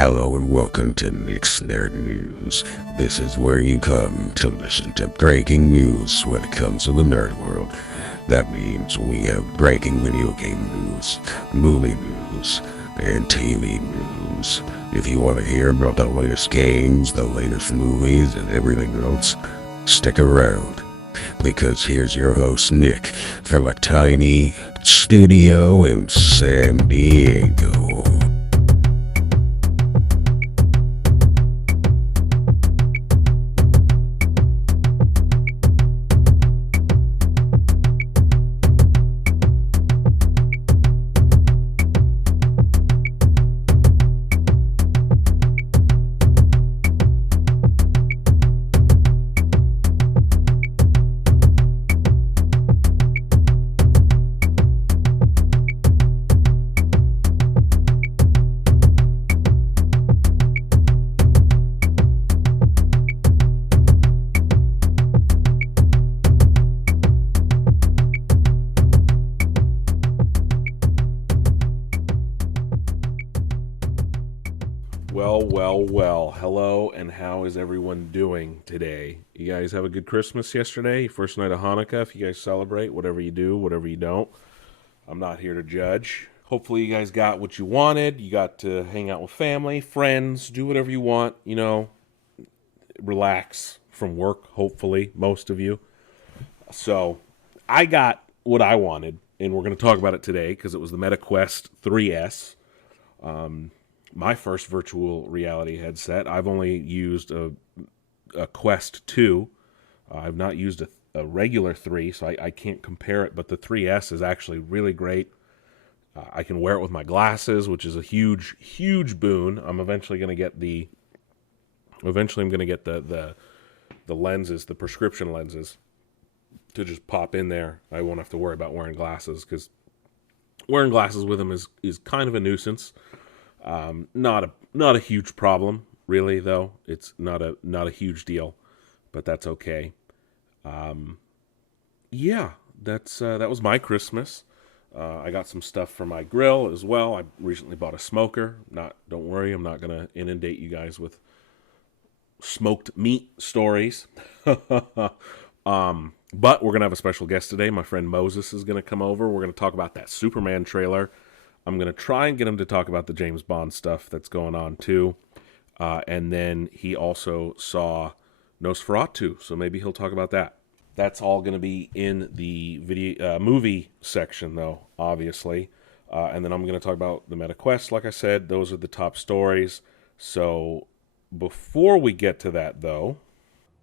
Hello and welcome to Nick's Nerd News. This is where you come to listen to breaking news when it comes to the nerd world. That means we have breaking video game news, movie news, and TV news. If you want to hear about the latest games, the latest movies, and everything else, stick around. Because here's your host, Nick, from a tiny studio in San Diego. Well, hello, and how is everyone doing today? You guys have a good Christmas yesterday, first night of Hanukkah, if you guys celebrate, whatever you do, whatever you don't. I'm not here to judge. Hopefully you guys got what you wanted. You got to hang out with family, friends, do whatever you want, relax from work, hopefully, most of you. So, I got what I wanted, and we're going to talk about it today, because it was the MetaQuest 3S. My first virtual reality headset. I've only used a Quest 2. I've not used a regular 3, so I can't compare it, but the 3S is actually really great. I can wear it with my glasses, which is a huge, huge boon. I'm eventually going to get the lenses, the prescription lenses, to just pop in there. I won't have to worry about wearing glasses, because wearing glasses with them is kind of a nuisance. Not a huge problem, really, though. It's not a huge deal, but that's okay. That was my Christmas. I got some stuff for my grill as well. I recently bought a smoker. Don't worry, I'm not gonna inundate you guys with smoked meat stories. But we're gonna have a special guest today. My friend Moses is gonna come over. We're gonna talk about that Superman trailer. I'm going to try and get him to talk about the James Bond stuff that's going on, too. And then he also saw Nosferatu, so maybe he'll talk about that. That's all going to be in the movie section, though, obviously. And then I'm going to talk about the MetaQuest, like I said. Those are the top stories. So before we get to that, though,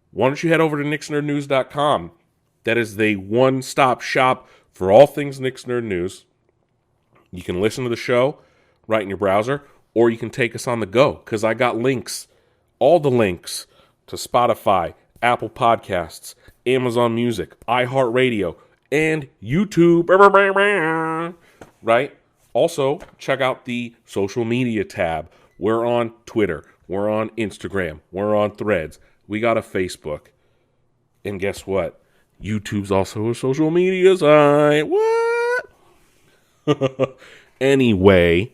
why don't you head over to nicksnerdnews.com. That is the one-stop shop for all things Nick's Nerd News. You can listen to the show right in your browser, or you can take us on the go, because I got links, all the links to Spotify, Apple Podcasts, Amazon Music, iHeartRadio, and YouTube. Right? Also, check out the social media tab. We're on Twitter. We're on Instagram. We're on Threads. We got a Facebook. And guess what? YouTube's also a social media site. What? Anyway,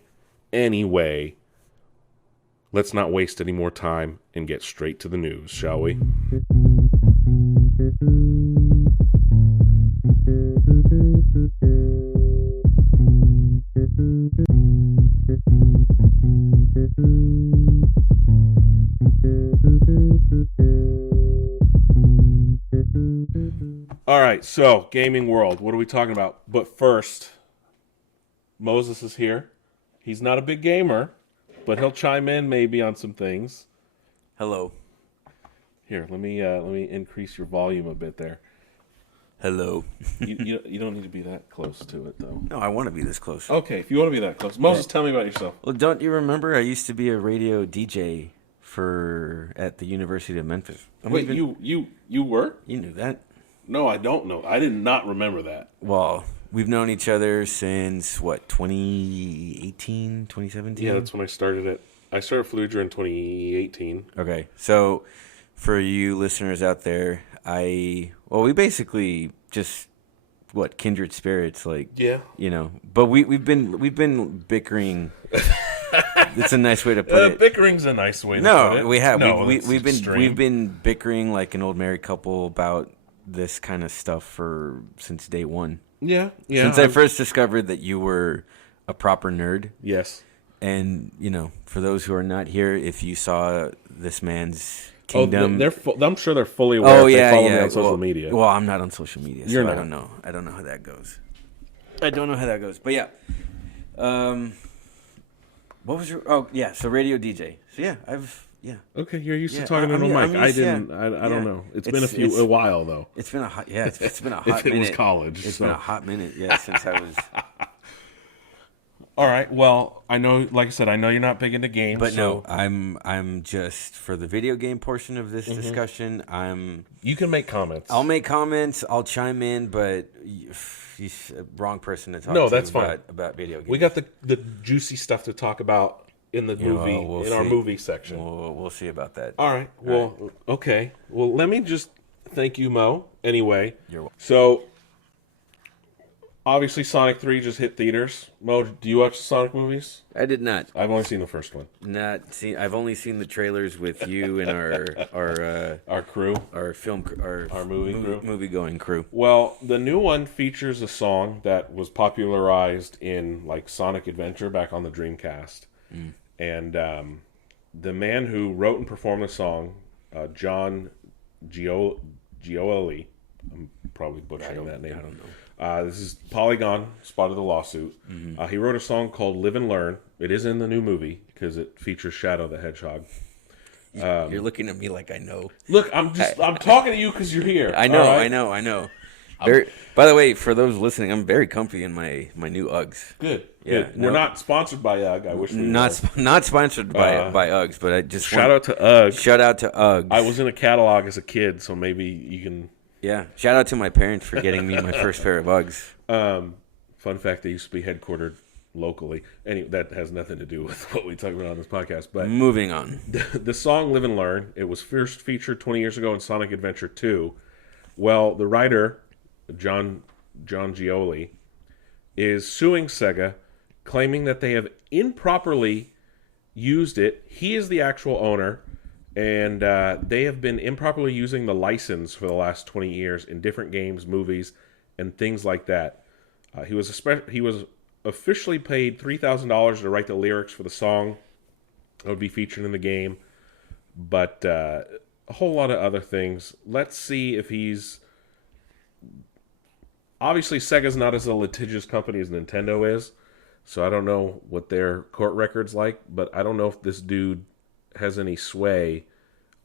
let's not waste any more time and get straight to the news, shall we? All right, so gaming world, what are we talking about? But first, Moses is here. He's not a big gamer, but he'll chime in maybe on some things. Hello. Here, let me increase your volume a bit there. Hello. You don't need to be that close to it, though. No, I want to be this close. Okay, if you want to be that close. Moses, tell me about yourself. Well, don't you remember I used to be a radio DJ at the University of Memphis? Wait, you were? You knew that? No, I don't know. I did not remember that. Well, we've known each other since, 2018, 2017? Yeah, that's when I started it. I started Fluger in 2018. Okay, so for you listeners out there, we basically just kindred spirits, yeah, but we've been bickering It's a nice way to put it. Bickering's a nice way to put it. No, we have. No, We've been bickering like an old married couple about this kind of stuff since day one. Yeah. Since I first discovered that you were a proper nerd. Yes. And, for those who are not here, if you saw this man's kingdom... I'm sure they're fully aware if they follow me on social media. Well, I'm not on social media, You're so not. I don't know. I don't know how that goes. But yeah. What was your... Oh, yeah, so radio DJ. So yeah, Okay, you're used to talking into a mic. I didn't. I don't know. It's been a while though. It's been a hot. Yeah, it's been a hot If it minute. was college. It's been a hot minute. Yeah, since I was. All right. Well, I know. Like I said, I know you're not big into games. But no, I'm just for the video game portion of this discussion. You can make comments. I'll make comments. I'll chime in, but he's a wrong person to talk to. No, that's fine. About video games. We got the juicy stuff to talk about in the movie our movie section. We'll see about that. All right. Well, okay. Well, let me just thank you, Mo. Anyway, You're welcome. So obviously, Sonic 3 just hit theaters. Mo, do you watch the Sonic movies? I did not. I've only seen the first one. I've only seen the trailers with you and Our crew, our movie going crew. Well, the new one features a song that was popularized in like Sonic Adventure back on the Dreamcast. And the man who wrote and performed the song, John Gioeli, I'm probably butchering that name. I don't know. This is Polygon spotted the lawsuit. He wrote a song called "Live and Learn." It is in the new movie because it features Shadow the Hedgehog. You're looking at me like I know. Look, I'm talking to you because you're here. I know, all right? I know. By the way, for those listening, I'm very comfy in my new Uggs. Good. Yeah, Good. We're not sponsored by UGG. I wish we were. Not sponsored by Uggs, but I just shout out to UGG. Shout out to Uggs. I was in a catalog as a kid, so maybe you can. Yeah, shout out to my parents for getting me my first pair of Uggs. Fun fact: they used to be headquartered locally. Anyway, that has nothing to do with what we talk about on this podcast. But moving on, the song "Live and Learn" it was first featured 20 years ago in Sonic Adventure 2. Well, the writer John Gioeli is suing Sega, claiming that they have improperly used it. He is the actual owner, and they have been improperly using the license for the last 20 years in different games, movies, and things like that. He was officially paid $3,000 to write the lyrics for the song that would be featured in the game, but a whole lot of other things. Let's see if he's... Obviously, Sega's not as a litigious company as Nintendo is, so I don't know what their court record's like, but I don't know if this dude has any sway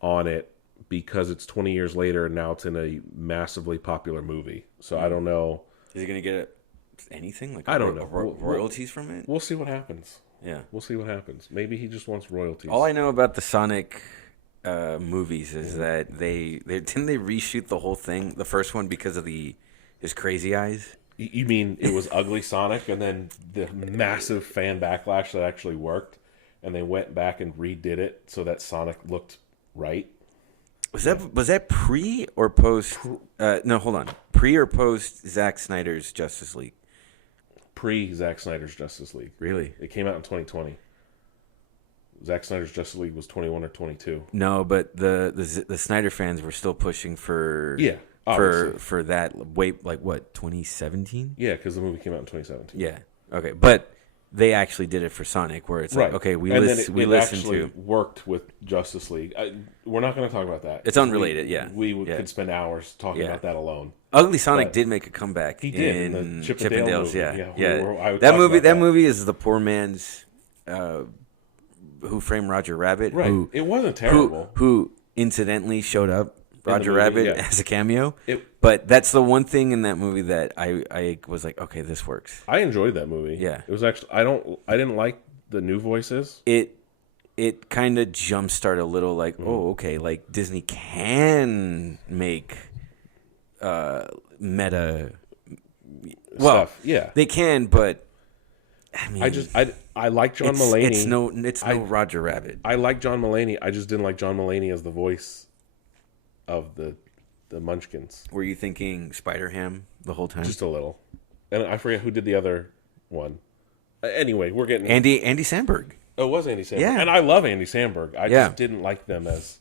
on it because it's 20 years later and now it's in a massively popular movie. So I don't know. Is he going to get anything? Like I don't know. Royalties from it? We'll see what happens. Yeah. We'll see what happens. Maybe he just wants royalties. All I know about the Sonic movies is that they didn't they reshoot the whole thing, the first one, because of his crazy eyes. You mean it was Ugly Sonic, and then the massive fan backlash that actually worked, and they went back and redid it so that Sonic looked right? Was that pre or post? No, hold on. Pre or post Zack Snyder's Justice League? Pre Zack Snyder's Justice League. Really? It came out in 2020. Zack Snyder's Justice League was 21 or 22. No, but the Snyder fans were still pushing for for that. Wait, like what? 2017? Yeah, because the movie came out in 2017. Yeah. Okay, but they actually did it for Sonic, where it's like, okay, we listened to worked with Justice League. We're not going to talk about that. It's unrelated. We could spend hours talking about that alone. Ugly Sonic did make a comeback. He did in the Chip and and Dale Dale's. movie. Yeah. That movie is the poor man's Who Framed Roger Rabbit. Right. It wasn't terrible. Who incidentally showed up Roger Rabbit as a cameo. But that's the one thing in that movie that I was like, okay, this works. I enjoyed that movie. Yeah. It was actually I didn't like the new voices. It kind of jumpstarted a little like, oh, okay, like Disney can make meta stuff. Yeah. They can, but I mean, I like John Mulaney. It's no Roger Rabbit. I like John Mulaney. I just didn't like John Mulaney as the voice of the Munchkins. Were you thinking Spider-Ham the whole time? Just a little. And I forget who did the other one. Anyway, we're getting... Andy Samberg. Oh, it was Andy Samberg. Yeah. And I love Andy Samberg. I Yeah. just didn't like them as...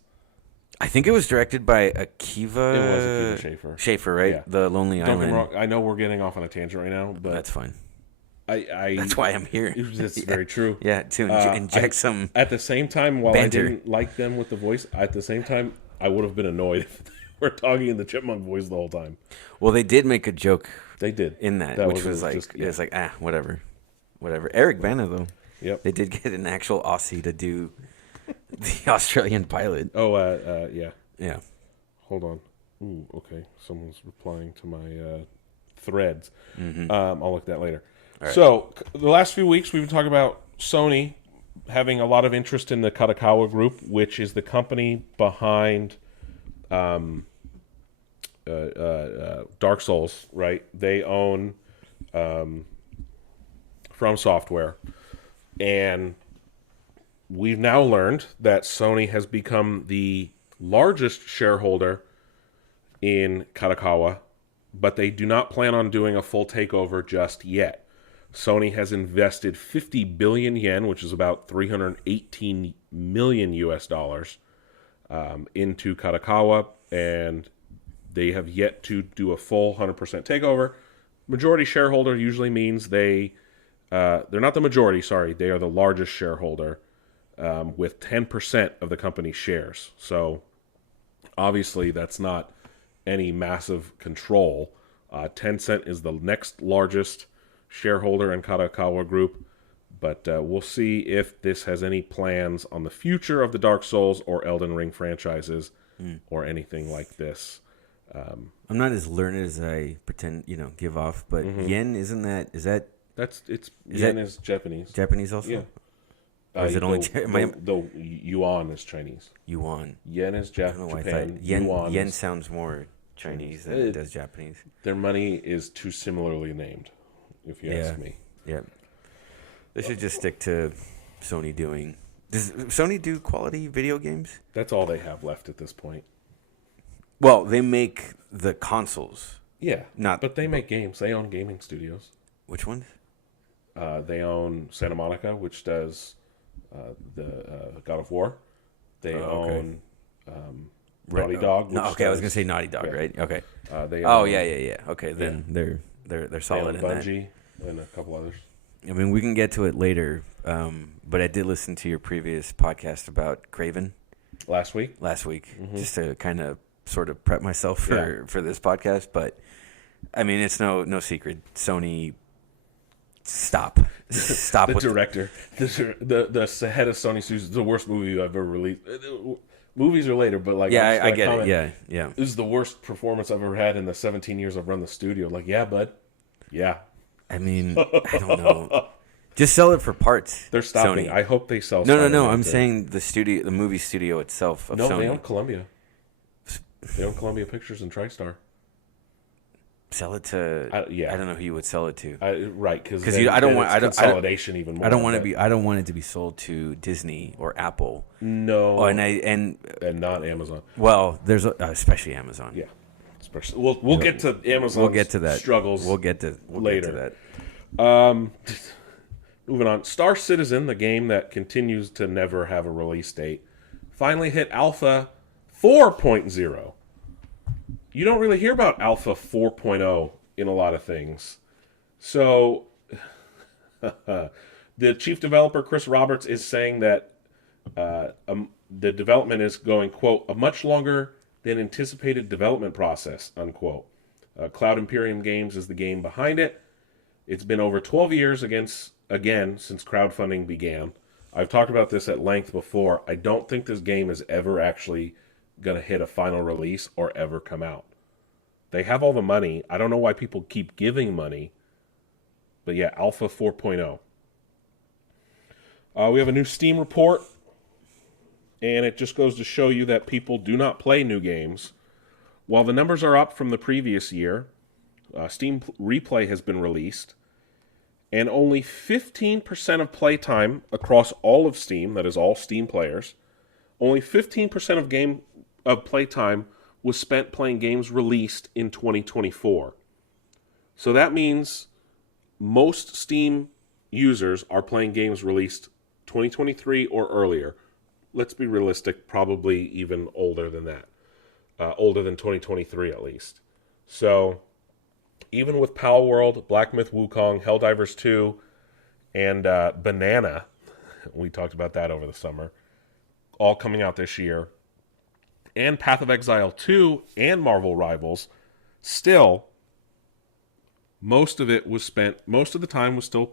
I think it was directed by Akiva. It was Akiva Schaffer. Schaffer, right? Yeah. The Lonely Don't get Island. me wrong. I know we're getting off on a tangent right now, but That's fine. I That's why I'm here. That's very true. Yeah, to inject some. At the same time, while banter. I didn't like them with the voice, at the same time, I would have been annoyed if they were talking in the chipmunk voice the whole time. Well, they did make a joke They did. in that, That which was like, just- it's like, whatever. Eric Bana, though. Yep. They did get an actual Aussie to do the Australian pilot. Oh, yeah. Yeah. Hold on. Ooh, okay. Someone's replying to my threads. Mm-hmm. I'll look at that later. right. So, the last few weeks, we've been talking about Sony having a lot of interest in the Kadokawa Group, which is the company behind Dark Souls, right? They own From Software. And we've now learned that Sony has become the largest shareholder in Kadokawa, but they do not plan on doing a full takeover just yet. Sony has invested 50 billion yen, which is about 318 million US dollars, into Kadokawa, and they have yet to do a full 100% takeover. Majority shareholder usually means they're not the majority, sorry, they are the largest shareholder, with 10% of the company's shares. So obviously that's not any massive control. Tencent is the next largest shareholder in Kadokawa Group, but we'll see if this has any plans on the future of the Dark Souls or Elden Ring franchises or anything like this. I'm not as learned as I pretend, give off, but yen, is that Yen is Japanese. Japanese also? Yeah. Or is it only the yuan is Chinese. yuan? Yen is I don't know why I Japan. thought Yuan yen is, sounds more Chinese than it does Japanese. their money is too similarly named, if you ask me. Yeah. They should just stick to Sony doing. Does Sony do quality video games? That's all they have left at this point. Well, they make the consoles. Yeah, Not- but they make games. They own gaming studios. Which ones? They own Santa Monica, which does the God of War. They okay. own Naughty Dog. No, which okay, I was does- gonna say Naughty Dog, yeah. right? Okay. They Oh own, yeah. Okay, then they're They solid own in that. Bungie and a couple others. I mean, we can get to it later, but I did listen to your previous podcast about Craven Last week, last week, just to kind of sort of prep myself for this podcast. But I mean, it's no secret. Sony, stop the with director, the head of Sony Studios, the worst movie I've ever released. Movies are later, but like, Yeah, I'm just I gonna get comment, it. Yeah. This is the worst performance I've ever had in the 17 years I've run the studio. Like, yeah, bud. Yeah. I mean, I don't know. Just sell it for parts. They're stopping. Sony. I hope they sell No. Spider-Man I'm too. saying the movie studio itself of No, Sony. they own Columbia. They own Columbia Pictures and TriStar. Sell it to. I don't know who you would sell it to. Right, because consolidation even more. I don't want it to be sold to Disney or Apple. No. Oh, and not Amazon. well, there's especially Amazon. Yeah. Especially, we'll get to Amazon. We'll get to that struggles. We'll get to later. that. Moving on. Star Citizen, the game that continues to never have a release date, finally hit Alpha 4.0. You don't really hear about Alpha 4.0 in a lot of things. So, the chief developer, Chris Roberts, is saying that the development is going, quote, a much longer than anticipated development process, unquote. Cloud Imperium Games is the game behind it. It's been over 12 years since crowdfunding began. I've talked about this at length before. I don't think this game is ever actually going to hit a final release or ever come out. They have all the money. I don't know why people keep giving money. But yeah, Alpha 4.0. We have a new Steam report. And it just goes to show you that people do not play new games. While the numbers are up from the previous year, Steam Replay has been released. And only 15% of playtime across all of Steam, that is all Steam players, only 15% of playtime was spent playing games released in 2024. So that means most Steam users are playing games released 2023 or earlier. Let's be realistic, probably even older than that. Older than 2023 at least. So even with Pal World, Black Myth Wukong, Helldivers 2, and Banana, we talked about that over the summer, all coming out this year, and Path of Exile 2 and Marvel Rivals, still most of the time was still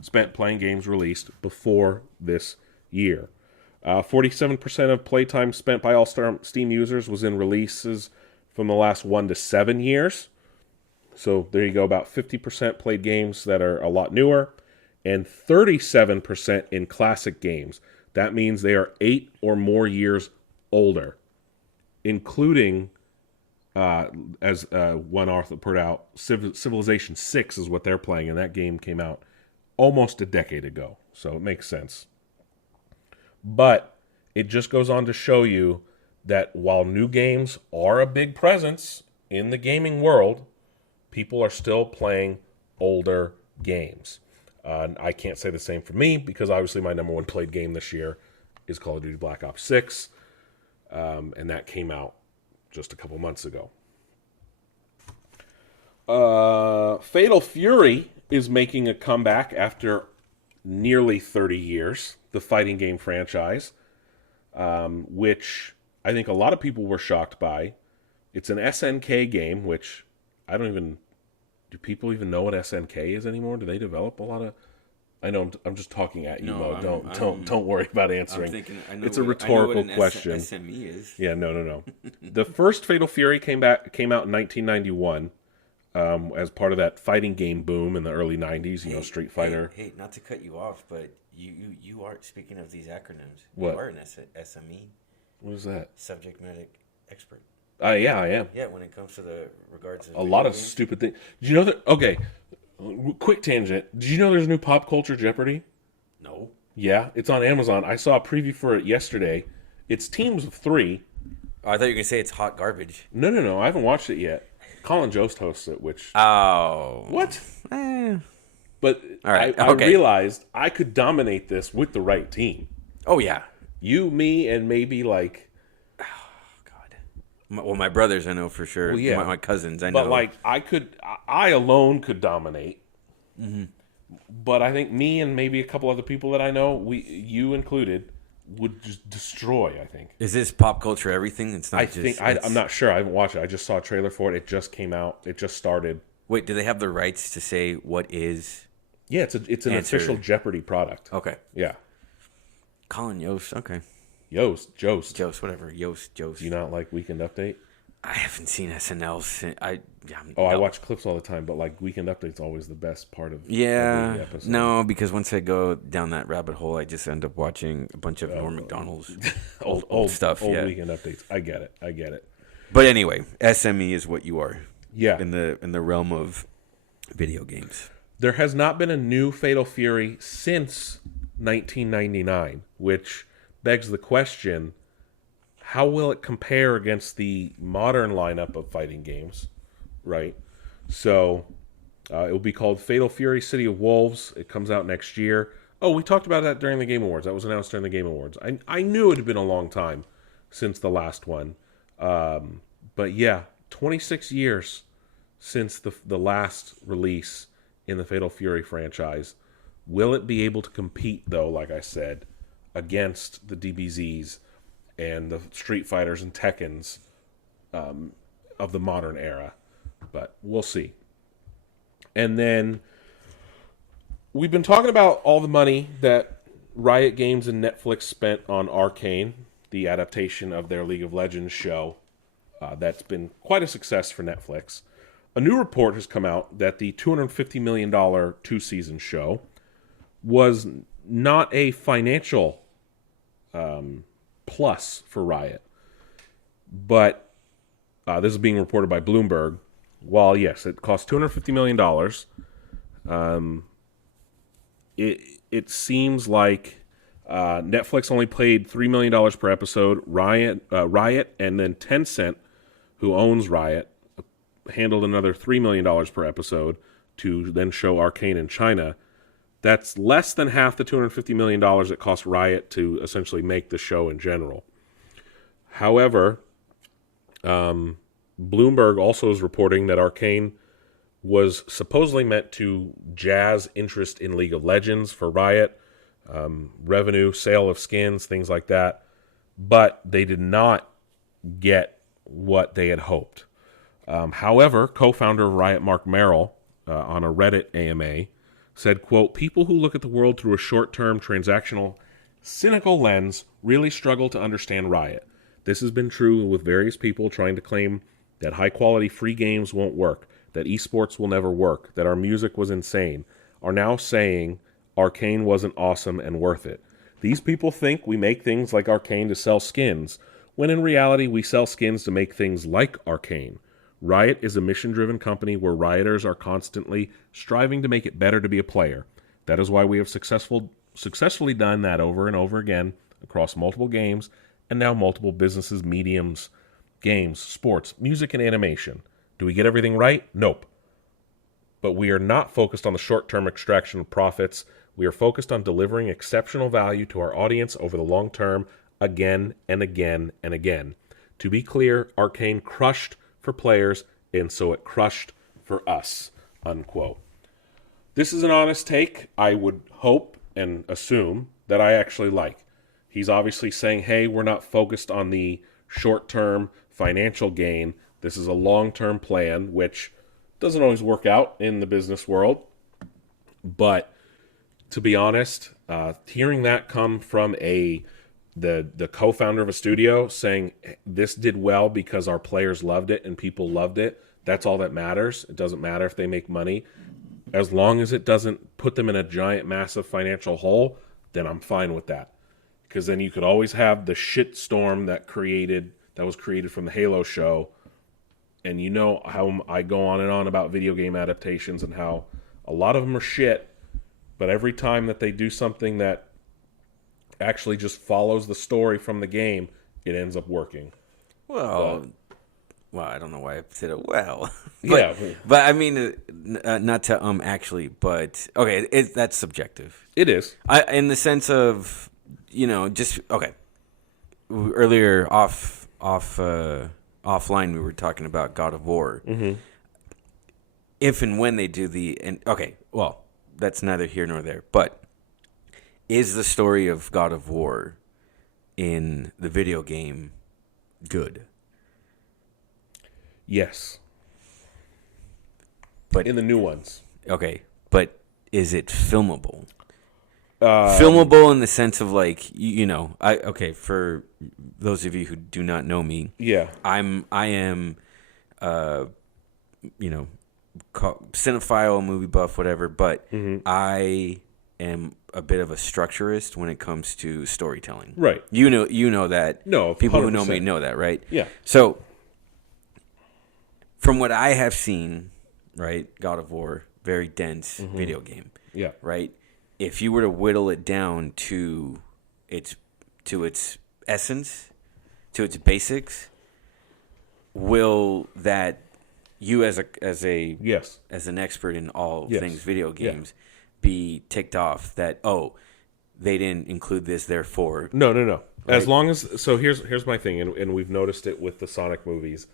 spent playing games released before this year. 47% of playtime spent by all Steam users was in releases from the last 1 to 7 years. So there you go, about 50% played games that are a lot newer, and 37% in classic games. That means they are 8 or more years older, including, as one author put out, Civilization 6 is what they're playing, and that game came out almost a decade ago, so it makes sense. But it just goes on to show you that while new games are a big presence in the gaming world, people are still playing older games. I can't say the same for me because obviously my number one played game this year is Call of Duty Black Ops 6, and that came out just a couple months ago. Fatal Fury is making a comeback after nearly 30 years, the fighting game franchise, which I think a lot of people were shocked by. It's an SNK game, which do people even know what SNK is anymore? Do they develop a lot of... I know I'm just talking at you, Mo. Don't worry about answering. It's a rhetorical question. SME is. Yeah, no. The first Fatal Fury came out in 1991 as part of that fighting game boom in the early 90s. Street Fighter. Hey, not to cut you off, but you are, speaking of these acronyms. What? You are an SME. What is that? Subject matter expert. Yeah, I am. Yeah, when it comes to the regards of a lot of stupid things. Did you know that? Okay, quick tangent. Did you know there's a new Pop Culture Jeopardy? No. Yeah, it's on Amazon. I saw a preview for it yesterday. It's teams of 3. Oh, I thought you were gonna say it's hot garbage. No. I haven't watched it yet. Colin Jost hosts it, which... Oh. What? But all right. I realized I could dominate this with the right team. Oh, yeah. You, me, and maybe like... Well, my brothers, I know for sure. Well, yeah. My cousins, I know. But I alone could dominate. Mm-hmm. But I think me and maybe a couple other people that I know, you included, would just destroy. I think. Is this pop culture everything? It's not. I'm not sure. I haven't watched it. I just saw a trailer for it. It just came out. It just started. Wait, do they have the rights to say what is? Yeah, it's an official Jeopardy product. Okay. Yeah. Colin Yost. Okay. Jost, whatever. Jost. Do you not like Weekend Update? I haven't seen SNL since I watch clips all the time, but like Weekend Update's always the best part of every episode. No, because once I go down that rabbit hole, I just end up watching a bunch of Norm Macdonald's old stuff. Old Weekend Updates. I get it. But anyway, SME is what you are. Yeah. In the realm of video games. There has not been a new Fatal Fury since 1999, which begs the question, how will it compare against the modern lineup of fighting games, right? So it will be called Fatal Fury City of Wolves. It comes out next year. Oh, we talked about that during the Game Awards. That was announced during the Game Awards. I knew it had been a long time since the last one. But yeah, 26 years since the last release in the Fatal Fury franchise. Will it be able to compete, though, like I said, against the DBZs and the Street Fighters and Tekkens of the modern era? But we'll see. And then we've been talking about all the money that Riot Games and Netflix spent on Arcane, the adaptation of their League of Legends show. That's been quite a success for Netflix. A new report has come out that the $250 million 2-season show was not a financial plus for Riot. But this is being reported by Bloomberg. While, yes, it cost $250 million, it seems like Netflix only paid $3 million per episode. Riot and then Tencent, who owns Riot, handled another $3 million per episode to then show Arcane in China. That's less than half the $250 million it cost Riot to essentially make the show in general. However, Bloomberg also is reporting that Arcane was supposedly meant to jazz interest in League of Legends for Riot, revenue, sale of skins, things like that. But they did not get what they had hoped. However, co-founder of Riot, Mark Merrill, on a Reddit AMA, said, quote, "People who look at the world through a short-term, transactional, cynical lens really struggle to understand Riot. This has been true with various people trying to claim that high-quality free games won't work, that esports will never work, that our music was insane, are now saying Arcane wasn't awesome and worth it. These people think we make things like Arcane to sell skins, when in reality we sell skins to make things like Arcane. Riot is a mission-driven company where rioters are constantly striving to make it better to be a player. That is why we have successfully done that over and over again across multiple games and now multiple businesses, mediums, games, sports, music, and animation. Do we get everything right? Nope. But we are not focused on the short-term extraction of profits. We are focused on delivering exceptional value to our audience over the long term, again and again and again. To be clear, Arcane crushed for players, and so it crushed for us," unquote. This is an honest take I would hope and assume that I actually like. He's obviously saying, hey, we're not focused on the short-term financial gain. This is a long-term plan, which doesn't always work out in the business world. But to be honest, hearing that come from the co-founder of a studio saying this did well because our players loved it and people loved it, that's all that matters. It doesn't matter if they make money. As long as it doesn't put them in a giant, massive financial hole, then I'm fine with that. Because then you could always have the shit storm that was created from the Halo show. And you know how I go on and on about video game adaptations and how a lot of them are shit, but every time that they do something that actually just follows the story from the game, it ends up working. Well, I don't know why I said it well. Yeah. But I mean, not to actually, but okay, that's subjective. It is. In the sense of, just okay. Earlier offline, we were talking about God of War. Mm-hmm. If and when they do that's neither here nor there. But is the story of God of War in the video game good? Yes. But in the new ones. Okay, but is it filmable? Filmable in the sense of like, for those of you who do not know me, yeah, I am, cinephile, movie buff, whatever. But I am a bit of a structurist when it comes to storytelling. Right. You know that. No, people 100%. who know me know that, right? Yeah. So, from what I have seen, right, God of War, very dense video game. Yeah. Right. If you were to whittle it down to its essence, to its basics, will that you as an expert in all things video games be ticked off that they didn't include this, therefore no right? As long as here's my thing, and we've noticed it with the Sonic movies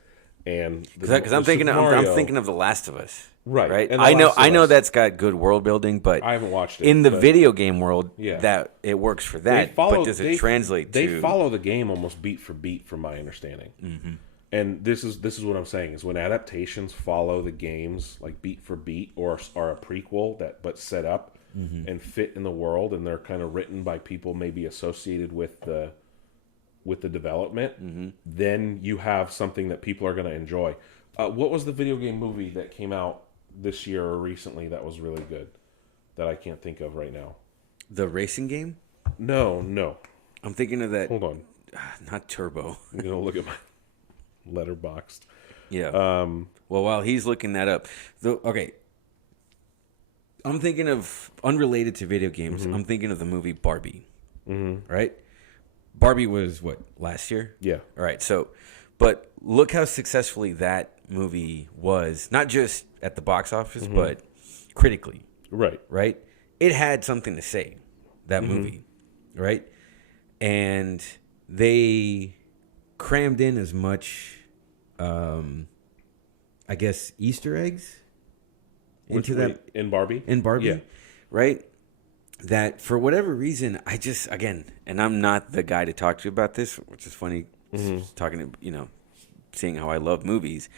and because I'm thinking of The Last of Us. Right. And I know that's got good world building, but I haven't watched it. In the video game world, that it works for that. But does it translate to? They follow the game almost beat for beat, from my understanding. Mm-hmm. And this is what I'm saying is when adaptations follow the games like beat for beat, or are a prequel but set up and fit in the world, and they're kind of written by people maybe associated with the development, then you have something that people are going to enjoy. What was the video game movie that came out this year or recently that was really good that I can't think of right now? The racing game? No. I'm thinking of that. Hold on. Not Turbo. I'm going to look at my Letterboxd. Yeah. Well, while he's looking that up, I'm thinking of, unrelated to video games, I'm thinking of the movie Barbie. Mm-hmm. Right? Barbie was what, last year? Yeah. All right. So, but look how successfully that movie was, not just at the box office, but critically. Right. Right? it had something to say, that movie, right? And they crammed in as much, I guess, Easter eggs into that in Barbie. Yeah. Right? That for whatever reason, I just, again, and I'm not the guy to talk to about this, which is funny, talking to, seeing how I love movies.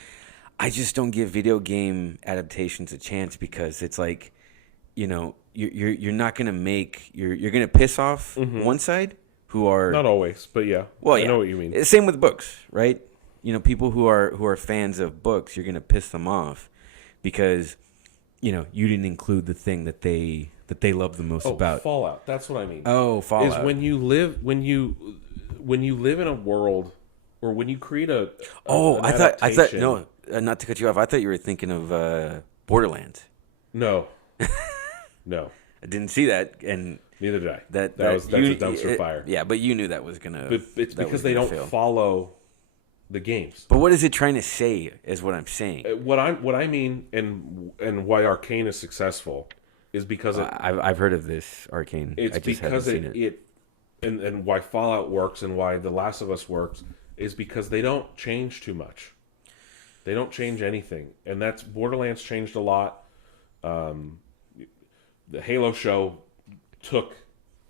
I just don't give video game adaptations a chance because it's like, you're not gonna you're gonna piss off one side who are not always, but yeah. Well, I know what you mean. Same with books, right? People who are fans of books, you're gonna piss them off because you didn't include the thing that they love the most about Fallout. That's what I mean. Oh, Fallout is when you live in a world, or when you create an I thought no, not to cut you off. I thought you were thinking of Borderlands. No, no, I didn't see that, and neither did I. That's a dumpster fire. Yeah, but you knew that was gonna. But it's because they don't follow the games. But what is it trying to say? Is what I'm saying. What I mean, and why Arcane is successful is because I've heard of this Arcane. It's because and why Fallout works and why The Last of Us works is because they don't change too much. They don't change anything, and that's Borderlands changed a lot. The Halo show took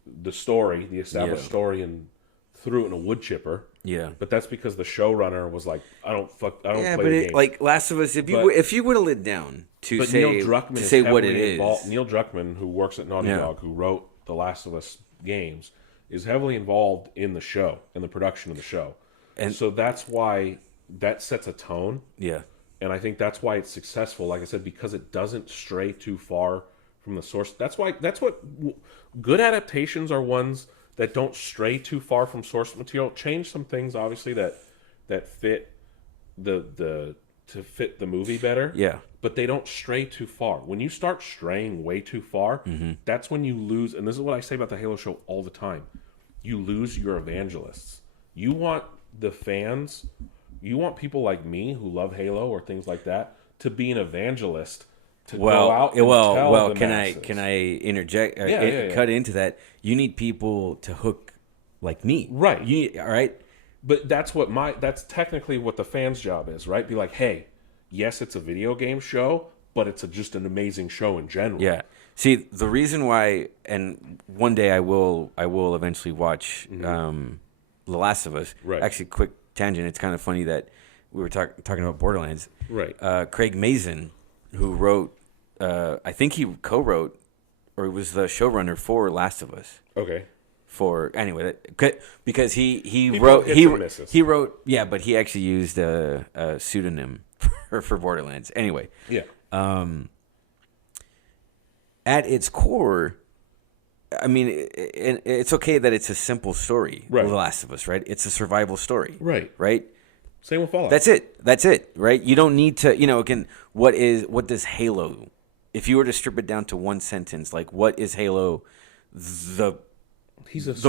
the established story, and threw it in a wood chipper. Yeah, but that's because the showrunner was like, I don't play the game. Like Last of Us, if you whittle it down to say what it is. Neil Druckmann, who works at Naughty Dog, who wrote the Last of Us games, is heavily involved in the show, in the production of the show, and so that's why that sets a tone. Yeah, and I think that's why it's successful. Like I said, because it doesn't stray too far from the source. That's what good adaptations are, ones that don't stray too far from source material. Change some things, obviously, that fit to fit the movie better. Yeah, but they don't stray too far. When you start straying way too far, that's when you lose. And this is what I say about the Halo show all the time: you lose your evangelists. You want the fans, you want people like me who love Halo or things like that to be an evangelist. Go out and tell the masses. Can I interject? Cut into that. You need people to hook like me, right? All right. But that's technically what the fans' job is, right? Be like, hey, yes, it's a video game show, but it's just an amazing show in general. Yeah. See, the reason why, and one day I will eventually watch The Last of Us. Right. Actually, quick tangent. It's kind of funny that we were talking about Borderlands. Right. Craig Mazin, who wrote, I think he co-wrote, or was the showrunner for Last of Us. Okay. Because he wrote, yeah, but he actually used a pseudonym for Borderlands. Anyway. Yeah. At its core, I mean, it's okay that it's a simple story. Right. The Last of Us, right? It's a survival story. Right. Right. Same with Fallout. That's it, right? You don't need to, again, what does Halo, if you were to strip it down to one sentence, like what is Halo, the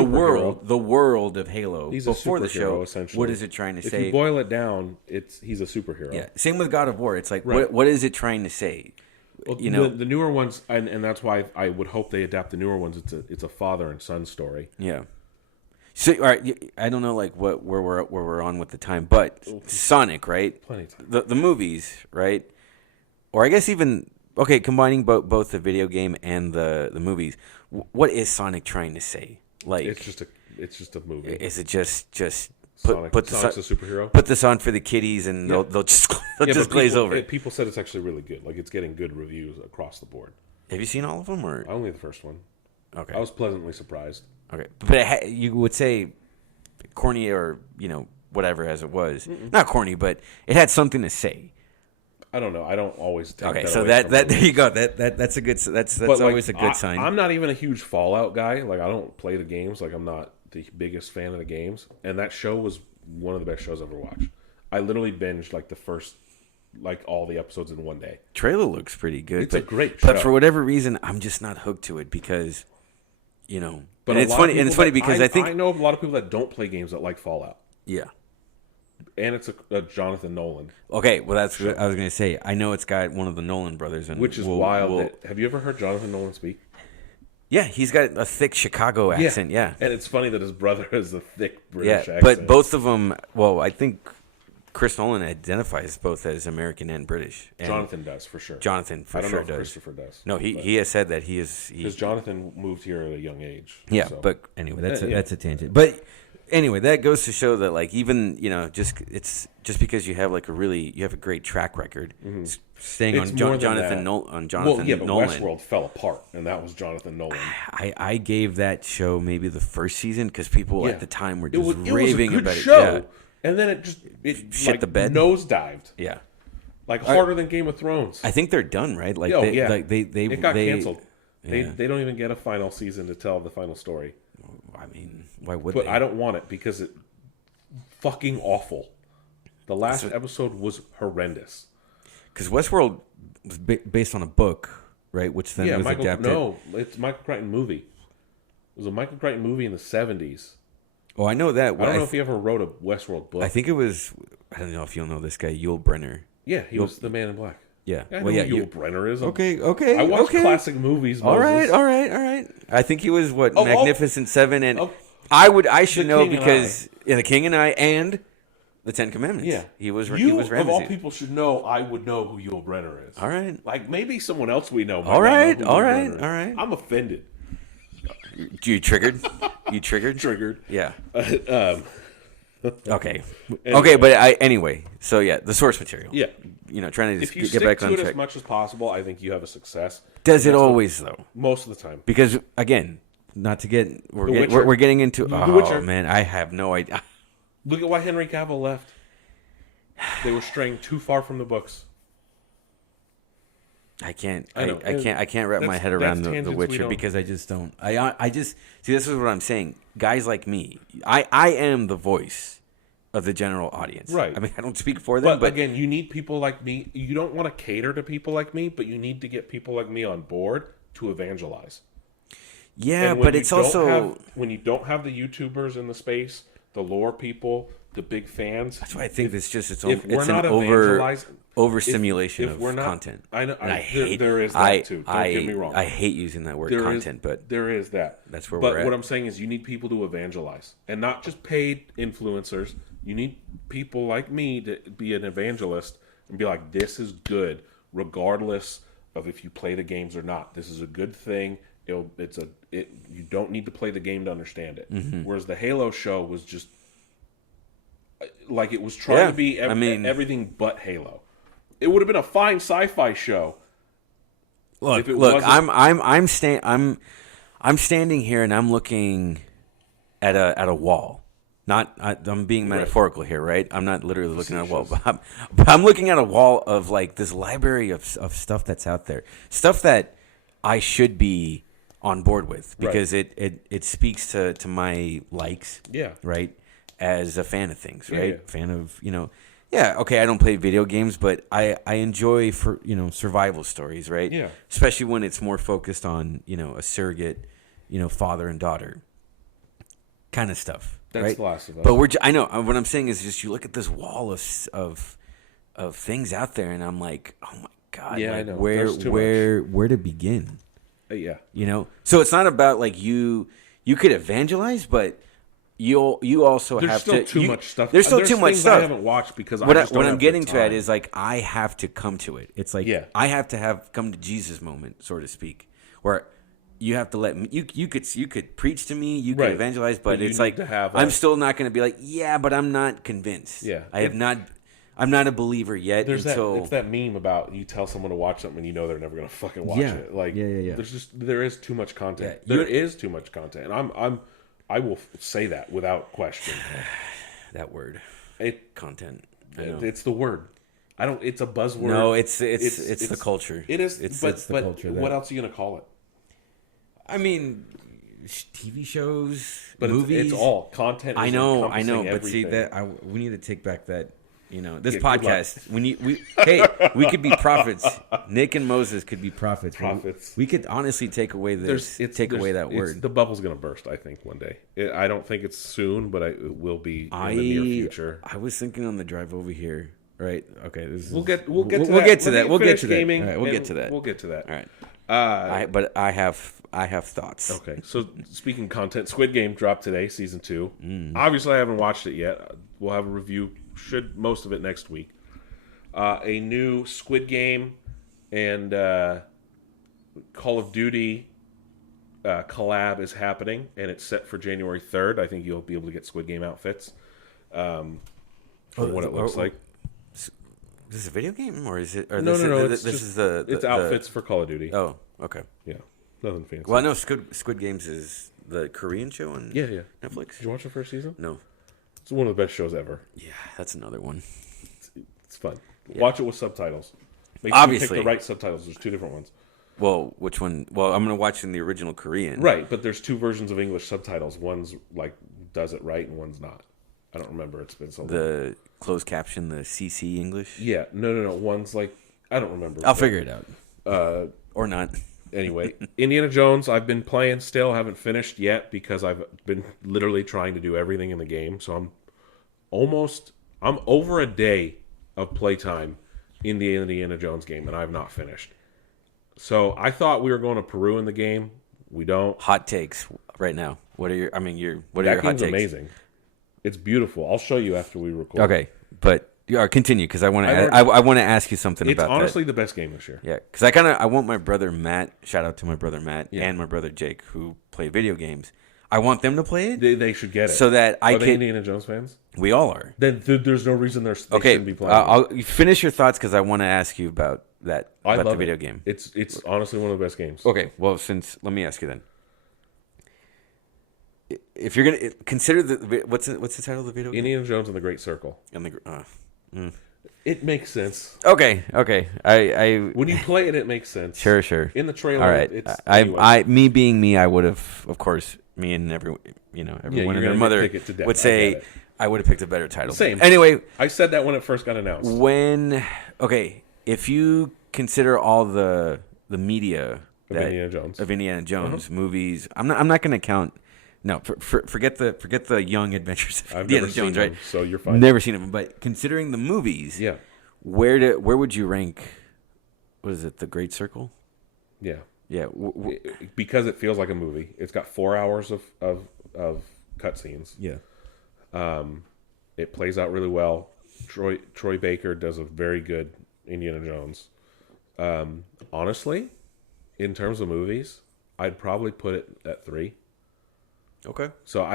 world of Halo he's before the show, essentially. What is it trying to say? If you boil it down, he's a superhero. Yeah. Same with God of War. It's like, right. what is it trying to say? Well, the newer ones, and that's why I would hope they adapt the newer ones. It's a father and son story. Yeah. So, all right, I don't know, like where we're on with the time, but Sonic, right? Plenty of time. The movies, right? Or I guess even combining both the video game and the movies. What is Sonic trying to say? Like it's just a movie. Is it just Sonic's a superhero? Put this on for the kiddies, and they'll just glaze over. People said it's actually really good. Like it's getting good reviews across the board. Have you seen all of them, or only the first one? Okay, I was pleasantly surprised. Okay, but you would say corny or whatever as it was. Not corny, but it had something to say. I don't know. I don't always take that. So that there you go. That's a good. That's always a good sign. I'm not even a huge Fallout guy. Like I don't play the games. Like I'm not the biggest fan of the games. And that show was one of the best shows I've ever watched. I literally binged all the episodes in one day. Trailer looks pretty good. It's a great show. But for whatever reason, I'm just not hooked to it because, But and it's funny. And it's funny because I know of a lot of people that don't play games that like Fallout. Yeah. And it's a Jonathan Nolan. Okay, well that's what I was going to say. I know it's got one of the Nolan brothers in it. Which is wild. Have you ever heard Jonathan Nolan speak? Yeah, he's got a thick Chicago accent. Yeah. And it's funny that his brother has a thick British accent. But both of them. Well, I think Chris Nolan identifies both as American and British. And Jonathan does for sure. Jonathan for I don't sure know if does. Christopher does. No, he has said that he is. Because Jonathan moved here at a young age. Yeah, so. but anyway, that's a tangent. But anyway, that goes to show that like even just because you have like you have a great track record, staying It's on more than Jonathan that. Nolan. Jonathan Well, but Nolan. Westworld fell apart, and that was Jonathan Nolan. I gave that show maybe the first season because people at the time were just it raving was a good about show, it. Yeah. and then it Shit like, the bed. nosedived. Yeah. Like harder than Game of Thrones. I think they're done, right? Like they it got canceled. Yeah. They don't even get a final season to tell the final story. I mean, why would But they? I don't want it because it fucking awful. The last episode was horrendous. Because Westworld was based on a book, right? Which then was adapted. No, it's a Michael Crichton movie. It was a Michael Crichton movie in the 70s. Oh, I know that. I don't know if he ever wrote a Westworld book. I think it was. I don't know if you'll know this guy, Yul Brynner. Yeah, he was the Man in Black. Yeah. I know who Yul Brynner is. Okay. I watch classic movies. All Moses. right. I think he was Magnificent Seven, and I should know because The King and I and the Ten Commandments. Yeah, he was Of Ramesses. all people should know. I would know who Yul Brynner is. All right. Like maybe someone else we know. All right. I'm offended. You triggered? You triggered? Triggered. Yeah. Okay. Anyway. Okay, but anyway. So yeah, the source material. Yeah. Trying to If you get stick back to on it track. as much as possible, I think you have a success. Does it always though? Most of the time. Because again, not to get Witcher. we're getting into The Witcher. Man, I have no idea. Look at why Henry Cavill left. They were straying too far from the books. I can't know. I can't wrap my head around the Witcher because I just don't. I just see, this is what I'm saying. Guys like me, I am the voice of the general audience. Right. I mean, I don't speak for them, but again, you need people like me. You don't want to cater to people like me, but you need to get people like me on board to evangelize. yeah, And when but you it's don't also when you don't have the YouTubers in the space, the lore people, the big fans. that's why I think it's we're an not evangelizing- overstimulation if of we're not, content. I know. And I hate there is that too. Don't get me wrong. I hate using that word There is- content, but there is that. That's where but we're at. what I'm saying is, you need people to evangelize, and not just paid influencers. You need people like me to be an evangelist and be like, "This is good, regardless of if you play the games or not. This is a good thing. You don't need to play the game to understand it." Mm-hmm. Whereas the Halo show was just like it was trying to be everything but Halo. It would have been a fine sci-fi show. Look, I'm standing here and I'm looking at a wall. I'm being metaphorical here, right? I'm not literally looking at a wall, but I'm looking at a wall of like this library of stuff that's out there, stuff that I should be on board with because it speaks to my likes, right? As a fan of things, right? Fan of okay, I don't play video games, but I enjoy survival stories, right? Yeah. Especially when it's more focused on a surrogate, father and daughter kind of stuff. That's right? The Last of Us. But I know what I'm saying is just you look at this wall of things out there, and I'm like, oh my god, Yeah, like, I know. where to begin? Yeah. So it's not about like you could evangelize, but you also There's have still to. too much stuff. There's still too much things stuff. I haven't watched because what I just don't I'm have getting the to at time. is like I have to come to it. It's like I have to have come to Jesus moment, so to speak, where you have to let me. You could preach to me, you could evangelize, but you it's need like to have I'm still not going to be like but I'm not convinced. Yeah. I'm not a believer yet. It's that meme about you tell someone to watch something and you know they're never going to fucking watch it. Like there is too much content. Yeah. There is too much content, and I will say that without question. That word, content. It's the word. I don't. It's a buzzword. No, it's the culture. It is. It's the culture. What else are you gonna call it? I mean, TV shows, but movies. It's all content. I know. Everything. But see we need to take back that. This podcast. We could be prophets. Nick and Moses could be prophets. We could honestly take away away that word. The bubble's gonna burst. I think one day. I don't think it's soon, but it will be in the near future. I was thinking on the drive over here. Right. Okay. We'll get to that. We'll get to that. We'll get to that. Gaming, all right, we'll get to that. We'll get to that. All right. But I have I have thoughts. Okay, so speaking of content, Squid Game dropped today, season 2. Obviously, I haven't watched it yet. We'll have a review, most of it next week. A new Squid Game and Call of Duty collab is happening, and it's set for January 3rd. I think you'll be able to get Squid Game outfits for what it looks like. Is this a video game, or is it? Or No. It's outfits for Call of Duty. Oh, okay. Yeah, nothing fancy. Well, I know Squid Games is the Korean show on Netflix. Did you watch the first season? No. It's one of the best shows ever. Yeah, that's another one. It's fun. Yeah. Watch it with subtitles. Make sure you pick the right subtitles. There's 2 different ones. Well, which one? Well, I'm going to watch in the original Korean. Right, but there's 2 versions of English subtitles. One's like does it right, and one's not. I don't remember. It's been so long. The closed caption, the CC English? Yeah, no. One's like, I don't remember. I'll figure it out. Or not. Anyway, Indiana Jones, I've been playing still. Haven't finished yet because I've been literally trying to do everything in the game. So I'm over a day of playtime in the Indiana Jones game, and I've not finished. So I thought we were going to Peru in the game. We don't. Hot takes right now. What are your hot That takes? game's amazing. It's beautiful. I'll show you after we record. Okay, but continue because I want to. I want to ask you something about that. It's honestly the best game this year. Yeah, because I want my brother Matt. Shout out to my brother Matt and my brother Jake who play video games. I want them to play it. They should get it so that Are they Indiana Jones fans? We all are. Then there's no reason they shouldn't be playing. I'll finish your thoughts because I want to ask you about that. I about love the video it. game. It's honestly one of the best games. Okay, well, let me ask you then. If you're gonna consider what's the title of the video game? Indiana Jones and the Great Circle. It makes sense. Okay. I when you play it, it makes sense. Sure. In the trailer, all right. Anyway. Me being me, I would have, of course, me and everyone and their mother would say I would have picked a better title. Same. Anyway, I said that when it first got announced. If you consider all the media of Indiana Jones movies, I'm not going to count. No, forget the Young Adventures of Indiana Jones, right? So you're fine. Never seen them, but considering the movies, yeah. Where would you rank? What is it? The Great Circle? Yeah. Yeah. Because it feels like a movie. It's got 4 hours of cutscenes. Yeah. It plays out really well. Troy Baker does a very good Indiana Jones. Honestly, in terms of movies, I'd probably put it at 3. Okay. So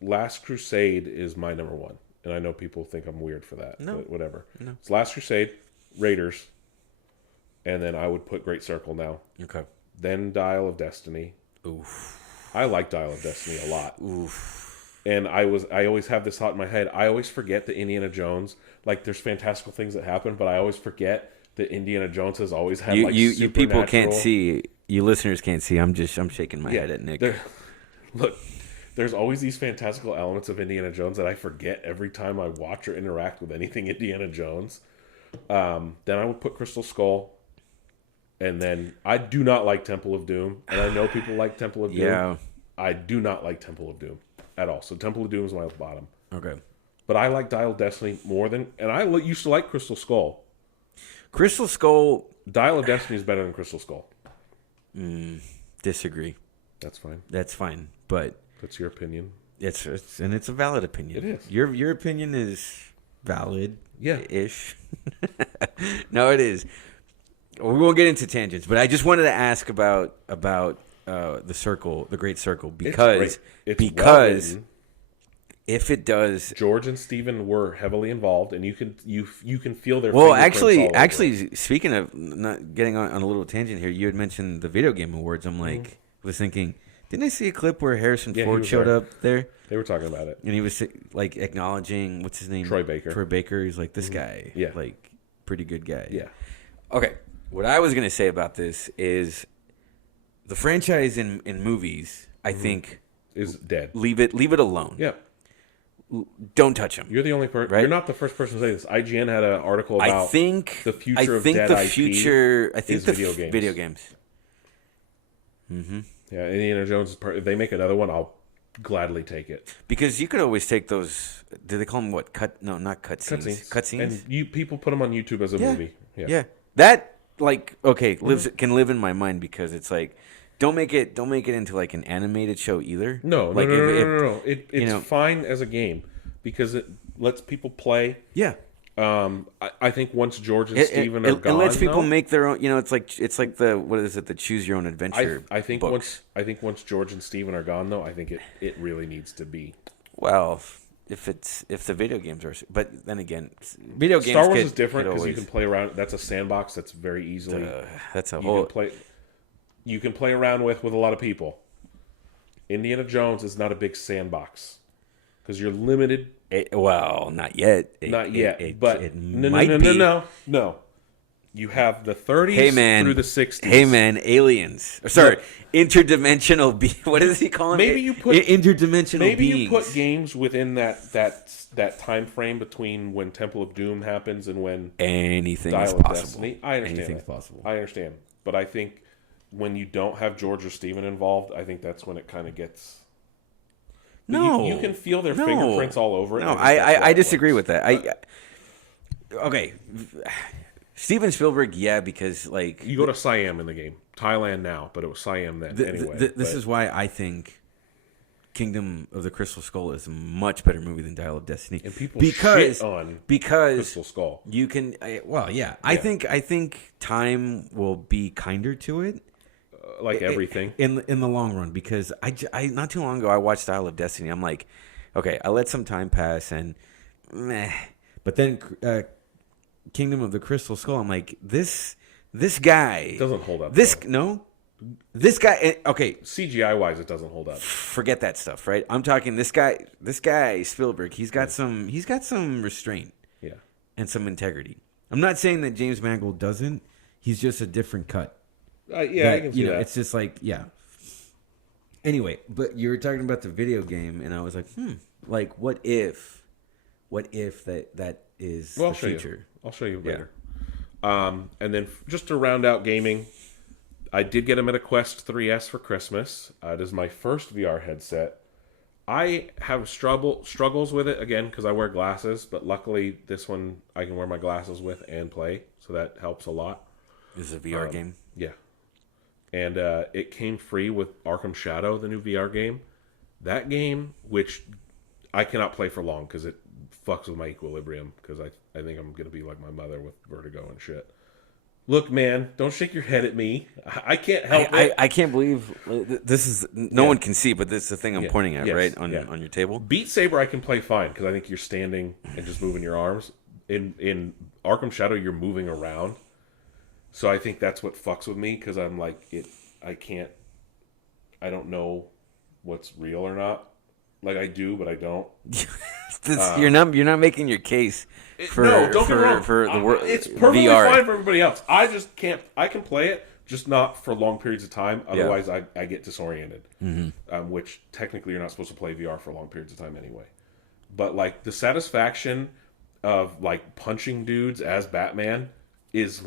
Last Crusade is my number 1, and I know people think I'm weird for that. No, but whatever. No. It's Last Crusade, Raiders, and then I would put Great Circle now. Okay. Then Dial of Destiny. Oof. I like Dial of Destiny a lot. Oof. And I always have this thought in my head. I always forget that Indiana Jones, like there's fantastical things that happen, but I always forget that Indiana Jones has always had you people can't see. You listeners can't see. I'm shaking my head at Nick. Look, there's always these fantastical elements of Indiana Jones that I forget every time I watch or interact with anything Indiana Jones. Then I would put Crystal Skull. And then I do not like Temple of Doom. And I know people like Temple of Doom. Yeah. I do not like Temple of Doom at all. So Temple of Doom is my bottom. Okay. But I like Dial of Destiny more than... And I used to like Crystal Skull. Crystal Skull... Dial of Destiny is better than Crystal Skull. Disagree. That's fine. That's fine, but that's your opinion. It's a valid opinion. It is. Your opinion is valid. Yeah. Ish. No, it is. We won't get into tangents, but I just wanted to ask about the circle, the Great Circle, because well if it does, George and Stephen were heavily involved, and you can feel their. Well, actually, speaking of not getting on a little tangent here, you had mentioned the video game awards. I'm like, was thinking, didn't I see a clip where Harrison Ford showed up there? They were talking about it, and he was like acknowledging what's his name, Troy Baker. Troy Baker. He's like, this guy, yeah, like pretty good guy. Yeah. Okay, what I was gonna say about this is the franchise in movies. I think is dead. Leave it alone. Yeah. Don't touch him. You're the only person. Right? You're not the first person to say this. IGN had an article about the future of dead IP. I think the video games. Mm-hmm. Yeah, Indiana Jones. If they make another one, I'll gladly take it. Because you could always take those. Do they call them what? No, not cutscenes. Cutscenes. And people put them on YouTube as a movie. Yeah. That like okay can live in my mind because it's like don't make it into like an animated show either. No, like no. It's fine as a game because it lets people play. Yeah. I think once George and Steven are gone, it lets people make their own. It's like the what is it? The choose your own adventure. I think books. once George and Steven are gone, though, I think it really needs to be. Well, if the video games are, but then again, video games. Star Wars is different because you can play around. That's a sandbox. That's very easily. That's a whole. You can play around with a lot of people. Indiana Jones is not a big sandbox because you're limited. Well, not yet. Not yet. But no. You have the 30s through the 60s. Hey man, aliens. Sorry, interdimensional what does he call them? Maybe you put interdimensional beings. Maybe you put games within that time frame between when Temple of Doom happens and when anything Dial is of possible. Destiny. I understand. Anything's possible. I understand, but I think when you don't have George or Steven involved, I think that's when it kind of gets. No, you can feel their fingerprints all over it. No, I disagree with that. Okay, Steven Spielberg, yeah, because like you go to Siam in the game, Thailand now, but it was Siam then anyway. This is why I think Kingdom of the Crystal Skull is a much better movie than Dial of Destiny. And people shit on Crystal Skull. You can, I think time will be kinder to it. Like everything in the long run, because I not too long ago I watched Dial of Destiny. I'm like, okay, I let some time pass and meh. But then Kingdom of the Crystal Skull, I'm like, this guy doesn't hold up. This guy, okay. CGI wise, it doesn't hold up. Forget that stuff, right? I'm talking this guy Spielberg. He's got some restraint, and some integrity. I'm not saying that James Mangold doesn't. He's just a different cut. I can see that. It's just like, Anyway, but you were talking about the video game, and I was like, like what if that is the future? I'll show you later. And then just to round out gaming, I did get a MetaQuest 3S for Christmas. It is my first VR headset. I have struggles with it, again, because I wear glasses, but luckily this one I can wear my glasses with and play, so that helps a lot. This is a VR game? Yeah. And it came free with Arkham Shadow, the new VR game. That game, which I cannot play for long because it fucks with my equilibrium, because I think I'm going to be like my mother with vertigo and shit. Look, man, don't shake your head at me. I can't help it. I can't believe this is... No one can see, but this is the thing I'm pointing at, right? On your table? Beat Saber I can play fine, because I think you're standing and just moving your arms. In Arkham Shadow, you're moving around. So I think that's what fucks with me, because I'm like, I don't know what's real or not. Like, I do, but I don't. You're not making your case for the world. It's perfectly VR. fine for everybody else. I just can't. I can play it, just not for long periods of time. Otherwise, I get disoriented. Mm-hmm. Which technically you're not supposed to play VR for long periods of time anyway. But like the satisfaction of like punching dudes as Batman is.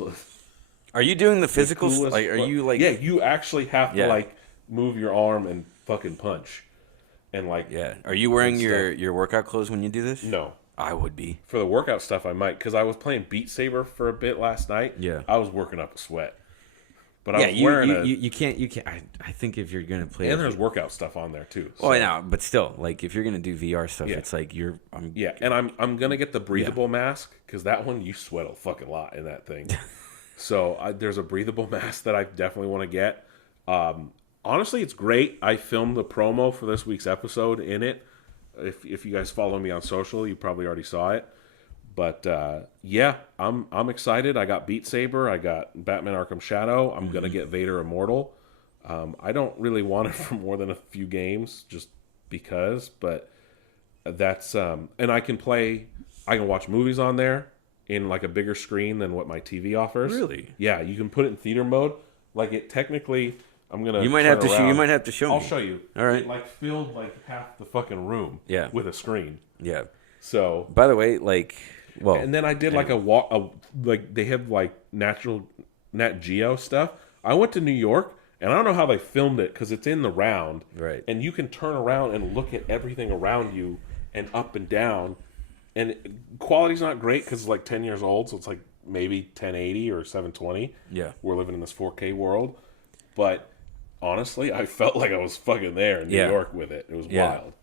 Are you doing the physicals? Like, are you like? Yeah, you actually have to like move your arm and fucking punch. And like, are you wearing your workout clothes when you do this? No, I would be. For the workout stuff, I might, because I was playing Beat Saber for a bit last night. Yeah, I was working up a sweat. But I was wearing you can't. I think if you're gonna play, and there's workout stuff on there too. So. Oh, I know, but still, like if you're gonna do VR stuff, it's like and I'm gonna get the breathable mask, because that one you sweat a fucking lot in that thing. So there's a breathable mask that I definitely want to get. Honestly, it's great. I filmed the promo for this week's episode in it. If you guys follow me on social, you probably already saw it. But I'm excited. I got Beat Saber. I got Batman Arkham Shadow. I'm gonna get Vader Immortal. I don't really want it for more than a few games, just because. But that's and I can watch movies on there in like a bigger screen than what my TV offers. Really? Yeah, you can put it in theater mode. Like it technically. You might have to show. You might have to show me. I'll show you. All right. It like filled like half the fucking room. Yeah. With a screen. Yeah. So. By the way, like, well. And then I did like like they have like Nat Geo stuff. I went to New York, and I don't know how they filmed it because it's in the round. Right. And you can turn around and look at everything around you and up and down, and quality's not great because it's like 10 years old, so it's like maybe 1080 or 720. Yeah. We're living in this 4K world. But honestly, I felt like I was fucking there in New York with it. It was wild.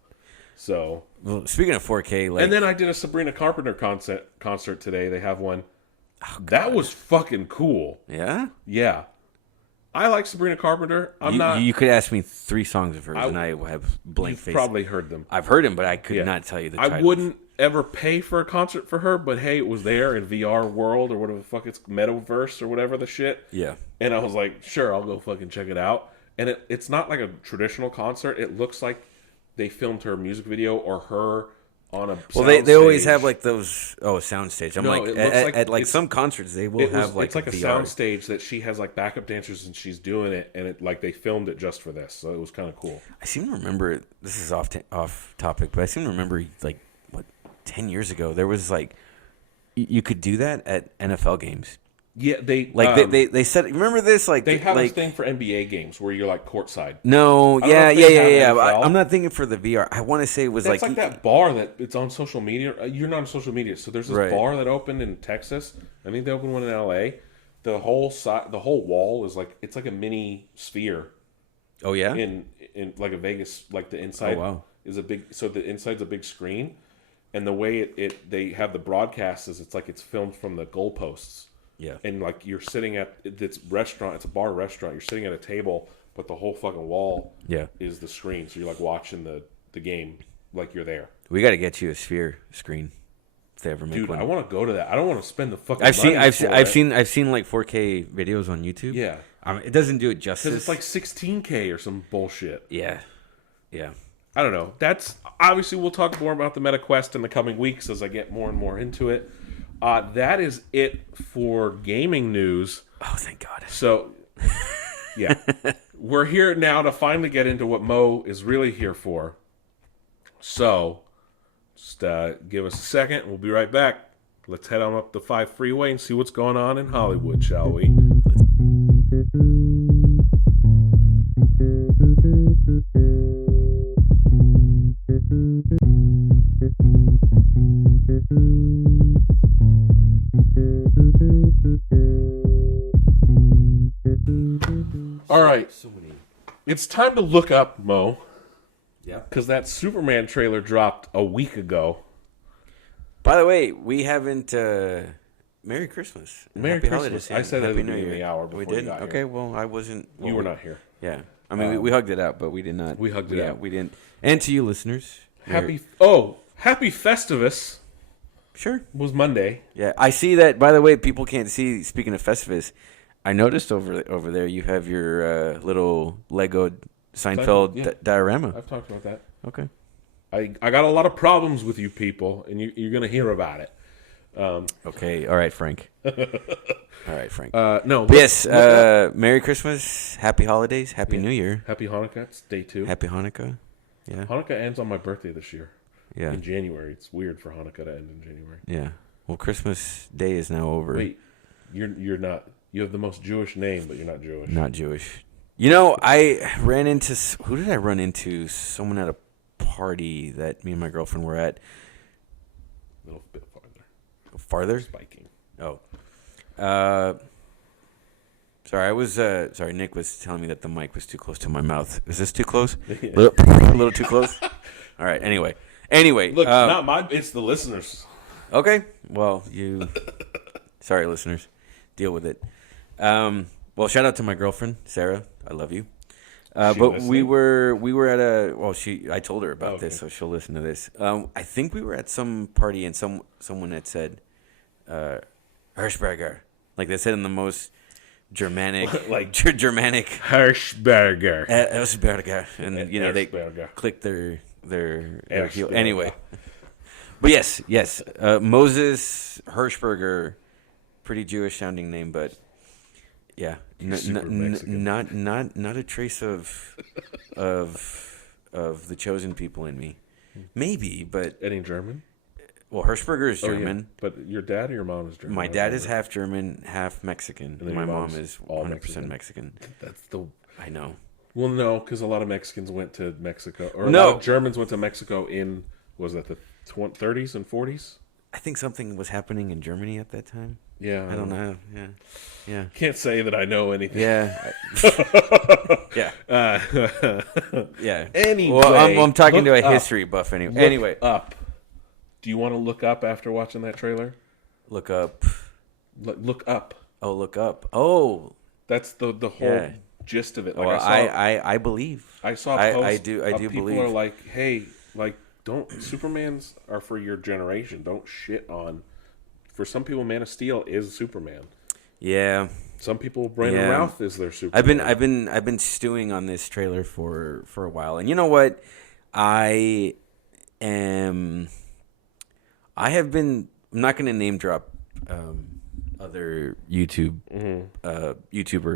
So, well, speaking of 4K, like, and then I did a Sabrina Carpenter concert today. They have one. That was fucking cool. Yeah? Yeah. I like Sabrina Carpenter. You could ask me 3 songs of hers, and I have blank You've face. probably heard them. I've heard them, but I could not tell you the titles. I wouldn't ever pay for a concert for her, but hey, it was there in VR world or whatever the fuck it's Metaverse or whatever the shit. Yeah. And I was like, sure, I'll go fucking check it out. And it's not like a traditional concert. It looks like they filmed her music video or her on a they always have like those soundstage. I'm like at like some concerts they will have like it's like a VR. sound stage that she has like backup dancers and she's doing it, and it like they filmed it just for this, so it was kind of cool. I seem to remember, this is off topic, but I seem to remember like 10 years ago there was like you could do that at NFL games. Yeah, they said, remember this, like they have this thing for NBA games where you're like courtside. No, yeah. I'm not thinking for the VR. I want to say it was it's like that bar that it's on social media. You're not on social media, so there's this bar that opened in Texas. I think they opened one in LA. The whole wall is like it's like a mini sphere. Oh yeah, in like a Vegas, like the inside is a big. So the inside's a big screen, and the way they have the broadcast is it's like it's filmed from the goalposts. Yeah. And like you're sitting at this restaurant, it's a bar restaurant, you're sitting at a table, but the whole fucking wall is the screen. So you're like watching the game like you're there. We got to get you a sphere screen if they ever make one. Dude, I want to go to that. I don't want to spend the fucking I've money. I've seen like 4K videos on YouTube. Yeah. It doesn't do it justice. Cuz it's like 16K or some bullshit. Yeah. Yeah. I don't know. That's obviously we'll talk more about the MetaQuest in the coming weeks as I get more and more into it. That is it for gaming news. Oh, thank God. So, yeah. We're here now to finally get into what Mo is really here for. So, just give us a second. We'll be right back. Let's head on up the 5 freeway and see what's going on in Hollywood, shall we? All right, it's time to look up, Mo. Yeah. Because that Superman trailer dropped a week ago. By the way, we haven't. Merry Christmas. Merry Happy Christmas. Holidays. I said Happy that New in Year. the hour before we did. you got Okay, here. well, I wasn't. Well, You were not here. Yeah, I mean, we hugged it out, but we did not. We hugged it out. We didn't. And to you, listeners, Happy Festivus. Sure. Was Monday. Yeah, I see that. By the way, people can't see. Speaking of Festivus, I noticed over there you have your little Lego Seinfeld diorama. I've talked about that. Okay. I got a lot of problems with you people, and you're going to hear about it. Okay. All right, Frank. All right, Frank. No. Yes. Merry Christmas. Happy Holidays. Happy New Year. Happy Hanukkah. It's day 2. Happy Hanukkah. Yeah. Hanukkah ends on my birthday this year. Yeah. In January. It's weird for Hanukkah to end in January. Yeah. Well, Christmas Day is now over. Wait. You're not. You have the most Jewish name, but you're not Jewish. Not Jewish. You know, I ran into... Who did I run into? Someone at a party that me and my girlfriend were at. A little bit farther. Farther? Spiking. Oh. Sorry, I was... sorry, Nick was telling me that the mic was too close to my mouth. Is this too close? Yeah. A little too close? All right, anyway. Look, not mine. It's the listeners. Okay. Well, you... Sorry, listeners. Deal with it. Well, shout out to my girlfriend, Sarah. I love you. But listening? we were at a... Well, I told her about this, so she'll listen to this. I think we were at some party, and someone had said, Hirschberger. Like they said in the most Germanic... like Germanic... Hirschberger. Hirschberger. And, they clicked their heel. Anyway. But yes. Moses Hirschberger... Pretty Jewish sounding name, but yeah, not a trace of the chosen people in me. Maybe, but Any German? Well, Hirschberger is German. Yeah. But your dad or your mom is German? My dad is half German, half Mexican. And my mom is 100% Mexican. That's the... I know. Well, no, because a lot of Mexicans went to Mexico, or a lot of Germans went to Mexico in, was that the 30s and 40s? I think something was happening in Germany at that time. Yeah. I don't know. Yeah. Can't say that I know anything. Yeah. Yeah. Yeah. Anyway. Well, I'm talking to a look up. history buff anyway. Look Anyway. up. Do you want to look up after watching that trailer? Look up. Look up. Oh, look up. Oh. That's the whole gist of it. Like Well, I believe. I saw I posts do of believe. people are like, hey, like, don't Supermans are for your generation. Don't shit on. For some people, Man of Steel is Superman. Yeah. Some people, Brandon Routh is their Superman. I've been stewing on this trailer for a while, and you know what? I'm not going to name drop other YouTubers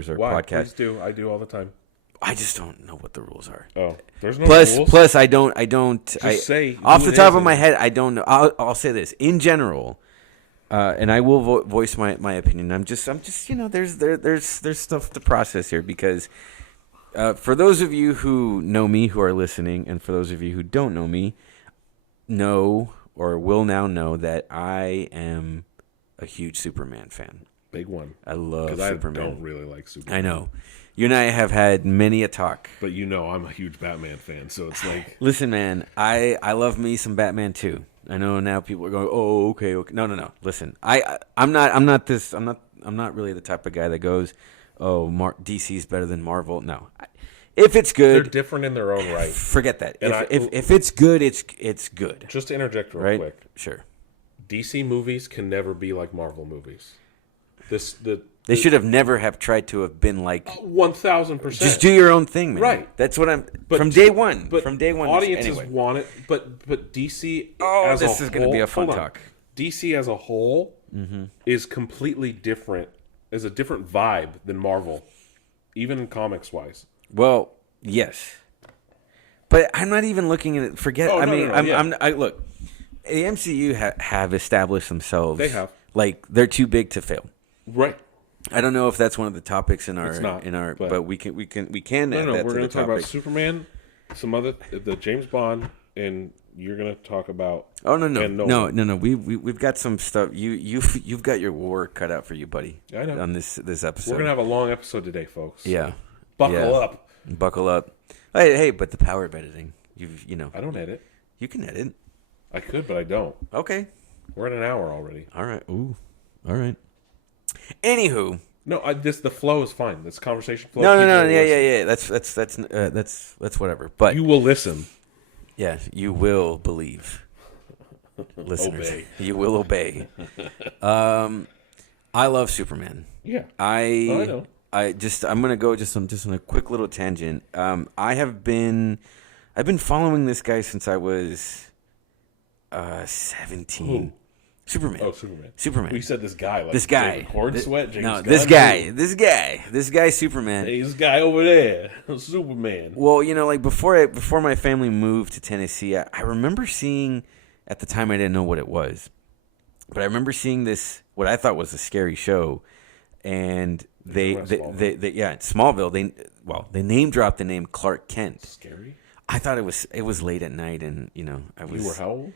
or Why? podcasts. Please do. I do all the time. I just don't know what the rules are. Oh, there's no rules. Plus, I don't. Say off who the it top is of my and- head, I don't know. I'll say this in general, and I will voice my opinion. I'm just there's stuff to process here because for those of you who know me who are listening, and for those of you who don't know me, know or will now know that I am a huge Superman fan. Big one. I love Because I Superman. don't really like Superman. I know. You and I have had many a talk. But you know I'm a huge Batman fan, so it's like... Listen, man, I love me some Batman too. I know now people are going, oh, okay. No. Listen, I'm not really the type of guy that goes, oh, DC's better than Marvel. No, if it's They're good, different in their own right. forget that. And If it's good, it's good. Just to interject real Right? quick. Sure. DC movies can never be like Marvel movies. They should have never have tried to have been like 1,000%. just do your own thing, man. Right. That's what I'm But- from day one. But From day one, audiences anyway. want it. But DC Oh, as this a is going to whole- be a fun hold on. talk. DC as a whole is completely different. Is a different vibe than Marvel, even comics wise. Well, yes, but I'm not even looking at it. Forget. Oh, I no, mean, no, yeah. I look. The MCU have established themselves. They have. Like they're too big to fail. Right. I don't know if that's one of the topics in our It's not, but- but we can No, add that we're to going the to talk about topic. Superman, the James Bond, and you're going to talk about. Oh and Nolan. no. We've got some stuff. You've got your work cut out for you, buddy. I know. On this episode. We're going to have a long episode today, folks. Yeah. Buckle up. Buckle up. Hey, but the power of editing. You know. I don't edit. You can edit. I could, but I don't. Okay. We're at an hour already. All right. Ooh. All right. Anywho. No, the flow is fine. This conversation flow. No. people will Yeah. listen. That's whatever. But You will listen. yeah, you will believe, listeners. Obey. You will obey. I love Superman. Yeah. I know. I'm gonna go just on a quick little tangent. I've been following this guy since I was 17. Who? Superman. Oh, Superman. Superman. We said this guy. Like This guy. David Cord Sweat. James No, Gunn. this guy, Superman. Hey, this guy over there, Superman. Well, like before my family moved to Tennessee, I remember seeing, at the time I didn't know what it was, but I remember seeing this, what I thought was a scary show, and they Smallville. They name dropped the name Clark Kent. Scary. I thought it was late at night, and I was You were how old?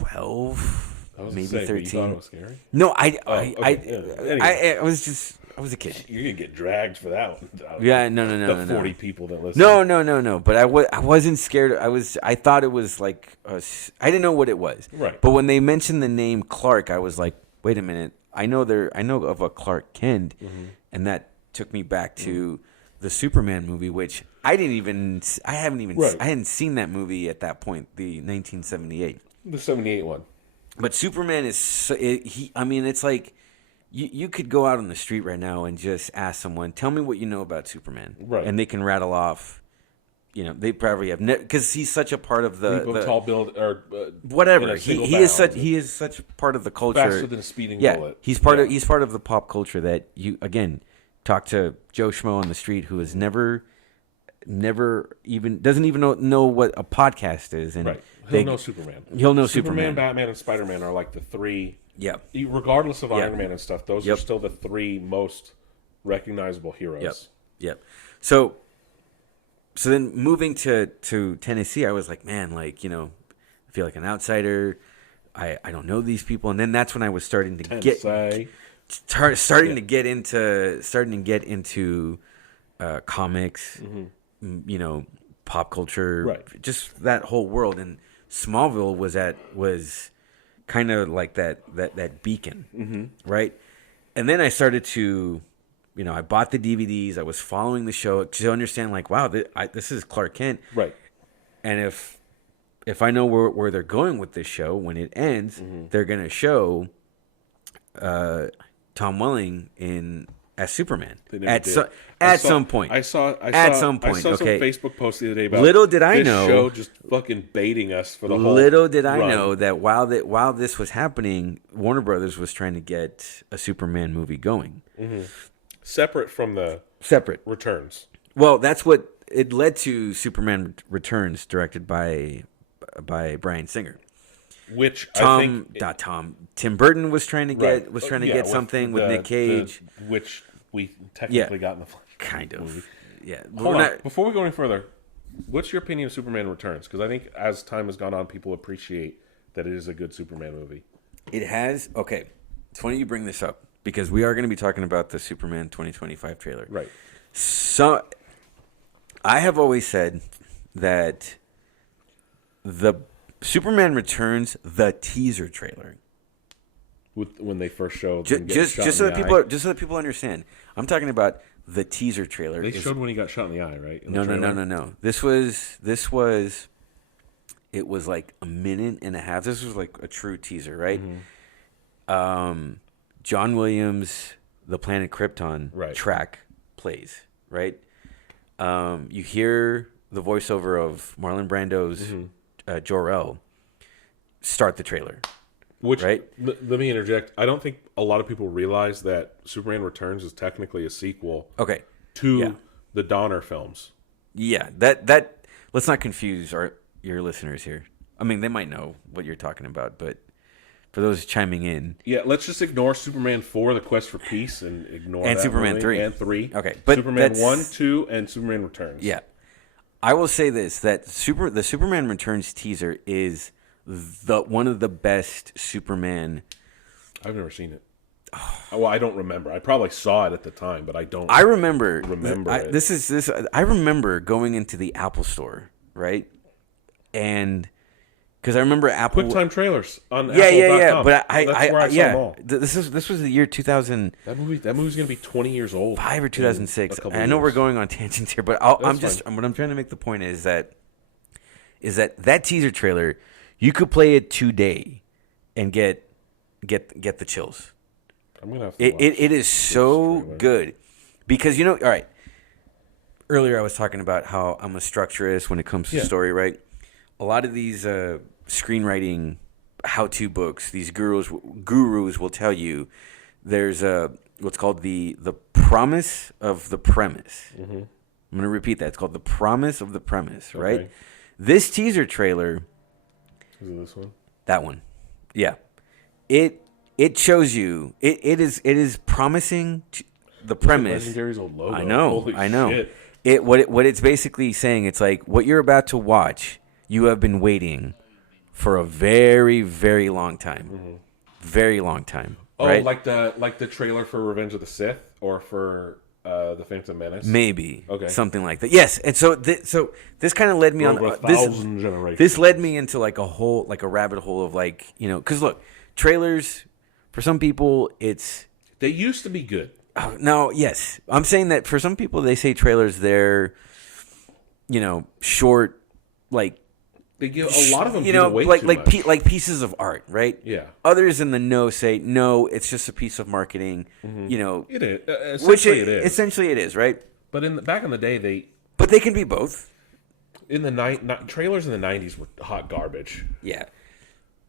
12, I was maybe gonna say, but 13. You thought it was scary? No, okay. Yeah. Anyway. I was a kid. You're gonna get dragged for that one. Yeah, no. The 40 people that listen. No. But I wasn't scared. I thought it was like I didn't know what it was. Right. But when they mentioned the name Clark, I was like, wait a minute. I know of a Clark Kent, and that took me back to the Superman movie, which I hadn't seen that movie at that point, the 1978. The 78 one. But Superman is it's like you could go out on the street right now and just ask someone, tell me what you know about Superman. Right. And they can rattle off, they probably have, because he's such a part of the tall build or whatever. He is such part of the culture. faster than a speeding bullet. He's part of the pop culture that you, again, talk to Joe Schmo on the street who has never even doesn't even know what a podcast is, and Right. He'll know Superman. He'll know Superman, Superman. Batman, and Spider-Man are like the three. Yeah. Regardless of Yeah. Iron Man and stuff, those are still the three most recognizable heroes. Yep. So then moving to Tennessee, I was like, man, I feel like an outsider. I don't know these people, and then that's when I was starting to Tensei. starting to get into comics, you know, pop culture, Right. just that whole world. And Smallville was kind of like that beacon, right? And then I started to, you know, I bought the DVDs. I was following the show to understand, like, wow, this is Clark Kent, Right. and if I know where they're going with this show, when it ends, they're gonna show Tom Welling as Superman at some point. I saw some some Facebook posts the other day about little did I this know, show just fucking baiting us for the whole. Little did I run. know that while this was happening, Warner Brothers was trying to get a Superman movie going, Separate from the separate. returns. Well, that's what it led to. Superman Returns, directed by Bryan Singer. Which I think Tim Burton was trying to get Right. get something with Nick Cage, which we technically got in the kind of. movie. Yeah, Hold on. Before we go any further, what's your opinion of Superman Returns? Because I think as time has gone on, people appreciate that it is a good Superman movie. It has. Okay, it's funny you bring this up because we are going to be talking about the Superman 2025 trailer. Right. So, I have always said that the Superman Returns, the teaser trailer, When they first showed just so that people understand, I'm talking about the teaser trailer. They showed when he got shot in the eye, right? In the No. trailer? This was it was like a minute and a half. This was like a true teaser, right? John Williams, The Planet Krypton track plays, right? You hear the voiceover of Marlon Brando's Jor-El start the trailer. Which, right? Let me interject. I don't think a lot of people realize that Superman Returns is technically a sequel to the Donner films. Yeah, that let's not confuse your listeners here. I mean, they might know what you're talking about, but for those chiming in, yeah, let's just ignore Superman 4, The Quest for Peace, and ignore that Superman movie, 3. and 3. Okay, but Superman 1, 2, and Superman Returns. Yeah, I will say this: that the Superman Returns teaser is one of the best Superman. I've never seen it. Well, I don't remember. I probably saw it at the time, but I don't. I remember. it. I remember going into the Apple store, right? And because I remember Apple QuickTime trailers on yeah. Apple.com. But That's where I saw them all. This was the year 2000. That movie's gonna be 20 years old. 5 or 2006. I know we're going on tangents here, but what I'm trying to make the point is that teaser trailer, you could play it today and get the chills. I'm gonna have to watch it is so good because all right. Earlier I was talking about how I'm a structurist when it comes to story, right? A lot of these screenwriting how-to books, these gurus will tell you there's what's called the promise of the premise. I'm going to repeat that. It's called the promise of the premise, right? Okay. This teaser trailer. Is it this one? That one. Yeah. It shows you it is promising the premise. Legendary's old logo. I know. Holy I know. Shit. What it's basically saying, it's like what you're about to watch, you have been waiting for a very, very long time. Very long time. Oh, right? like the trailer for Revenge of the Sith or for the Phantom Menace? Maybe. Okay. Something like that. Yes. And so this kind of led me on this led me into like a rabbit hole of cuz look, trailers for some people they used to be good. No, yes. I'm saying that for some people they say trailers they're short They give a lot of them give away too much. like pieces of art, right? Yeah. Others in the know say no, it's just a piece of marketing. It is. It is. Essentially, it is, right? But back in the day, they can be both. In the trailers in the 90s were hot garbage. Yeah.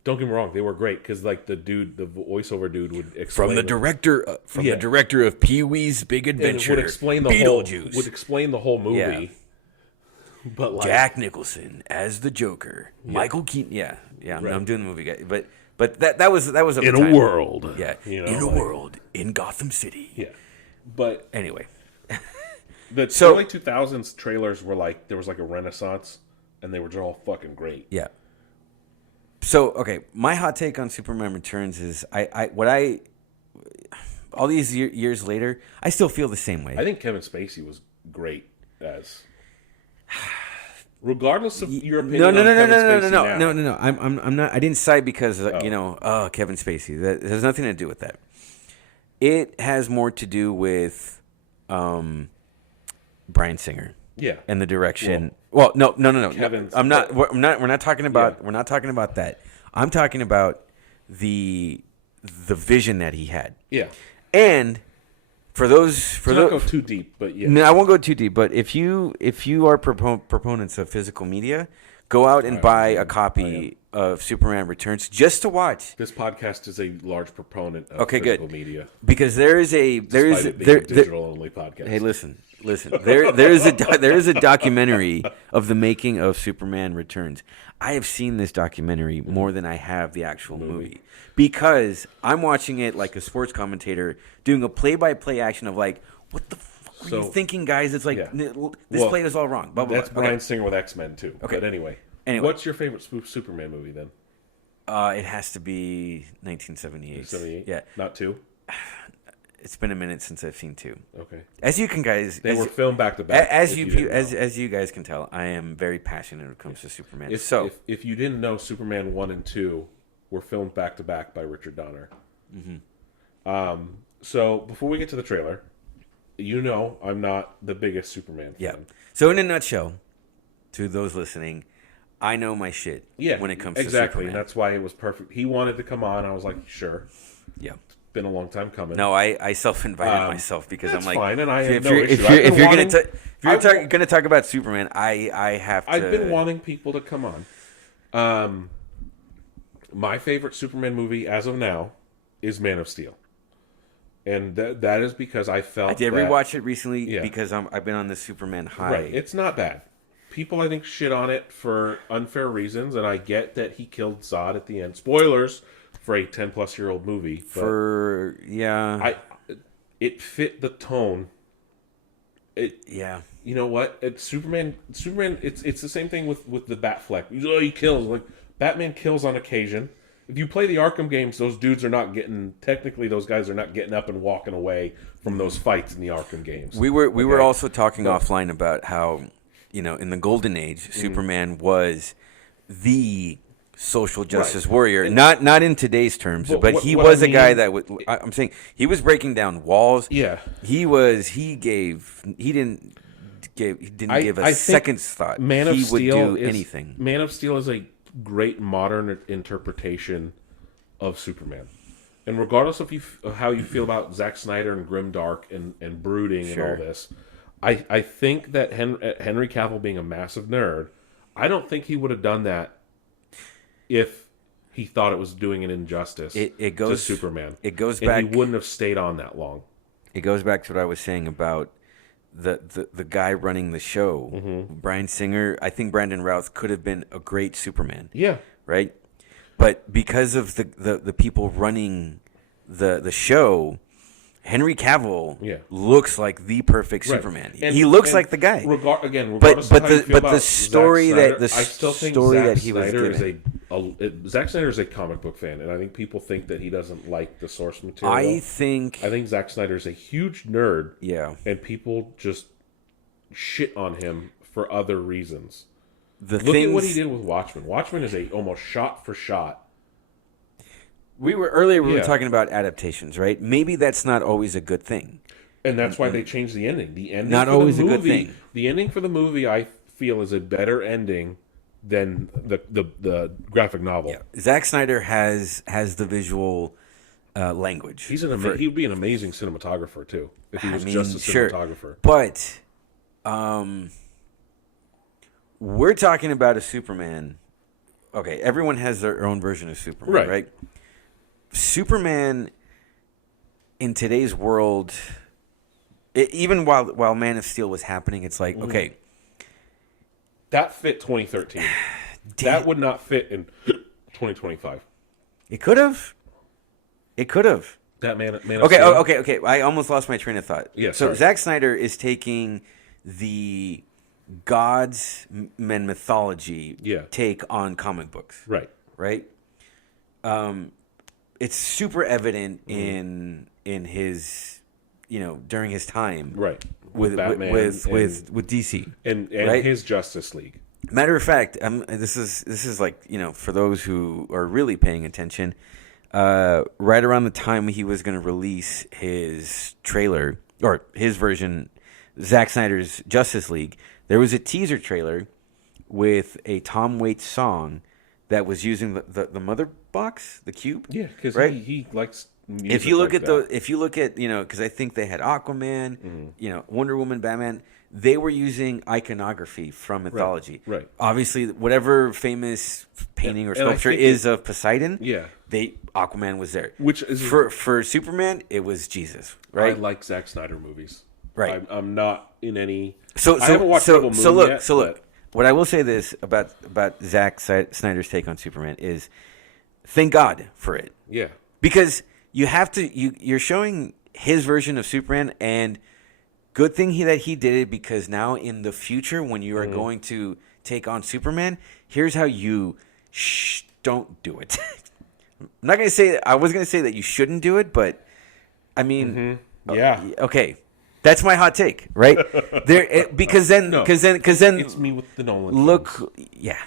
Don't get me wrong, they were great because the voiceover dude would explain the director of Pee-wee's Big Adventure, would explain the whole movie. Yeah. But Jack Nicholson as the Joker, Michael Keaton. Yeah. Right. I'm doing the movie guy, but that was a in time. A world. Yeah, in a world in Gotham City. Yeah, but anyway, the early 2000s trailers were there was a renaissance, and they were just all fucking great. Yeah. So okay, my hot take on Superman Returns is all these years later, I still feel the same way. I think Kevin Spacey was great as, regardless of your opinion. No. I'm not. I didn't side because Kevin Spacey. That has nothing to do with that. It has more to do with Bryan Singer. Yeah. And the direction. Well, no. Kevin's, We're not talking about. Yeah. We're not talking about that. I'm talking about the vision that he had. Yeah. And for those, not go too deep, but yeah. No, I won't go too deep. But if you are proponents of physical media, go out and buy a copy of Superman Returns just to watch. This podcast is a large proponent of physical media because there is a digital only podcast. Hey, listen. There is a documentary of the making of Superman Returns. I have seen this documentary more than I have the actual movie because I'm watching it like a sports commentator doing a play-by-play action of like, what the fuck were you thinking, guys? It's like this play is all wrong. Blah, blah, that's blah. Bryan Singer with X-Men too. Okay. But anyway, what's your favorite Superman movie then? It has to be 1978. 78? Yeah. Not 2? It's been a minute since I've seen 2. Okay. As you can guys, they were filmed back to back. As you guys can tell, I am very passionate when it comes to Superman. If you didn't know, Superman 1 and 2 were filmed back to back by Richard Donner. Mm-hmm. So before we get to the trailer, I'm not the biggest Superman fan. Yeah. So in a nutshell, to those listening, I know my shit. Yeah. When it comes to exactly, Superman. and that's why it was perfect. He wanted to come on. I was like, sure. Yeah. Been a long time coming. No, I self-invited myself because I'm like, fine, and I have if you're gonna talk about Superman, I have to. I've been wanting people to come on. My favorite Superman movie as of now is Man of Steel, and that is because I felt I did rewatch it recently because I've been on the Superman high. Right, it's not bad. People I think shit on it for unfair reasons, and I get that he killed Zod at the end. Spoilers. For a 10-plus-year-old movie. It fit the tone. You know what? Superman, it's the same thing with the Batfleck. He kills. Like, Batman kills on occasion. If you play the Arkham games, those dudes are not getting... Technically, those guys are not getting up and walking away from those fights in the Arkham games. We were also talking offline about how, in the Golden Age, Superman was the... social justice warrior, not in today's terms, but he was a guy that I'm saying he was breaking down walls. Yeah, he didn't give a second's thought. He would do anything. Man of Steel is a great modern interpretation of Superman, and regardless of how you feel about Zack Snyder and grimdark and brooding and all this, I think that Henry Cavill being a massive nerd, I don't think he would have done that if he thought it was doing an injustice to Superman. It goes back. He wouldn't have stayed on that long. It goes back to what I was saying about the guy running the show, Bryan Singer. I think Brandon Routh could have been a great Superman. Yeah. Right? But because of the people running the show, Henry Cavill looks like the perfect Superman. He looks like the guy. Regardless of how you feel about the story Zack that Snyder, I still think that he was given. Zack Snyder is a comic book fan, and I think people think that he doesn't like the source material. I think Zack Snyder is a huge nerd. Yeah, and people just shit on him for other reasons. Look at what he did with Watchmen. Watchmen is almost shot for shot. We were talking about adaptations, right? Maybe that's not always a good thing. And that's why they changed the ending. The ending not for always the movie, a good thing. The ending for the movie, I feel, is a better ending than the graphic novel. Yeah. Zack Snyder has the visual language. He'd be an amazing cinematographer too if he was just a cinematographer. Sure. But we're talking about a Superman. Okay, everyone has their own version of Superman, right? Superman in today's world, even while Man of Steel was happening, it's like, okay, that fit 2013. That would not fit in 2025. It could have. That Man of Steel. Okay. I almost lost my train of thought. Yeah. So Zack Snyder is taking the gods and mythology take on comic books. Right. it's super evident in his, during his time Right. with Batman with DC and right? his Justice League. Matter of fact, this is like, for those who are really paying attention, right around the time he was going to release his trailer or his version, Zack Snyder's Justice League, there was a teaser trailer with a Tom Waits song that was using the mother box, the cube. Yeah, because right? he likes music. If you look like at that. if you look at, because I think they had Aquaman, Wonder Woman, Batman. They were using iconography from mythology. Right. Obviously, whatever famous painting or And I sculpture think is of Poseidon, Yeah. Aquaman was there. Which is for Superman, it was Jesus, right? I like Zack Snyder movies. Right. I'm not in any. So I haven't watched Rebel Moon yet, look. What I will say this about Zack Snyder's take on Superman is, thank God for it, Yeah. because you have to. You're showing his version of Superman, and good thing that he did it, because now in the future, when you are going to take on Superman, here's how you don't do it. I'm not gonna say. I was gonna say that you shouldn't do it, but I mean, Yeah. okay. That's my hot take, right? Because then, It's me with the Nolan. look, yeah.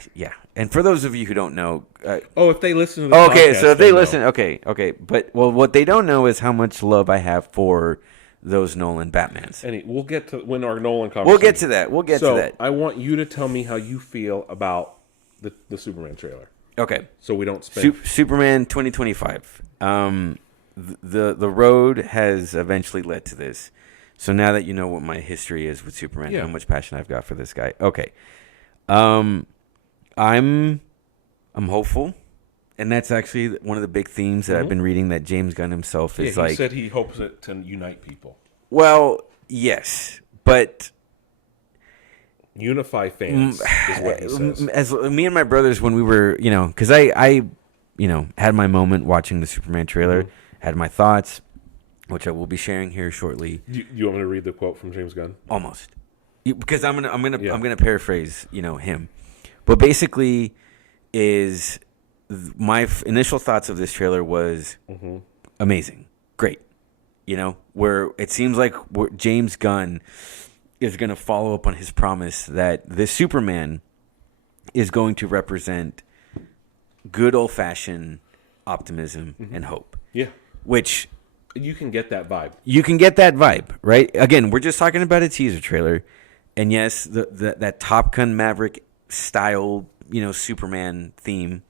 And for those of you who don't know, if they listen to the okay, podcast, so if they know. listen, okay, but what they don't know is how much love I have for those Nolan Batmans. We'll get to when our Nolan conversation. We'll get to that. We'll get to that. I want you to tell me how you feel about the Superman trailer. Okay. So we don't spend. Superman 2025. The road has eventually led to this. So now that you know what my history is with Superman, how much passion I've got for this guy. Okay. I'm hopeful, and that's actually one of the big themes that I've been reading, that James Gunn himself is he said he hopes it to unite people. Well, yes, but Unify fans is what he says. as me and my brothers, when we were, because I had my moment watching the Superman trailer, had my thoughts, which I will be sharing here shortly. You want me to read the quote from James Gunn? Almost, because I'm gonna paraphrase him, but basically, is my initial thoughts of this trailer was amazing, great, where it seems like James Gunn is going to follow up on his promise that this Superman is going to represent good old-fashioned optimism and hope. Yeah. Which you can get that vibe. You can get that vibe, right? Again, we're just talking about a teaser trailer. And yes, that Top Gun Maverick style, Superman theme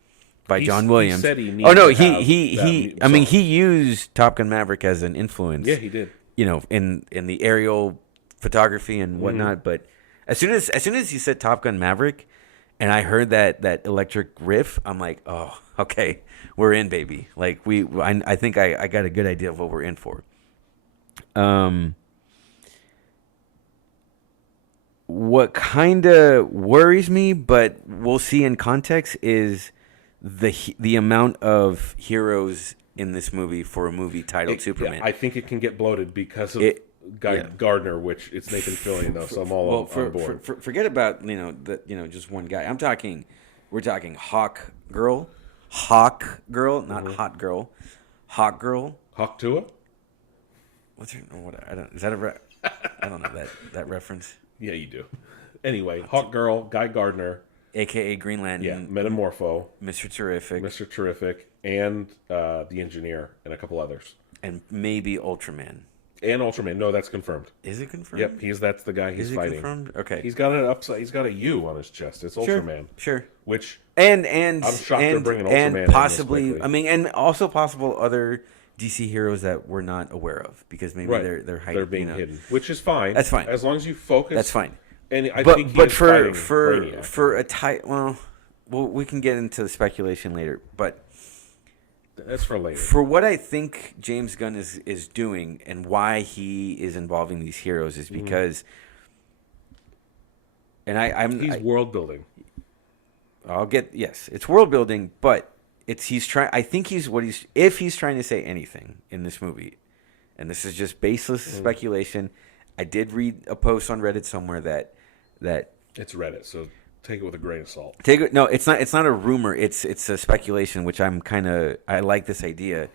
by John Williams. He said he he used Top Gun Maverick as an influence. Yeah, he did. In the aerial photography and whatnot. But as soon as he said Top Gun Maverick, and I heard that electric riff, I'm like, oh, okay, we're in, baby. Like I think I got a good idea of what we're in for. What kind of worries me, but we'll see in context, is the amount of heroes in this movie for a movie titled Superman. Yeah, I think it can get bloated because of Gardner, which it's Nathan Fillion though, so I'm all on board. Forget about just one guy. We're talking Hawk Girl, not Hot Girl, Hawk Girl. Hawk Tua? What's her? I don't. Is that I don't know that reference. Yeah, you do. Anyway, Hawk Girl, Guy Gardner, a.k.a. Green Lantern, Metamorpho, Mr. Terrific, and the Engineer, and a couple others, and maybe Ultraman. And Ultraman. No, that's confirmed. Is it confirmed? Yep, that's the guy he's fighting. Confirmed? Okay. He's got he's got a U on his chest. It's Ultraman. Sure. Which and I'm shocked they're bringing Ultraman and possibly, in this and also possible other DC heroes that we're not aware of, because maybe they're hiding. They're being hidden, which is fine. That's fine. As long as you focus. That's fine. And I think for a tight, well, we can get into the speculation later, but that's for later. For what I think James Gunn is doing, and why he is involving these heroes, is because, and he's world building. It's world building, but he's trying. I think if he's trying to say anything in this movie, and this is just baseless speculation. I did read a post on Reddit somewhere that it's Reddit, so take it with a grain of salt. No, it's not. It's not a rumor. It's a speculation, which I like this idea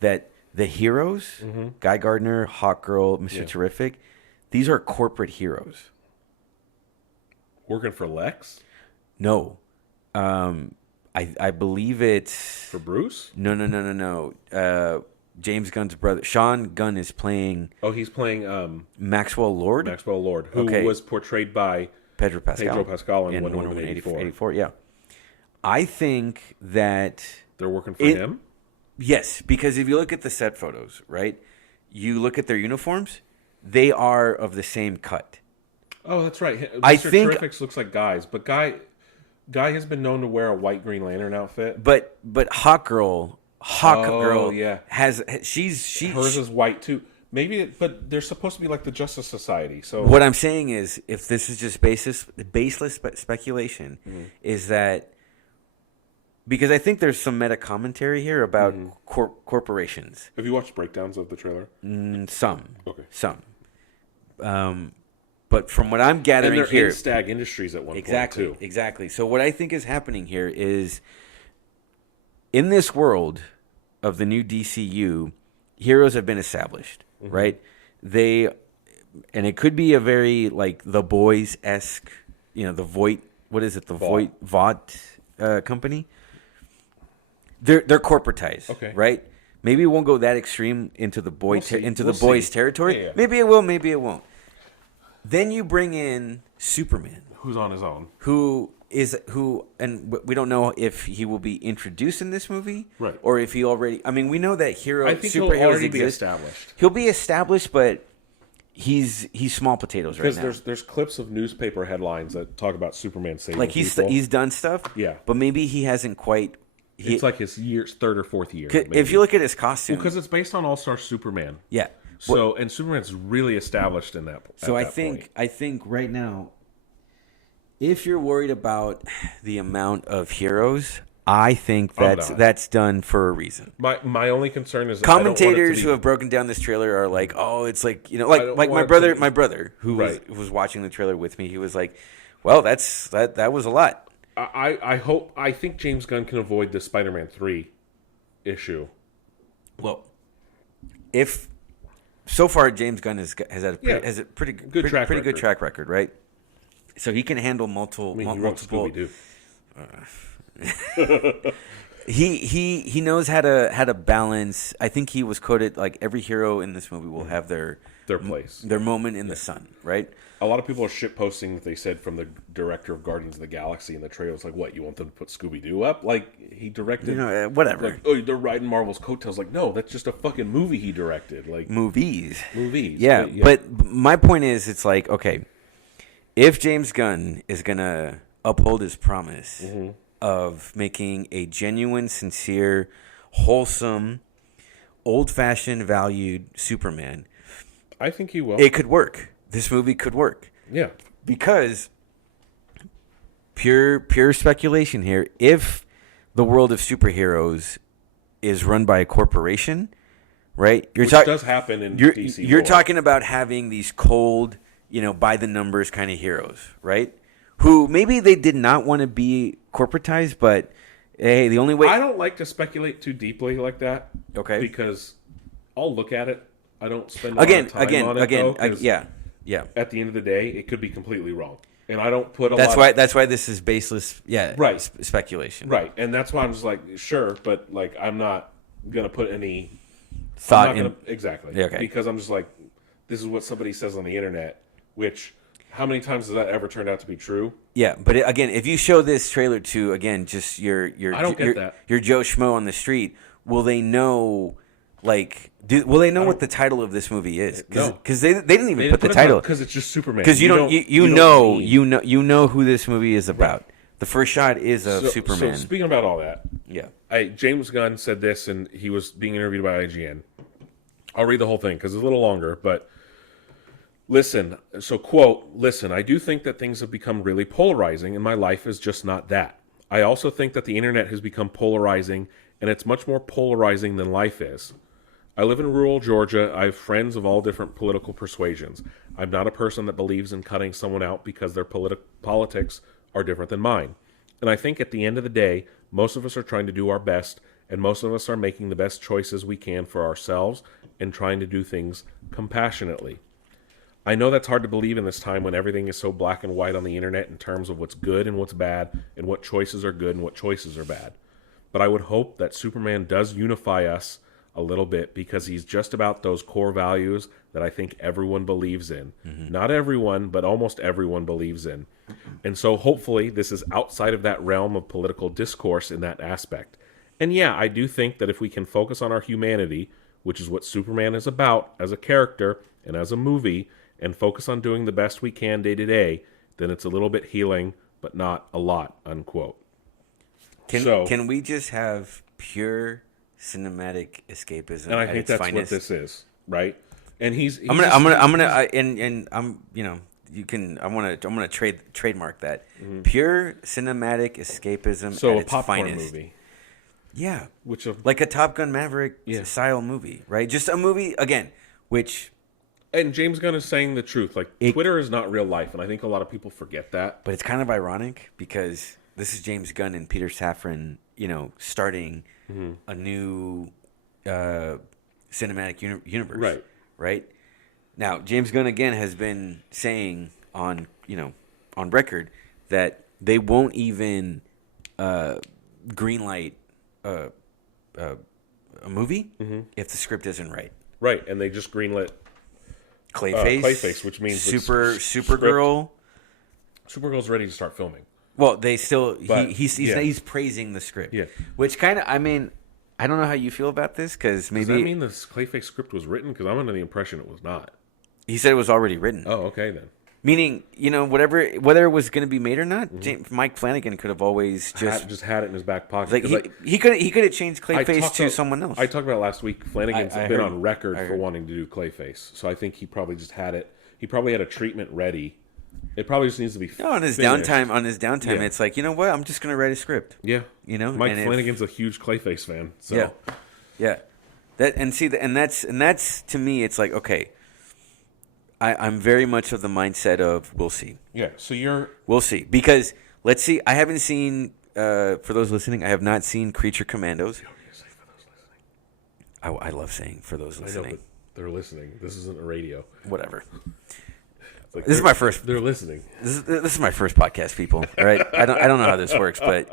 that the heroes, Guy Gardner, Hawkgirl, Mr. Terrific, these are corporate heroes. Working for Lex? No, I believe it's For Bruce? No. James Gunn's brother, Sean Gunn, is playing. Oh, he's playing Maxwell Lord. Maxwell Lord, who was portrayed by Pedro Pascal in Wonder Woman 84. 84. Yeah, I think that They're working for him? Yes, because if you look at the set photos, right, you look at their uniforms, they are of the same cut. Oh, that's right. I Mr. think Terrific looks like Guy's, but Guy has been known to wear a white Green Lantern outfit. But Hawkgirl, has hers is white too. Maybe, but they're supposed to be like the Justice Society. So what I'm saying is, if this is just baseless speculation, is that because I think there's some meta commentary here about corporations. Have you watched breakdowns of the trailer? Some. Okay. Some. But from what I'm gathering and they're here, in Stag Industries at one point too. Exactly. So what I think is happening here is, in this world of the new DCU, heroes have been established, right? And it could be a very like The Boys-esque, the Voight. What is it? The Vought company. They're corporatized, okay, right? Maybe it won't go that extreme into the boys territory. Yeah. Maybe it will. Maybe it won't. Then you bring in Superman, who's on his own, and we don't know if he will be introduced in this movie, right? Or if he already. I mean, we know that superheroes he'll already exist. be established. He'll be established, but he's small potatoes right now. Because there's clips of newspaper headlines that talk about Superman saving people. He's done stuff, yeah, but maybe he hasn't quite. It's like his third or fourth year. If you look at his costume, because it's based on All Star Superman. Yeah. So and Superman's really established in that. So I think right now, if you're worried about the amount of heroes, I think that's done for a reason. My only concern is commentators who have broken down this trailer are like, oh, it's like like my brother who was watching the trailer with me. He was like, well, that was a lot. I think James Gunn can avoid the Spider-Man 3 issue. Well, if so far James Gunn has a pretty good track record, right? So he can handle multiple. He wrote Scooby-Doo. He knows how to balance. I think he was quoted like every hero in this movie will have their place, their moment in the sun, right? A lot of people are shitposting what they said from the director of Guardians of the Galaxy in the trailer. It's like, what, you want them to put Scooby-Doo up? Like, he directed... whatever. Like, oh, they're riding Marvel's coattails. Like, no, that's just a fucking movie he directed. Like Movies. Yeah, but my point is, it's like, okay, if James Gunn is going to uphold his promise of making a genuine, sincere, wholesome, old-fashioned, valued Superman... I think he will. It could work. This movie could work. Yeah. Because pure speculation here, if the world of superheroes is run by a corporation, right? Which does happen in DC. You're talking about having these cold, by the numbers kind of heroes, right? Who maybe they did not want to be corporatized, but hey, the only way I don't like to speculate too deeply like that. Okay. Because I'll look at it. I don't spend a lot of time on it, though, yeah. At the end of the day, it could be completely wrong, and I don't put That's why this is baseless. Yeah, right. Speculation. Right, and that's why I'm just like, sure, but like I'm not gonna put any thought in exactly. Yeah, okay. Because I'm just like, this is what somebody says on the internet. Which, how many times has that ever turned out to be true? Yeah, but again, if you show this trailer to just your I don't get that. Your Joe Schmo on the street, will they know? Will they know what the title of this movie is? Because they didn't even put the title. Because it's just Superman. Because you know who this movie is about. Right. The first shot is of Superman. So speaking about all that, yeah, James Gunn said this, and he was being interviewed by IGN. I'll read the whole thing because it's a little longer, but listen. So quote, listen, I do think that things have become really polarizing, and my life is just not that. I also think that the internet has become polarizing, and it's much more polarizing than life is. I live in rural Georgia. I have friends of all different political persuasions. I'm not a person that believes in cutting someone out because their politics are different than mine. And I think at the end of the day, most of us are trying to do our best, and most of us are making the best choices we can for ourselves and trying to do things compassionately. I know that's hard to believe in this time when everything is so black and white on the internet in terms of what's good and what's bad, and what choices are good and what choices are bad. But I would hope that Superman does unify us a little bit, because he's just about those core values that I think everyone believes in. Not everyone, but almost everyone believes in. And so hopefully this is outside of that realm of political discourse in that aspect. And yeah, I do think that if we can focus on our humanity, which is what Superman is about as a character and as a movie, and focus on doing the best we can day to day, then it's a little bit healing, but not a lot, unquote. Can we just have pure cinematic escapism? And I think that's finest? what this is, right? And he's I'm gonna trademark that. Pure cinematic escapism so at a its popcorn finest. movie, Yeah, which of, like a Top Gun Maverick Yeah. style movie, right? Just a movie again, which. and James Gunn is saying the truth. Like, Twitter is not real life, and I think a lot of people forget that. But it's kind of ironic because this is James Gunn and Peter Safran, starting a new cinematic universe. Right? Now, James Gunn, again, has been saying on record that they won't even greenlight a movie if the script isn't right. Right, and they just greenlit Clayface, which means Supergirl. Supergirl's ready to start filming. Well, they still But, he's praising the script. Yeah. Which kind of, I mean, I don't know how you feel about this because maybe Does that mean the Clayface script was written? Because I'm under the impression it was not. he said it was already written. Oh, okay then. Meaning, whether it was going to be made or not, Mike Flanagan could have always Just had it in his back pocket. like 'Cause he could have changed I Clayface talked to about- someone else. I talked about it last week. Flanagan's I been heard- on record I for heard. wanting to do Clayface, so I think he probably just had it. He probably had a treatment ready. It probably just needs to be. No, on his finished. downtime, Yeah. it's like, you know what? I'm just going to write a script. Yeah, Mike and Flanagan's a huge Clayface fan. So. Yeah. That's to me, it's like, okay, I'm very much of the mindset of we'll see. Yeah. So We'll see. Because, let's see, I haven't seen, for those listening, I have not seen Creature Commandos. I love saying for those I know, listening. but they're listening. This isn't a radio. Whatever. It's like This is my first. They're listening. This is my first podcast, people. All right, I don't know how this works, but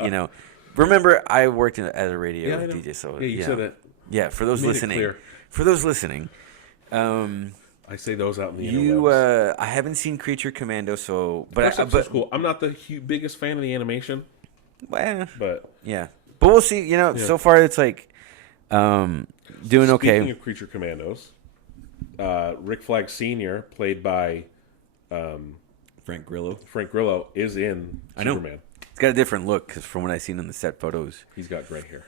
remember I worked as a radio I know. DJ, so Yeah, you said that. Yeah, for those Made it listening, clear. I say those out in the interwebs. I haven't seen Creature Commando, so but First episode's cool. I'm not the biggest fan of the animation, well, but yeah, but we'll see. So far it's like doing okay. Speaking of Creature Commandos, Rick Flag Sr., played by Frank Grillo. Frank Grillo, is in I know. Superman. It's got a different look because from what I've seen in the set photos. He's got gray hair.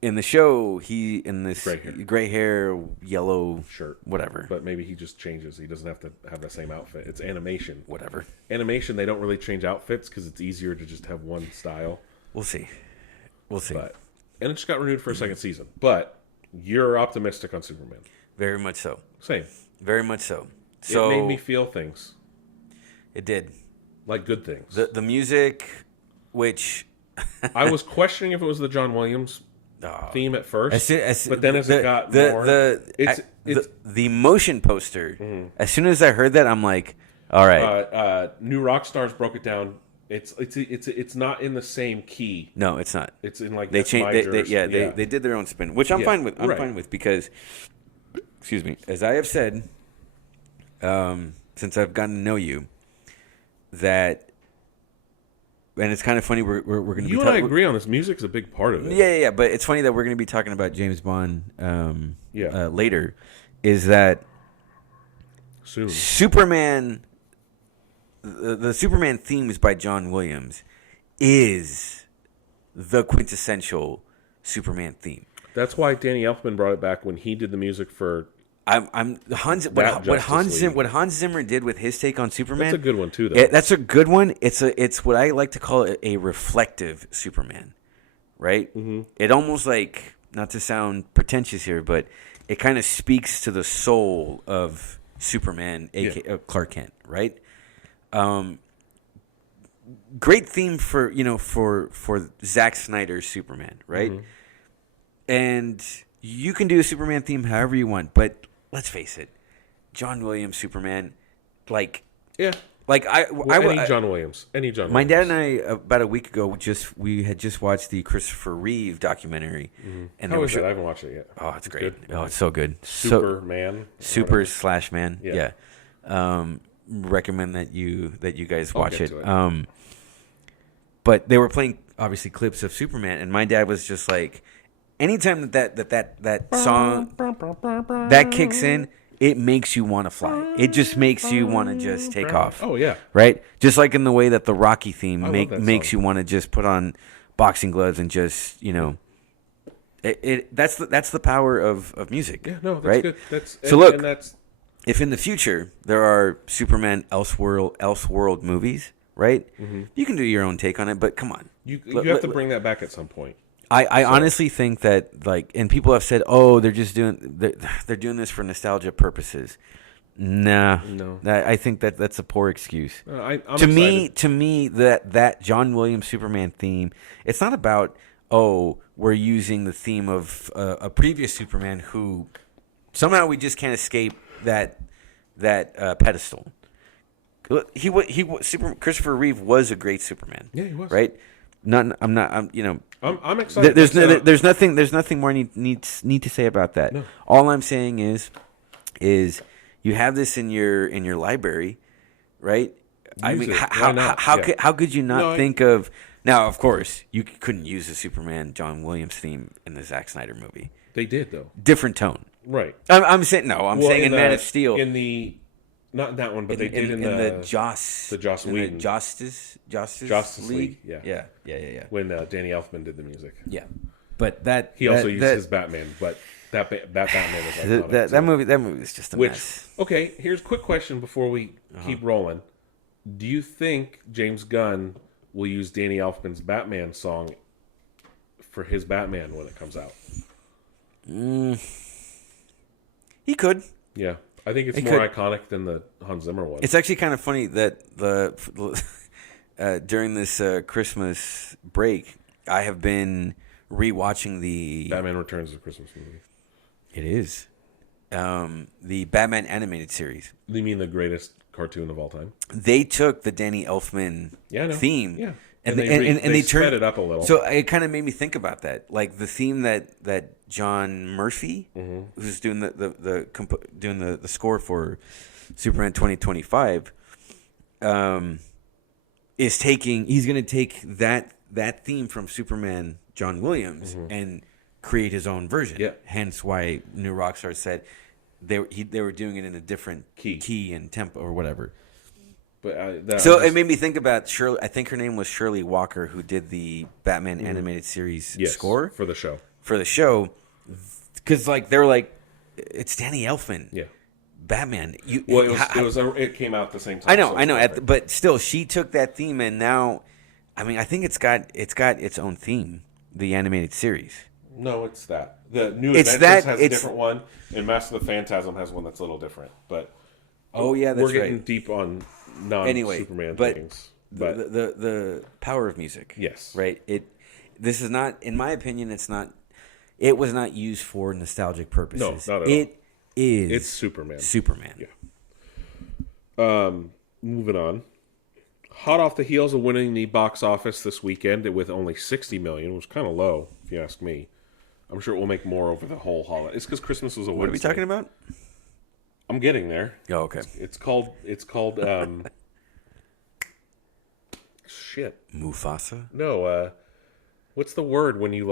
In the show, he in this Gray hair. yellow Shirt. whatever. But maybe he just changes. He doesn't have to have the same outfit. It's animation. Whatever. Animation, they don't really change outfits because it's easier to just have one style. We'll see. And it just got renewed for a second season. But you're optimistic on Superman. Very much so. Same. Very much so. So it made me feel things. It did. Like good things. The music, which I was questioning if it was the John Williams theme at first, but then as it got more, the motion poster. As soon as I heard that, I'm like, all right. New Rockstars broke it down. It's not in the same key. No, it's not. It's in like they changed. They did their own spin, which I'm fine with. I'm fine with because, excuse me, as I have said, since I've gotten to know you, that. And it's kind of funny. We're going to be. You and I agree on this. Music's a big part of it. Yeah. But it's funny that we're going to be talking about James Bond. Later, is that soon Superman. The Superman themes by John Williams is the quintessential Superman theme. That's why Danny Elfman brought it back when he did the music for. What Hans Zimmer did with his take on Superman. That's a good one too, though. That's a good one. It's what I like to call a reflective Superman, right? Mm-hmm. It almost like, not to sound pretentious here, but it kind of speaks to the soul of Superman, aka Clark Kent, right? great theme for for Zack Snyder's Superman, right? Mm-hmm. And you can do a Superman theme however you want, but let's face it, John Williams Superman, like Yeah. like Any John Williams. my dad and I about a week ago we had just watched the Christopher Reeve documentary, and How is it? I haven't watched it yet. oh, it's great. good? Oh, it's so good. Superman. Super slash man. Yeah. Yeah. Recommend that you guys watch get it. to it. But they were playing obviously clips of Superman, and my dad was just like, anytime that song that kicks in, it makes you want to fly. It just makes you want to just take off. Oh, yeah. Right? Just like in the way that the Rocky theme love that makes song. you want to just put on boxing gloves and just, that's the power of music. Yeah, no, that's right? good. So look, and that's if in the future there are Superman Elseworld movies, right? You can do your own take on it, but come on. you have to bring that back at some point. I honestly think that and people have said, oh, they're doing this for nostalgia purposes. Nah, No. I think that's a poor excuse. I'm to excited. me, that John Williams Superman theme, it's not about we're using the theme of a previous Superman who somehow we just can't escape that pedestal. Christopher Reeve was a great Superman. Yeah, he was. Right. I'm I'm excited. There's nothing more I need to say about that. No. All I'm saying is you have this in your library, right? I mean, it. how Why not? how Yeah. how could you not No, think of now? Of course, you couldn't use the Superman John Williams theme in the Zack Snyder movie. They did though. Different tone. Right. I'm saying no. I'm saying in the, Man of Steel. In the not in that one, but they did in the Joss in Whedon. the Justice League, yeah. Yeah. when Danny Elfman did the music. Yeah. But that He also used his Batman, but that Batman was iconic. that movie is just a mess. Okay, here's a quick question before we keep rolling. Do you think James Gunn will use Danny Elfman's Batman song for his Batman when it comes out? He could. Yeah, I think it's He more could. iconic than the Hans Zimmer one. It's actually kind of funny that during this Christmas break, I have been rewatching the. Batman Returns is a Christmas movie. It is the Batman animated series. You mean the greatest cartoon of all time? They took the Danny Elfman Yeah, I know. theme, Yeah. and they sped turned it up a little. So it kind of made me think about that, like the theme that John Murphy, who's doing the score for Superman 2025, is taking. He's going to take that theme from Superman John Williams and create his own version. Yeah. Hence why New Rockstar said they were doing it in a different key and tempo or whatever. But It made me think about Shirley. I think her name was Shirley Walker, who did the Batman animated series score for the show. Because they're like, it's Danny Elfman. Yeah. Batman. It came out at the same time. I know. But still, she took that theme, and now, I mean, I think it's got its own theme. The animated series. No, it's that. The New It's Adventures that- has a it's- different one, and Master of the Phantasm has one that's a little different. But Oh yeah, that's we're getting right. deep on Anyway, non-Superman but things. But the power of music. yes, Right. This is not, in my opinion, it's not. It was not used for nostalgic purposes. No, not at all. It is. it's Superman. Superman. Yeah. Moving on. Hot off the heels of winning the box office this weekend with only $60 million, which was kind of low, if you ask me. I'm sure it will make more over the whole holiday. It's because Christmas was a What are we Wednesday. talking about? I'm getting there. Oh, okay. It's called shit. Mufasa. No, what's the word when you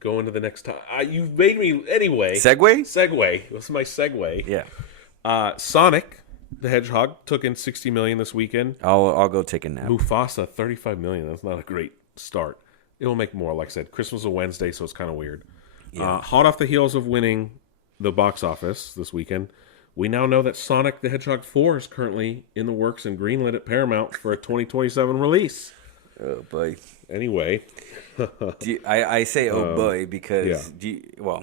go into the next time? You made me anyway. Segway? Segway. What's my segue? Yeah. Sonic the Hedgehog took in $60 million this weekend. I'll go take a nap. Mufasa $35 million. That's not a great start. It will make more. Like I said, Christmas is a Wednesday, so it's kind of weird. Yeah. Hot off the heels of winning the box office this weekend, we now know that Sonic the Hedgehog 4 is currently in the works and greenlit at Paramount for a 2027 release. Oh boy. Anyway, I say oh boy because yeah.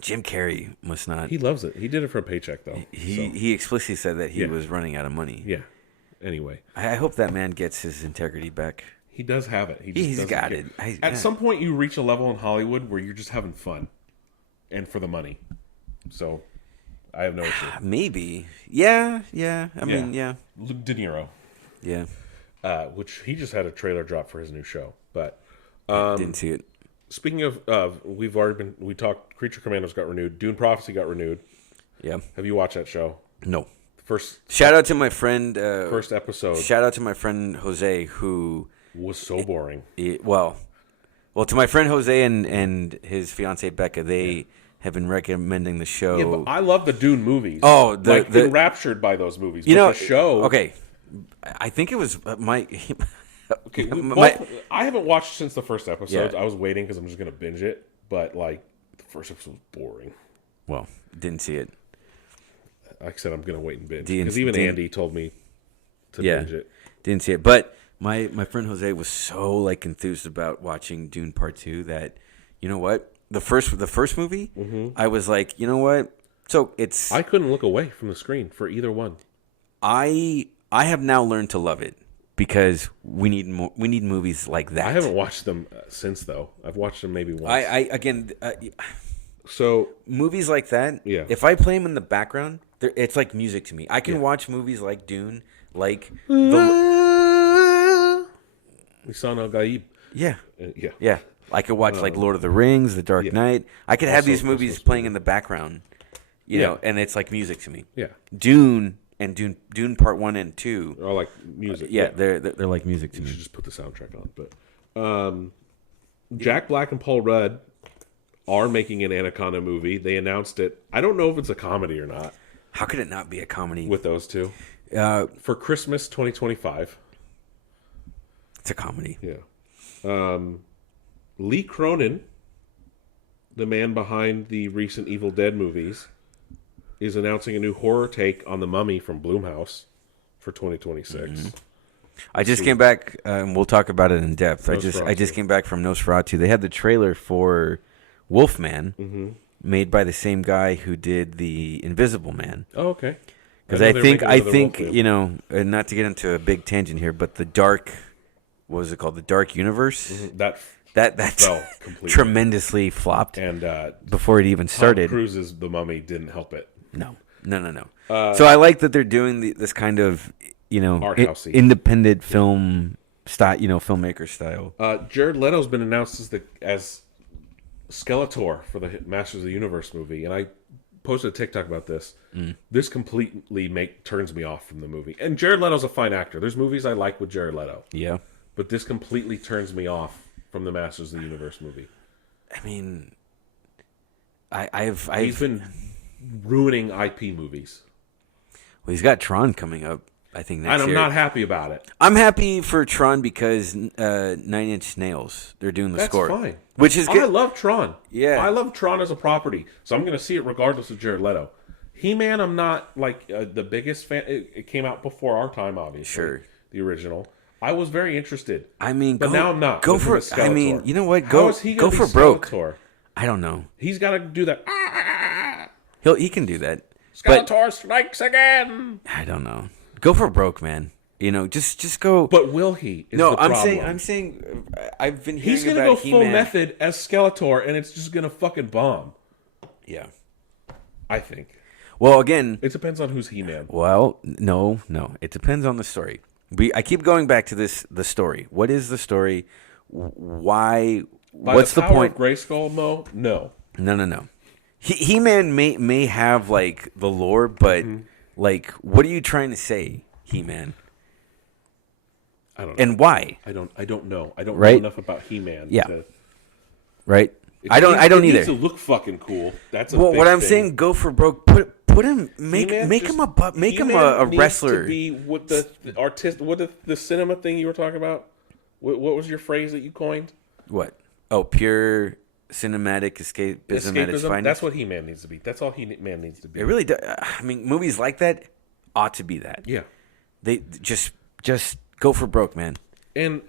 Jim Carrey must not. he loves it. He did it for a paycheck, though. He explicitly said that he Yeah. was running out of money. Yeah. Anyway, I hope that man gets his integrity back. he does have it. He's doesn't got care. it. At some point, you reach a level in Hollywood where you're just having fun, and for the money. So, I have no issue. Maybe. Yeah. I mean, yeah. Luke De Niro, Yeah. which he just had a trailer drop for his new show. But Didn't see it. speaking of, we talked. Creature Commandos got renewed. Dune Prophecy got renewed. Yeah. Have you watched that show? No. First Shout out to my friend. first episode Shout out to my friend Jose, who was so boring. well, to my friend Jose and his fiancee Becca, they have been recommending the show. Yeah, but I love the Dune movies. Oh, been raptured by those movies. You but know, the show. Okay, I think it was my. Okay, my I haven't watched since the first episode. Yeah. I was waiting because I'm just gonna binge it. But like the first episode was boring. well, didn't see it. Like I said, I'm gonna wait and binge Didn't- because even didn't- Andy told me to Yeah. binge it. Didn't see it, but my friend Jose was so like enthused about watching Dune Part 2 that, you know what, the first movie, I was like, you know what, so it's I couldn't look away from the screen for either one. I have now learned to love it because we need movies like that. I haven't watched them since though. I've watched them maybe once. I again So movies like that. Yeah. If I play them in the background, it's like music to me. I can watch movies like Dune, like Lisan Al Gaib. yeah. Yeah. Yeah, I could watch like Lord of the Rings, The Dark Knight. I could have Also these movies Christmas playing movie. in the background, you know, and it's like music to me. Yeah. Dune and Dune Part 1 and 2. Or like music. Yeah, they're like music to You should me. just put the soundtrack on. But Jack Black and Paul Rudd are making an Anaconda movie. They announced it. I don't know if it's a comedy or not How could it not be a comedy? with those two. Uh, For Christmas 2025. it's a comedy. Yeah. Lee Cronin, the man behind the recent Evil Dead movies, is announcing a new horror take on The Mummy from Blumhouse for 2026. I just came back, and we'll talk about it in depth. I just Nosferatu. came back from Nosferatu. They had the trailer for Wolfman, made by the same guy who did the Invisible Man. Oh, okay. Because know I they're think making another Wolfman. you know, not to get into a big tangent here, but the dark, what was it called, the Dark Universe? That That fell completely. tremendously flopped And before it even Tom started. Cruise's The Mummy didn't help it. No. So I like that they're doing this kind of, you know, Art housey. independent film style, you know, filmmaker style. Jared Leto's been announced as Skeletor for the Masters of the Universe movie, and I posted a TikTok about this. This completely turns me off from the movie. And Jared Leto's a fine actor. There's movies I like with Jared Leto, Yeah. but this completely turns me off from the Masters of the Universe movie. I mean, I've He's been ruining IP movies, well, he's got Tron coming up, I think, next and I'm year. not happy about it. I'm happy for Tron because 9 Inch Nails, they're doing the That's score. fine. Which is I good. love Tron. Yeah. I love Tron as a property, so I'm going to see it regardless of Jared Leto. He-Man, I'm not like the biggest fan. It came out before our time, obviously. Sure. The original. I was very interested. I mean, But now I'm not. Go with him for as I mean, Skeletor. you know what? How Go is he go gonna for be broke. Skeletor? I don't know. He's got to do that. He can do that. But Skeletor strikes again. I don't know. Go for broke, man. You know, just go. But will he? Is No, the I'm problem. saying, I've been hearing He's going to about go full He-Man. method as Skeletor, and it's just going to fucking bomb. Yeah. I think. Well, again, It depends on who's He-Man. well, no. It depends on the story. I keep going back to the story. What is the story? Why? By What's the power point? of Grayskull, Mo? No. No. He-Man may have like the lore, but like, what are you trying to say, He-Man? I don't know. And why? I don't know. I don't know Right? enough about He-Man. Yeah. To, Right? it I don't needs- either. It needs to look fucking cool. That's a Well, big what I'm thing. saying, go for broke. Put him. Make He-Man him just- him He-Man a needs wrestler. To be what the artist, what the cinema thing you were talking about. What was your phrase that you coined? What? Oh, pure cinematic escapism at its Escapism. finest. That's what He-Man needs to be. That's all He-Man needs to be. It really does. I mean, movies like that ought to be that. Yeah. They just go for broke, man. And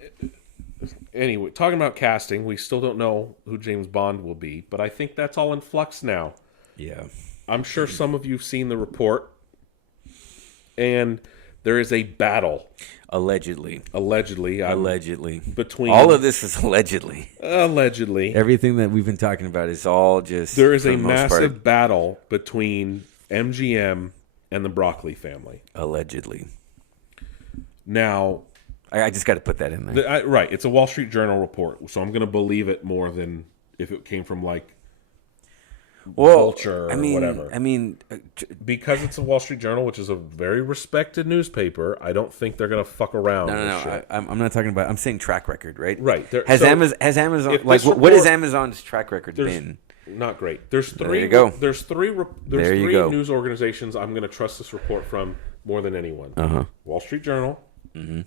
anyway, talking about casting, we still don't know who James Bond will be, but I think that's all in flux now. Yeah. I'm sure some of you've seen the report, and There is a battle. Allegedly. Between all of this is allegedly. Allegedly. Everything that we've been talking about is all just. There is a massive battle between MGM and the Broccoli family. Allegedly. Now, I just got to put that in there. Right. It's a Wall Street Journal report, so I'm going to believe it more than if it came from like Vulture or whatever. Because it's a Wall Street Journal, which is a very respected newspaper, I don't think they're going to fuck around. No. I'm not talking about. I'm saying track record, right? Right. Has Amazon like what has Amazon's track record been? Not great. There's three. There you go. There's three news organizations I'm going to trust this report from more than anyone. Wall Street Journal. Mm-hmm.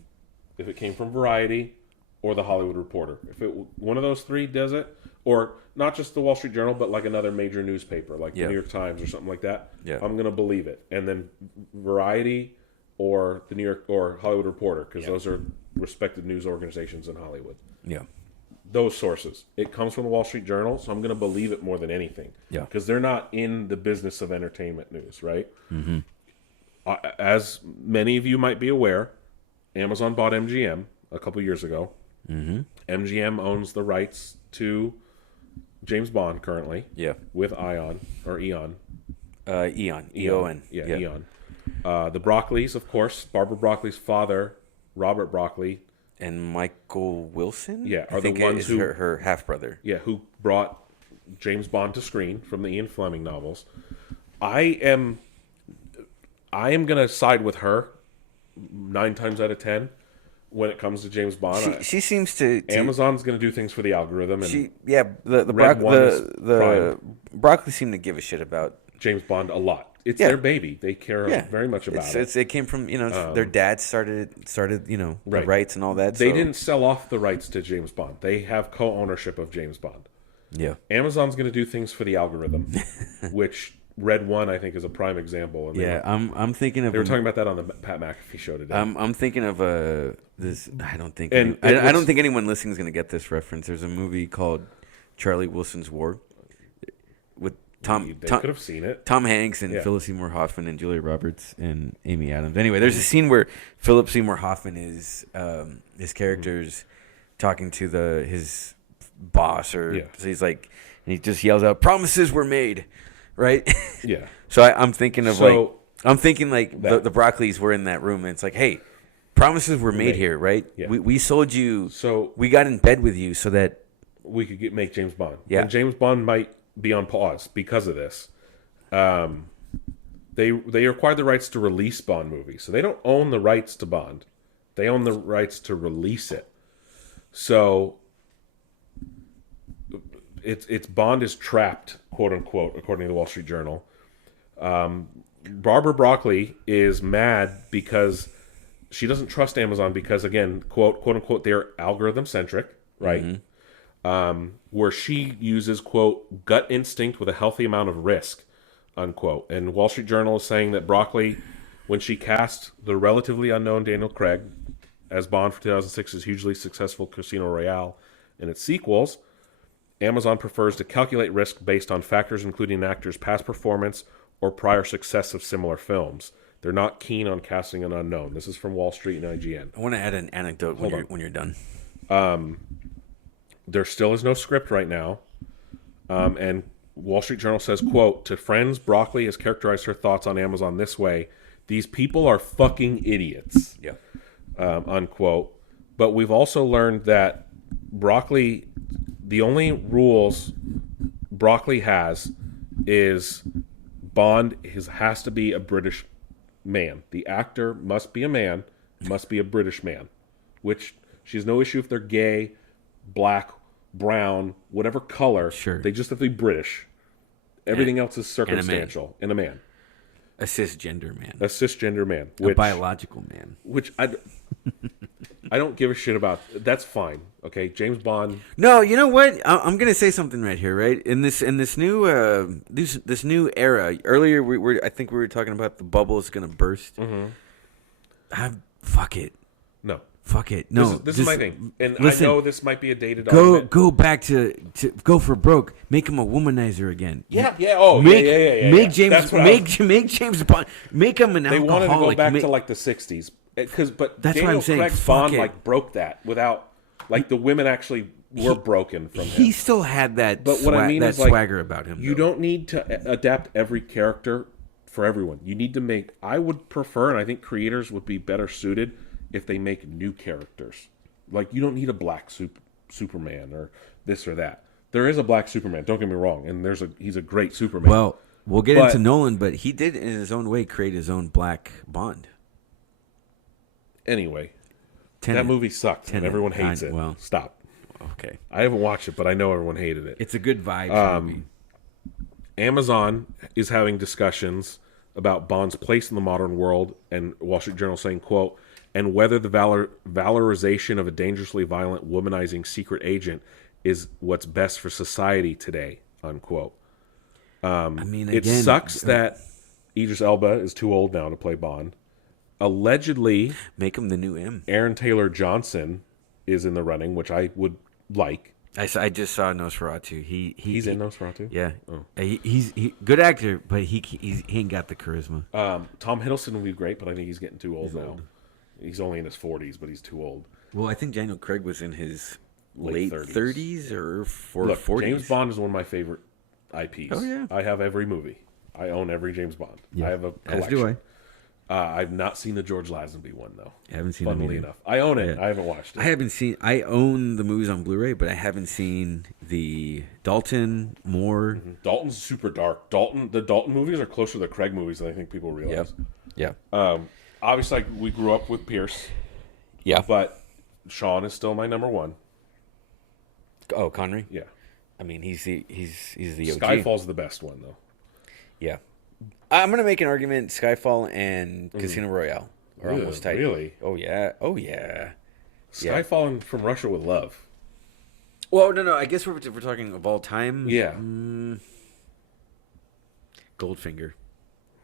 If it came from Variety, or the Hollywood Reporter. If one of those three does it, or not just the Wall Street Journal, but like another major newspaper, like the New York Times or something like that, I'm going to believe it. And then Variety or the New York or Hollywood Reporter, because those are respected news organizations in Hollywood. Yeah. Those sources. It comes from the Wall Street Journal, so I'm going to believe it more than anything. Yeah. Because they're not in the business of entertainment news, right? Mm-hmm. As many of you might be aware, Amazon bought MGM a couple years ago. Mm-hmm. MGM owns the rights to James Bond currently. Yeah. With Eon. Eon. E-O-N. Yeah, Eon. The Broccoli's, of course. Barbara Broccoli's father, Robert Broccoli. And Michael Wilson? Yeah, are the ones who her half-brother. Yeah, who brought James Bond to screen from the Ian Fleming novels. I am going to side with her 9 times out of 10 when it comes to James Bond. She seems to Amazon's going to do things for the algorithm. And the Broccoli seem to give a shit about James Bond a lot. It's their baby. They care very much about it. It came from their dad started the rights and all that. They didn't sell off the rights to James Bond. They have co-ownership of James Bond. Yeah, Amazon's going to do things for the algorithm, which Red One I think is a prime example. And I'm thinking of. They were talking about that on the Pat McAfee show today. I'm thinking of this. I don't think I don't think anyone listening is going to get this reference. There's a movie called Charlie Wilson's War with They could have seen it. Tom Hanks and Philip Seymour Hoffman and Julia Roberts and Amy Adams. Anyway, there's a scene where Philip Seymour Hoffman is his character's talking to his boss, so he's like, and he just yells out, "Promises were made," right? Yeah. So I'm thinking of the Broccolis were in that room, and it's like, hey, promises were made here, right? Yeah. We sold you, so we got in bed with you so that we could make James Bond. Yeah. And James Bond might be on pause because of this. They acquired the rights to release Bond movies, so they don't own the rights to Bond. They own the rights to release it. So it's Bond is trapped, quote unquote, according to the Wall Street Journal. Barbara Broccoli is mad because she doesn't trust Amazon because, again, quote unquote, they're algorithm centric, right? Mm-hmm. Where she uses, quote, gut instinct with a healthy amount of risk, unquote. And Wall Street Journal is saying that Broccoli, when she cast the relatively unknown Daniel Craig as Bond for 2006's hugely successful Casino Royale and its sequels, Amazon prefers to calculate risk based on factors including an actor's past performance or prior success of similar films. They're not keen on casting an unknown. This is from Wall Street and IGN. I want to add an anecdote when you're done. There still is no script right now. And Wall Street Journal says, quote, to friends, Broccoli has characterized her thoughts on Amazon this way. These people are fucking idiots. Yeah. Unquote. But we've also learned that Broccoli, the only rules Broccoli has is Bond has to be a British man. The actor must be a man, must be a British man, which she has no issue if they're gay, black, brown, whatever color. Sure. They just have to be British. Everything else is circumstantial. And a man. A cisgender man. A cisgender man. A biological man. Which I don't give a shit about. That's fine. Okay, James Bond. No, you know what? I'm gonna say something right here, right? In this new this new era. Earlier, I think we were talking about the bubble is gonna burst. Mm-hmm. Fuck it. No. Fuck it. No, this is my thing, and listen, I know this might be a dated argument. Go back to go for broke. Make him a womanizer again. Yeah. Oh, make, yeah. Make James. That's what make James Bond. Make him an they alcoholic. wanted to go back to like the '60s, but that's Daniel what I'm saying. Craig's Bond like broke that without like the women actually were broken from him. He still had that. But what I mean is like, swagger about him. You don't need to adapt every character for everyone. You need to make. I would prefer, and I think creators would be better suited if they make new characters. Like, you don't need a black Superman or this or that. There is a black Superman, don't get me wrong, and he's a great Superman. Well, we'll get into Nolan, but he did, in his own way, create his own black Bond. Anyway, that movie sucked, and everyone hates it. Well, stop. Okay. I haven't watched it, but I know everyone hated it. It's a good vibe movie. Amazon is having discussions about Bond's place in the modern world, and Wall Street Journal saying, quote, and whether the valorization of a dangerously violent, womanizing secret agent is what's best for society today, unquote. I mean, it again, sucks that Idris Elba is too old now to play Bond. Allegedly, make him the new M. Aaron Taylor Johnson is in the running, which I would like. I just saw Nosferatu. He's in Nosferatu? Yeah. Oh. He's good actor, but he ain't got the charisma. Tom Hiddleston would be great, but I think he's getting too old now. He's only in his 40s, but he's too old. Well, I think Daniel Craig was in his late 30s or 40s. James Bond is one of my favorite IPs. Oh, yeah. I have every movie. I own every James Bond. Yeah. I have a collection. As do I. I've not seen the George Lazenby one, though. I haven't seen Funnily enough. I own it. Yeah. I haven't watched it. I own the movies on Blu-ray, but I haven't seen the Dalton, Moore. Mm-hmm. Dalton's super dark. The Dalton movies are closer to the Craig movies than I think people realize. Yeah. Obviously, we grew up with Pierce. Yeah. But Sean is still my number one. Oh, Connery? Yeah. I mean, he's the OG. Skyfall's the best one, though. Yeah. I'm going to make an argument. Skyfall and Casino Royale are almost tight. Really? Oh, yeah. Skyfall and From Russia with Love. Well, no. I guess we're talking of all time. Yeah. Goldfinger.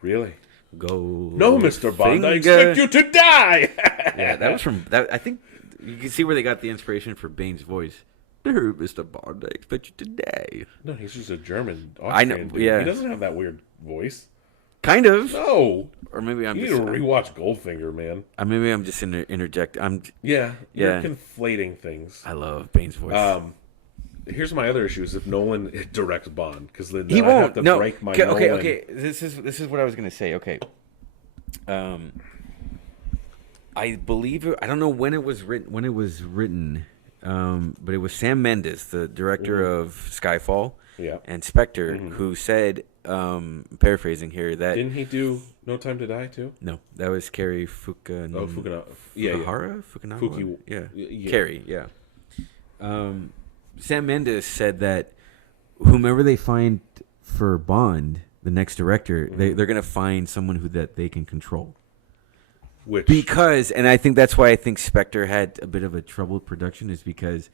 Really? No, Mr. Bond, I expect you to die. Yeah, that was from that. I think you can see where they got the inspiration for Bane's voice. No, Mr. Bond, I expect you to die. No, he's just a German. I know. Dude. Yeah, he doesn't have that weird voice. Kind of. No. Or maybe I'm. You need to rewatch Goldfinger, man. Maybe I'm just interject. You're conflating things. I love Bane's voice. Here's my other issue: is if Nolan directs Bond, because then he I won't. have to break my Nolan. Okay. This is what I was gonna say. Okay. I believe I don't know when it was written. But it was Sam Mendes, the director of Skyfall and Spectre, who said, paraphrasing here, that didn't he do No Time to Die too? No, that was Cary Fukunaga. Fukunaga. Yeah. Cary. Yeah. Sam Mendes said that whomever they find for Bond, the next director, they're going to find someone that they can control. And I think that's why I think Spectre had a bit of a troubled production, is because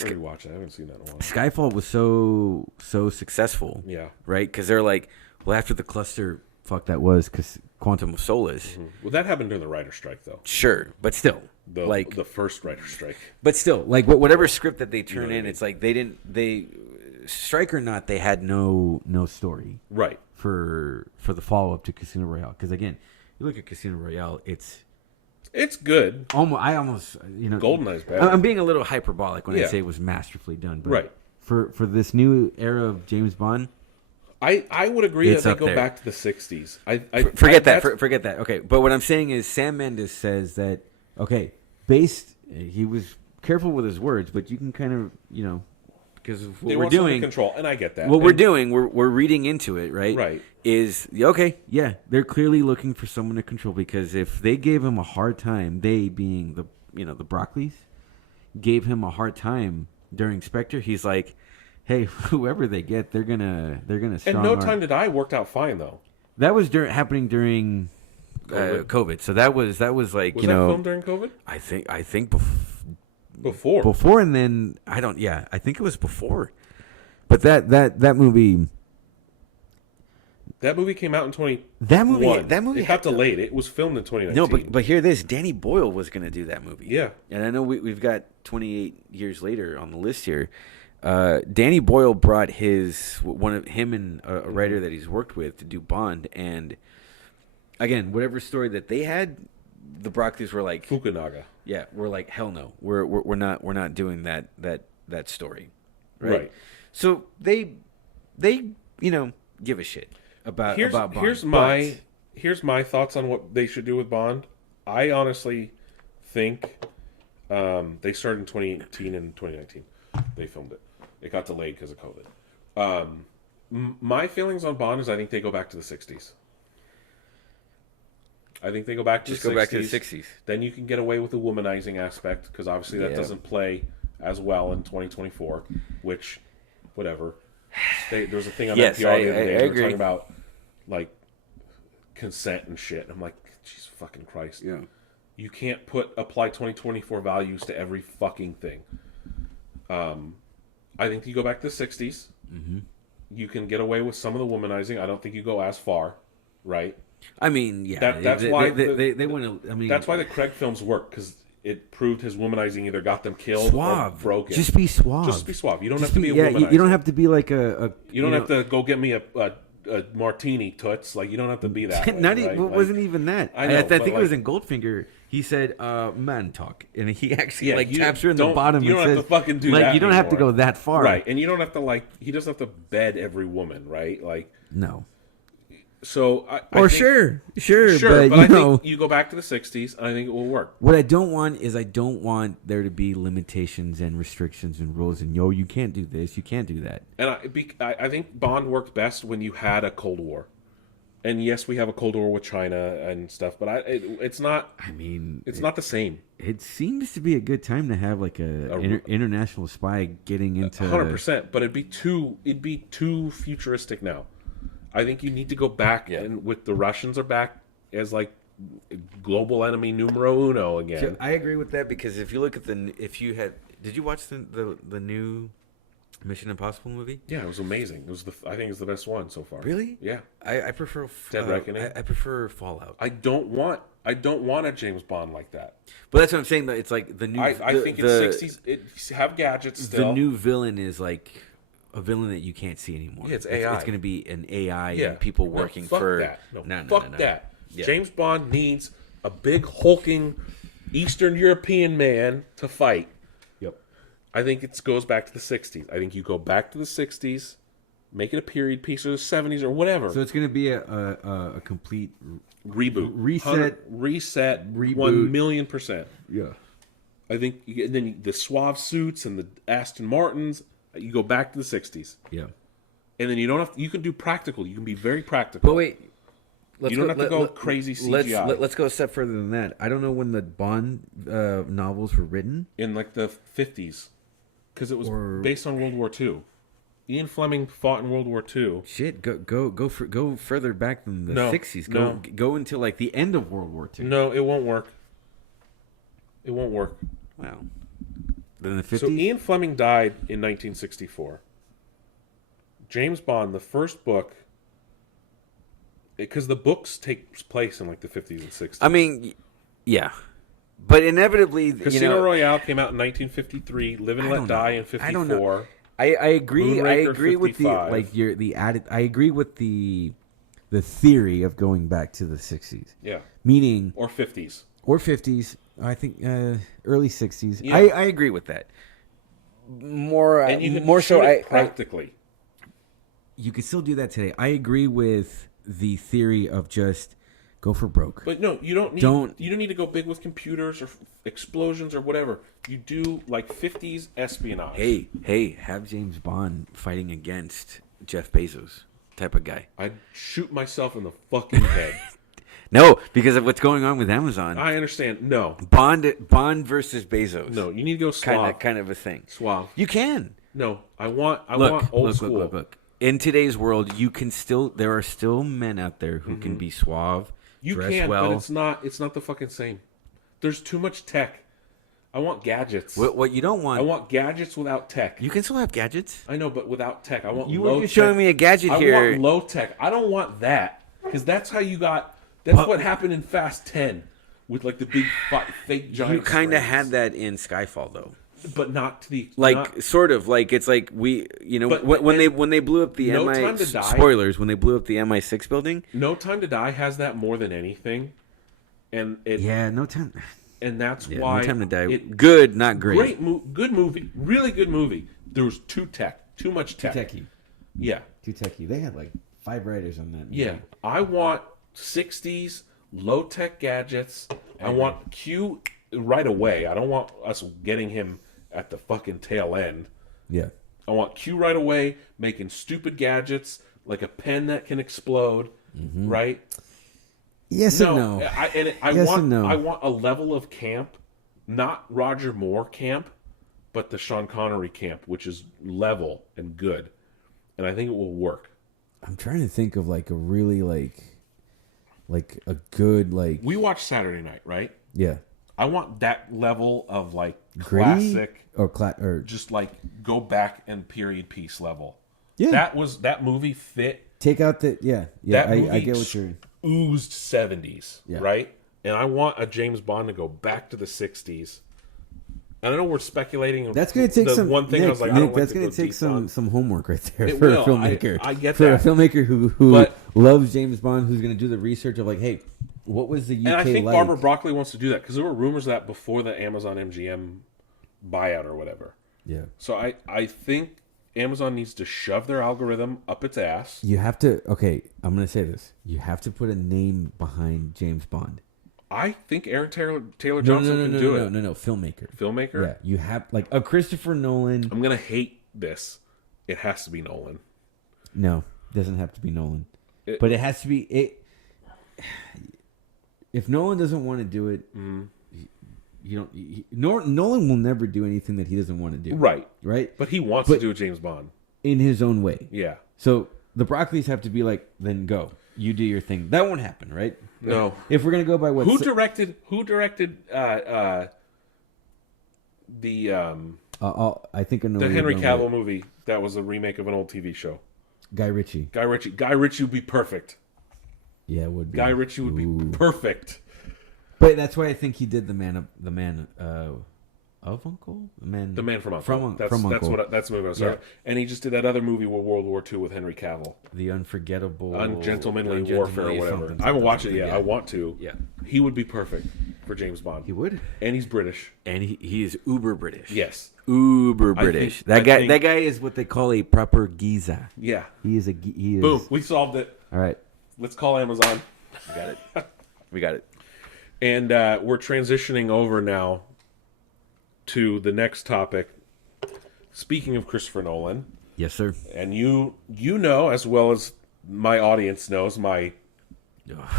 I haven't seen that in a while. Skyfall was so successful. Yeah. Right? Because they're like, well, after the cluster fuck that was, because Quantum of Solace. Mm-hmm. Well, that happened during the writer's strike, though. Sure, but still. The first writer's strike. But still, like whatever script that they turn in, it's like they strike or not, they had no story. Right. For the follow-up to Casino Royale. Because again, you look at Casino Royale, it's good. Almost, GoldenEye's bad. I'm being a little hyperbolic when I say it was masterfully done. But right. For this new era of James Bond, I would agree that they go back to the 60s. Forget that. Okay, but what I'm saying is Sam Mendes says that, okay, he was careful with his words, but you can kind of, because what we're doing, control, and I get that. We're doing, we're reading into it, right? Right. Is okay, yeah. They're clearly looking for someone to control, because if they gave him a hard time, they being the Broccoli's, gave him a hard time during Spectre, he's like, hey, whoever they get, they're gonna. And No Time to Die worked out fine though. That was happening during COVID. So that was like was that filmed during COVID? I think before, and then I think it was before. But that movie, That movie came out in 20. That movie It got delayed. It was filmed in 2019. No, but hear this: Danny Boyle was going to do that movie. Yeah, and I know we've got 28 years later on the list here. Danny Boyle brought him and a writer that he's worked with to do Bond, and again, whatever story that they had, the Broccoli's were like Fukunaga. Yeah, we're like hell no, we're not doing that story, right? So they give a shit about Bond. Here's my thoughts on what they should do with Bond. I honestly think they started in 2018 and 2019. They filmed it. It got delayed because of COVID. My feelings on Bond is I think they go back to the 60s. I think they go back to the 60s. Go back to the 60s. Then you can get away with the womanizing aspect because obviously that doesn't play as well in 2024, which, whatever. There was a thing on NPR the other day. They were talking about, like, consent and shit. I'm like, Jesus fucking Christ. Yeah. You can't apply 2024 values to every fucking thing. I think you go back to the 60s. Mm-hmm. You can get away with some of the womanizing. I don't think you go as far, right? I mean, yeah. That's why they want to. I mean, that's why the Craig films work because it proved his womanizing either got them killed or broken. Just be suave. Just be suave. You don't have to be a womanizer. You don't have to be like a you don't have to go get me a martini, toots. Like you don't have to be that. Not way, right? it wasn't even that. I know, I think it was in Goldfinger. He said, "Man talk," and he actually taps her in the bottom. You don't and have says, to fucking do that. You don't have to go that far, right? And you don't have to he doesn't have to bed every woman, right? Like no. So I think, sure, but I think you go back to the 60s, and I think it will work. What I don't want is there to be limitations and restrictions and rules, and you can't do this, you can't do that. And I think Bond worked best when you had a Cold War. And yes, we have a Cold War with China and stuff, but it's not. I mean, it's not the same. It seems to be a good time to have like a international spy getting into 100%. But it'd be too futuristic now. I think you need to go back, and with the Russians are back as like global enemy numero uno again. So I agree with that because if you look at did you watch the new Mission Impossible movie? Yeah, it was amazing. I think it's the best one so far. Really? Yeah. I prefer Dead Reckoning. I prefer Fallout. I don't want a James Bond like that. But that's what I'm saying. It's like the new. I think it's 60s. It have gadgets still. The new villain is like a villain that you can't see anymore. Yeah, it's AI. It's going to be an AI and people working for. That. No, fuck that. Yeah. James Bond needs a big hulking Eastern European man to fight. Yep. I think it goes back to the 60s. I think you go back to the 60s, make it a period piece, or the 70s, or whatever. So it's going to be a complete reboot, reset, reboot, 1,000,000%. Yeah. I think then the suave suits and the Aston Martins. You go back to the 60s. Yeah. And then you don't have to, you can do practical. You can be very practical. But wait. You don't have to go crazy CGI. Let's go a step further than that. I don't know when the Bond novels were written. In like the 50s. Because it was based on World War II. Ian Fleming fought in World War II. Shit, go further back than the 60s. Go until like the end of World War II. No, it won't work. It won't work. Wow. In the 50s? So Ian Fleming died in 1964. James Bond, the first book, because the books take place in like the 50s and 60s. I mean, yeah. But inevitably, Casino Royale came out in 1953. Live and Let Die in 54. I don't know. I agree. Moonraker, I agree with 55. I agree with the theory of going back to the 60s. Yeah. Meaning or 50s. Or 50s. I think early 60s. Yeah. I agree with that. More so practically. You could still do that today. I agree with the theory of just go for broke. But no, you don't need to go big with computers or explosions or whatever. You do like 50s espionage. Hey, have James Bond fighting against Jeff Bezos type of guy. I'd shoot myself in the fucking head. No, because of what's going on with Amazon. I understand. No. Bond versus Bezos. No, you need to go suave. Kind of a thing. Suave. You can. No, I want old school. Look. In today's world, there are still men out there who can be suave, you dress can, well. But it's not the fucking same. There's too much tech. I want gadgets. What you don't want? I want gadgets without tech. You can still have gadgets. I know, but without tech. I want You low were just tech. showing me a gadget I here. want low tech. I don't want that because that's how you got. That's what happened in Fast 10 with like the big fake giant. You kind of screens. had that in Skyfall, though. But not to the Sort of like it's like when they blew up the No MI Time to Die- spoilers when they blew up the MI6 building. No Time to Die has that more than anything, and No Time. and that's Yeah, why No Time to Die. It, Good, not great. good movie, really good movie. There was too much tech. Too techy. Yeah, Too techy. They had like 5 writers on that. yeah. I want 60s low tech gadgets. I want Q right away. I don't want us getting him at the fucking tail end. Yeah. I want Q right away, making stupid gadgets like a pen that can explode, right? Yes and no. I want a level of camp, not Roger Moore camp, but the Sean Connery camp, which is level and good, and I think it will work. I'm trying to think of like a really like a good like. We watched Saturday Night, right? Yeah. I want that level of like Gritty? classic, or just like go back and period piece level. Yeah. That movie fit. take out the That I movie get what you're. oozed 70s, Yeah. right? And I want a James Bond to go back to the 60s. And I know we're speculating. That's going to take some. One thing Nick, I was like, Nick, I don't like that's to going go to take deep on. some homework right there It for will. a filmmaker. I get for that. a filmmaker who But- loves James Bond, who's going to do the research of like, hey, what was the UK And I think like? Barbara Broccoli wants to do that because there were rumors of that before the Amazon MGM buyout or whatever. Yeah. So I think Amazon needs to shove their algorithm up its ass. You have to. Okay, I'm going to say this. You have to put a name behind James Bond. I think Aaron Taylor Johnson can do it. No, filmmaker. Filmmaker? Yeah, you have like a Christopher Nolan. I'm going to hate this. It has to be Nolan. No, doesn't have to be Nolan, It- but it has to be it. If Nolan doesn't want to do it, you don't. Nolan will never do anything that he doesn't want to do. Right. Right. But he wants to do a James Bond. In his own way. Yeah. So the Broccolis have to be like, then go. You do your thing. That won't happen, right? No. If we're gonna go by what Who directed the I think I know the where Henry you're going with Cavill movie that was a remake of an old TV show? it. Guy Ritchie. Guy Ritchie would be perfect. Yeah, it would be. Guy Ritchie would be perfect. But that's why I think he did the man of Uncle? The man from Uncle. That's Uncle. That's the movie I was talking about. And he just did that other movie with World War II with Henry Cavill. The Unforgettable Ungentlemanly Warfare or whatever. I haven't watched it yet. I want to. Yeah. He would be perfect for James Bond. He would. And he's British. And he is uber British. Yes. Uber British. I think- That guy is what they call a proper geezer. Yeah. He is he is. Boom. We solved it. All right. Let's call Amazon. We got it. We got it. And we're transitioning over now to the next topic. Speaking of Christopher Nolan, Yes, sir. and you know as well as my audience knows my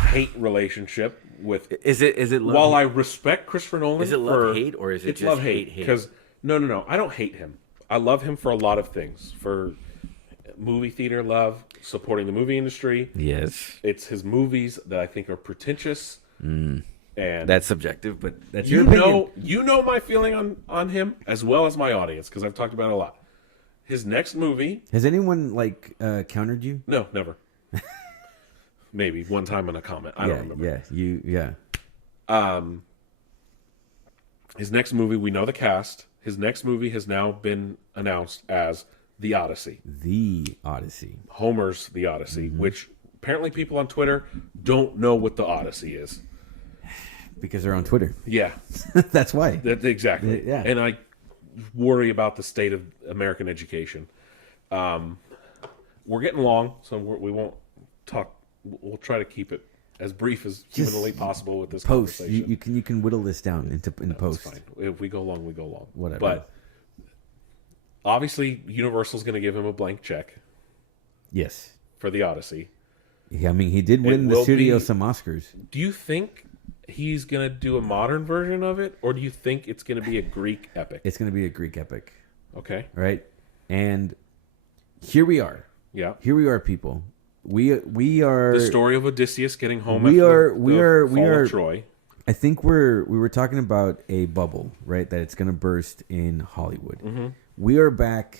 hate relationship with. Is it love? While I respect Christopher Nolan, Is it love hate, or is it it's just love hate? Because no, I don't hate him. I love him for a lot of things. For movie theater love, supporting the movie industry. Yes. It's his movies that I think are pretentious. And That's subjective, but that's you your opinion. know my feeling on him as well as my audience because I've talked about it a lot. His next movie, Has anyone like countered you? no, never. Maybe one time in a comment. I don't remember. His next movie, we know the cast. His next movie has now been announced as The Odyssey. The Odyssey. Homer's The Odyssey, which apparently people on Twitter don't know what The Odyssey is. Because they're on Twitter. Yeah, That's why. exactly. Yeah. And I worry about the state of American education. We're getting long, so we won't talk. We'll try to keep it as brief as humanly possible with this Post. conversation. You can whittle this down into post. It's fine. If we go long, we go long. Whatever. But obviously, Universal's going to give him a blank check Yes. for The Odyssey. Yeah, I mean, he did win the will studio be- some Oscars. Do you think he's going to do a modern version of it, or do you think it's going to be a Greek epic? It's going to be a Greek epic, Okay. right? And here we are. Yeah. Here we are, people. We are The story of Odysseus getting home we after are the we are we fall are of Troy. I think we were talking about a bubble, right? That it's going to burst in Hollywood. Mm-hmm. We are back.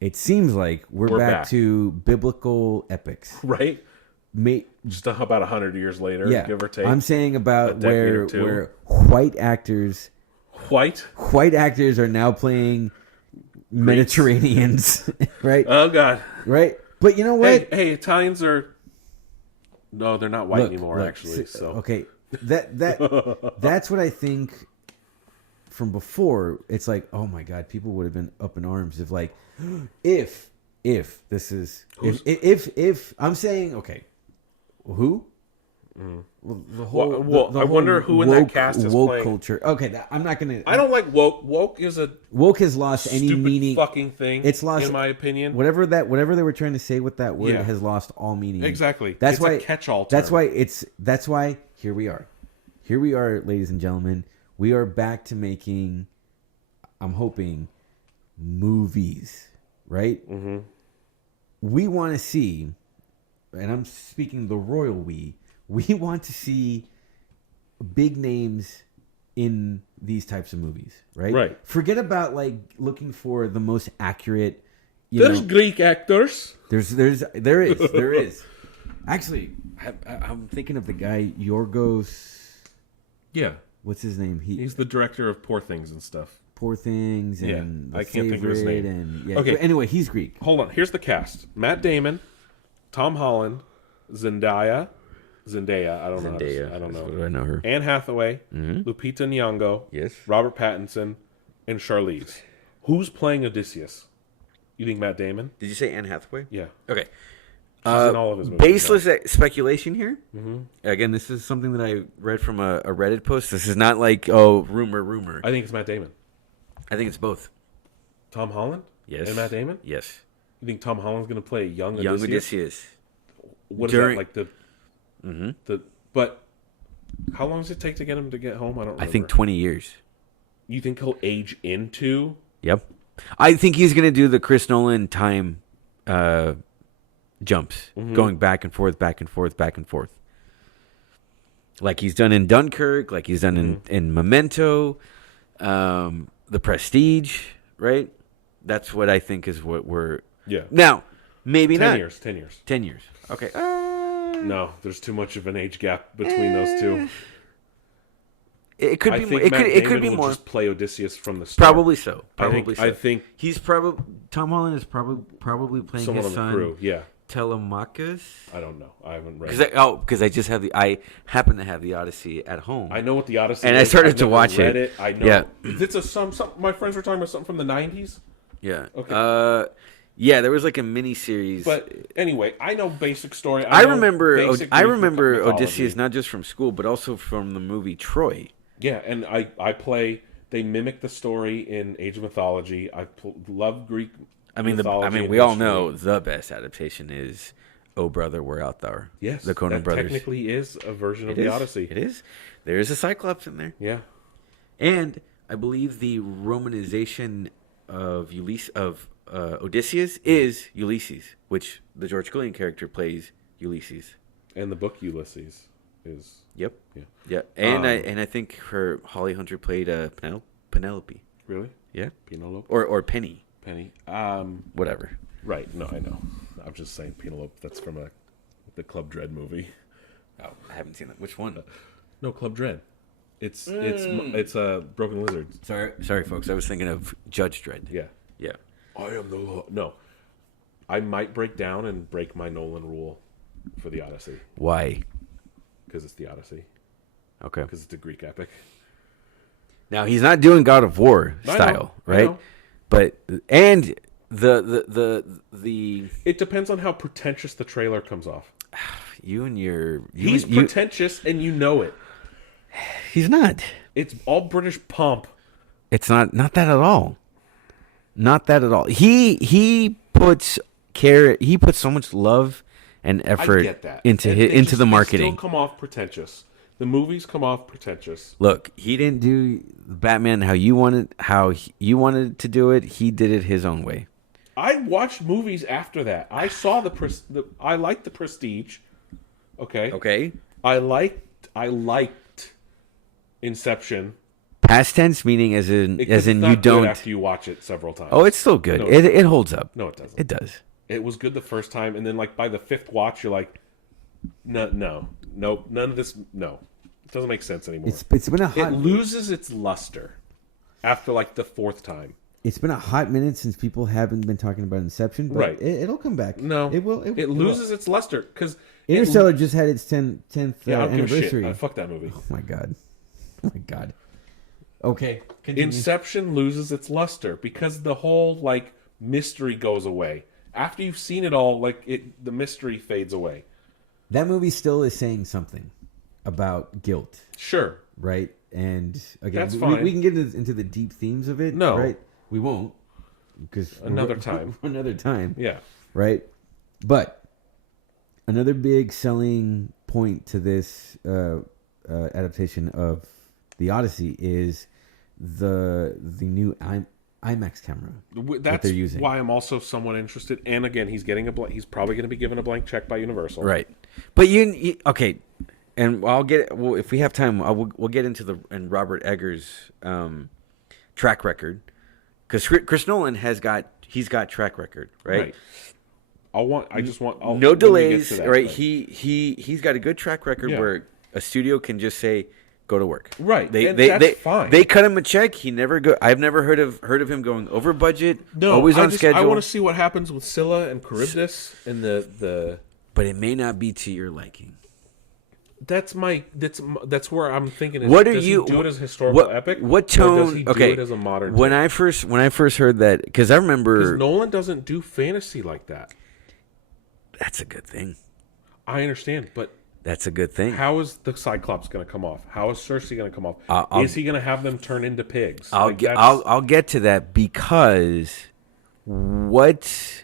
It seems like we're back to biblical epics, Right? May, Just about 100 years later, yeah, give or take. I'm saying about decade or where two. white actors are now playing Mediterraneans, right? Oh God! Right? But you know what? Hey, Italians are. No, they're not white Look, anymore. look, Actually, so okay, that's what I think. From before, it's like, oh my God, people would have been up in arms if, like, if this is if I'm saying, okay, who? Well, the whole. Well, the I whole wonder who in that cast is woke playing. culture. Okay, I'm not gonna. I don't like woke. Woke is a Woke has lost any stupid meaning. fucking thing. It's lost, in my opinion. Whatever they were trying to say with that word Yeah. has lost all meaning. Exactly. That's It's why a catch-all That's term. why That's why here we are. Here we are, ladies and gentlemen. We are back to making. I'm hoping movies, right? Mm-hmm. We want to see, and I'm speaking the royal we. We want to see big names in these types of movies, right? Right. Forget about like looking for the most accurate. There's Greek actors. There is. Actually, I'm thinking of the guy Yorgos. Yeah, What's his name? he's the director of Poor Things and stuff. Poor Things and Yeah, The I can't think of his Favorite name. And, yeah. Okay. But anyway, he's Greek. Hold on. Here's the cast: Matt Damon, Tom Holland, Zendaya. I don't know. Zendaya. I don't know. I know her. Anne Hathaway, Mm-hmm. Lupita Nyong'o, Yes. Robert Pattinson, and Charlize. Who's playing Odysseus? You think Matt Damon? Did you say Anne Hathaway? Yeah. Okay. She's in all of his movies. Baseless speculation here. Mm-hmm. Again, this is something that I read from a Reddit post. This is not like, rumor. I think it's Matt Damon. I think it's both. Tom Holland? Yes. And Matt Damon? Yes. You think Tom Holland's going to play young Young Odysseus? Odysseus. What is During- that like but how long does it take to get him to get home? I don't remember. I think 20 years. You think he'll age into? Yep. I think he's going to do the Chris Nolan time jumps, going back and forth, back and forth, back and forth. Like he's done in Dunkirk, like he's done in Memento, The Prestige, right? That's what I think is what we're... Yeah. Now, maybe 10 not. years. 10 years. 10 years. Okay. No, there's too much of an age gap between those two. It could I be think more. Matt It could Damon be will more. just play Odysseus from the start. Probably so. Probably I think he's probably Tom Holland is probably playing someone his on the son crew. Yeah. Telemachus. I don't know. I haven't read. Because I just have I happen to have the Odyssey at home. I know what the Odyssey And is. I started I've to never watch read it. I know. Yeah. It's some. My friends were talking about something from the 90s. Yeah. Okay. Yeah, there was like a mini series. But anyway, I know basic story. I know remember basic Greek mythology. Odysseus not just from school, but also from the movie Troy. Yeah, and I play. They mimic the story in Age of Mythology. I love Greek. mythology and we all history. know the best adaptation is "Oh Brother, Where Art Thou?" Yes, the Coen that Brothers. technically is a version of It the is. Odyssey. It is. There is a Cyclops in there, Yeah. and I believe the romanization of Odysseus is Ulysses, which the George Clooney character plays Ulysses. And the book Ulysses is. Yep. Yeah. Yeah, and I think her Holly Hunter played Penelope. Really? Yeah, Penelope? or Penny, Penny? whatever. Right. No, I know. I'm just saying Penelope. That's from the Club Dread movie. Oh, I haven't seen that. Which one? No, Club Dread. It's Broken Lizard. Sorry, folks. I was thinking of Judge Dredd. Yeah. Yeah. I am the law. No. I might break down and break my Nolan rule for the Odyssey. Why? Because it's the Odyssey. Okay. Because it's a Greek epic. Now he's not doing God of War I style, know. right? But and the It depends on how pretentious the trailer comes off. He's Pretentious, and you know it. He's not. It's all British pomp. It's not that at all. Not that at all. He puts care. He puts so much love and I effort get that. into And they into the they marketing. still come off pretentious. The movies come off pretentious. Look, he didn't do Batman how you wanted to do it. He did it his own way. I watched movies after that. I saw I liked the Prestige. Okay. Okay. I liked Inception. Past tense meaning as in It's not you good don't. after you watch it several times. Oh, it's still good. No, It holds up. No, it doesn't. It does. It was good the first time, and then like by the fifth watch, you're like, no, none of this. No, it doesn't make sense anymore. It's been a hot. It loses its luster after like the fourth time. It's been a hot minute since people haven't been talking about Inception, but Right. it'll come back. No, it will. It loses its luster because Interstellar just had its 10th Yeah, I don't give a anniversary. shit. Fuck that movie. Oh my god. Oh my god. Okay. Continue. Inception loses its luster because the whole like mystery goes away. After you've seen it all, like the mystery fades away. That movie still is saying something about guilt, Sure. right? And again, That's fine. we can get into the deep themes of it. No. Right? We won't. Because Another time. Another time. Yeah. Right? But another big selling point to this adaptation of the Odyssey is the new IMAX camera that they're using. Why I'm also somewhat interested. And again, he's probably going to be given a blank check by Universal. Right. But you okay, and I'll get well if we have time. We'll get into Robert Eggers' track record because Chris Nolan he's got track record, right? I just want no delays, that, right? But... He's got a good track record Yeah. where a studio can just say go to work. Right. That's fine. They cut him a check. He never go. I've never heard of him going over budget. No, always on schedule. I want to see what happens with Scylla and Charybdis and the. But it may not be to your liking. That's where I'm thinking. What does you he do it as a historical epic? What tone? Or does he do it as a modern? When I first heard that, because I remember Nolan doesn't do fantasy like that. That's a good thing. I understand, but that's a good thing. How is the Cyclops going to come off? How is Cersei going to come off? Is he going to have them turn into pigs? I'll get to that because what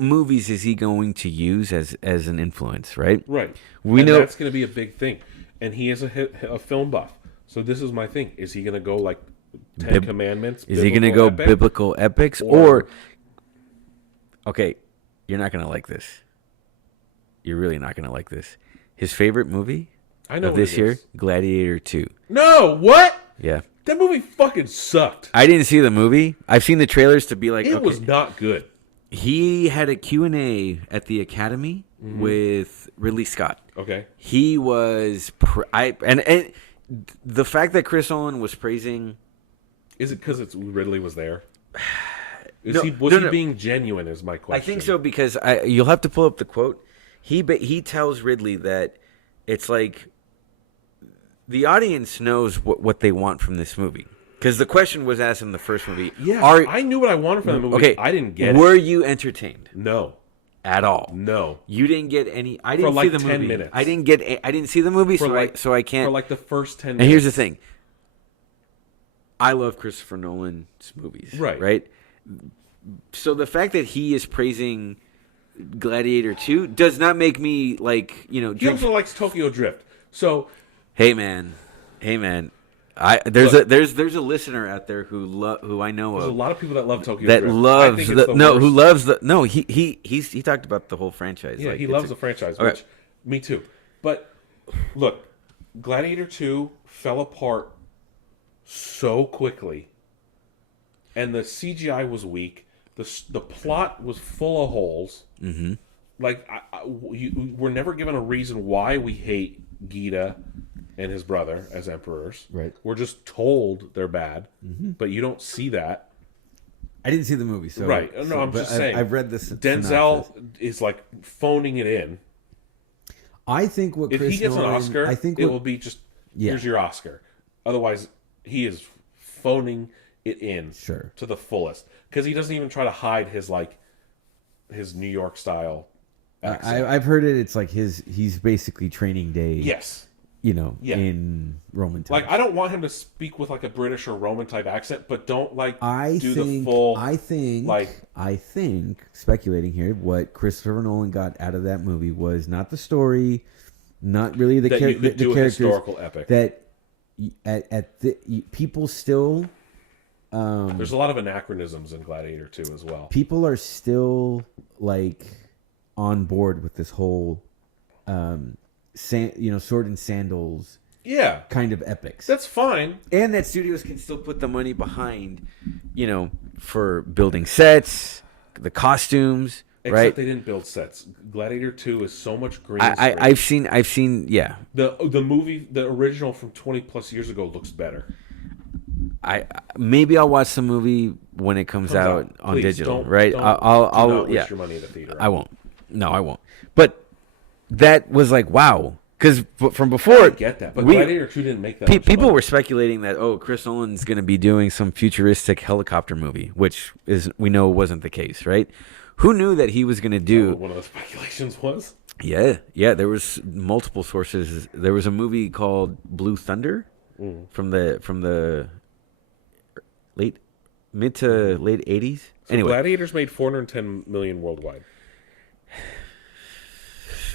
movies is he going to use as an influence? Right. Right. We know that's going to be a big thing, and he is a film buff. So this is my thing: is he going to go like Ten Commandments? Is he going to go biblical epics or? Okay, you're not going to like this. You're really not going to like this. His favorite movie of this year, Gladiator 2. No, what? Yeah. That movie fucking sucked. I didn't see the movie. I've seen the trailers to be like, it was not good. He had a Q&A at the Academy with Ridley Scott. Okay. He was and the fact that Chris Nolan was praising. Is it because Ridley was there? Was he being genuine? Is my question. I think so because you'll have to pull up the quote. He tells Ridley that it's like the audience knows what they want from this movie. Because the question was asked in the first movie. Yeah, I knew what I wanted from the movie. Okay, I didn't get it. Were you entertained? No. At all? No. You didn't get any. I didn't for like see the 10 movie. minutes. I didn't see the movie, so I can't. For like the first 10 minutes. And here's the thing. I love Christopher Nolan's movies. Right? So the fact that he is praising Gladiator 2 does not make me like, He also likes Tokyo Drift. So Hey man. There's a listener out there who I know there's of. a lot of people that love Tokyo that Drift. loves who loves he talked about the whole franchise. Yeah, he loves the franchise, which me too. But look, Gladiator 2 fell apart so quickly, and the CGI was weak. The plot was full of holes. Mm-hmm. Like we're never given a reason why we hate Gita and his brother as emperors. Right. We're just told they're bad, but you don't see that. I didn't see the movie, so right. No, I'm just saying. I've read this. Denzel is like phoning it in. I think if he gets an Oscar, it will be just here's your Oscar. Otherwise, he is phoning it in to the fullest because he doesn't even try to hide his New York style accent. I've heard it. It's like he's basically Training Day. Yes. In Roman times. Like, I don't want him to speak with like a British or Roman type accent, but don't the full. I think speculating here, what Christopher Nolan got out of that movie was not the story, not really the characters. A historical epic. That people still. There's a lot of anachronisms in Gladiator 2 as well. People are still on board with this whole. Sword and sandals Yeah. kind of epics. That's fine. And that studios can still put the money behind, for building sets, the costumes, Except right? they didn't build sets. Gladiator 2 is so much green I've screen. seen, yeah. The movie, the original from 20 plus years ago, looks better. Maybe I'll watch the movie when it comes out on Please, digital, don't- right? don't- I'll do not waste yeah. your money at the theater. I won't. No, I won't. But that was like, wow. Because from before, I get that, but Gladiator 2 didn't make that much people money. were speculating that Chris Nolan's going to be doing some futuristic helicopter movie, which we know wasn't the case, right? Who knew that he was going to do? One of the speculations was. Yeah. There was multiple sources. There was a movie called Blue Thunder from the mid to late 80s. So Anyway, Gladiators made $410 million worldwide.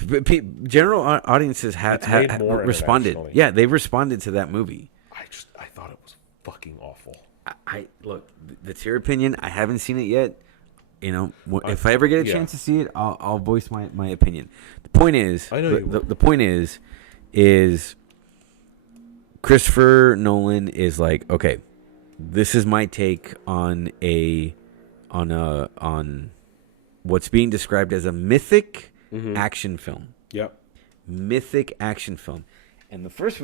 but general audiences It's made more responded. internationally. Yeah, they responded to that movie. I thought it was fucking awful. I look. That's your opinion. I haven't seen it yet. If I ever get a chance to see it, I'll voice my opinion. The point is, I know you will. the point is Christopher Nolan is like, okay, this is my take on what's being described as a mythic action film. Yep. Mythic action film. And the first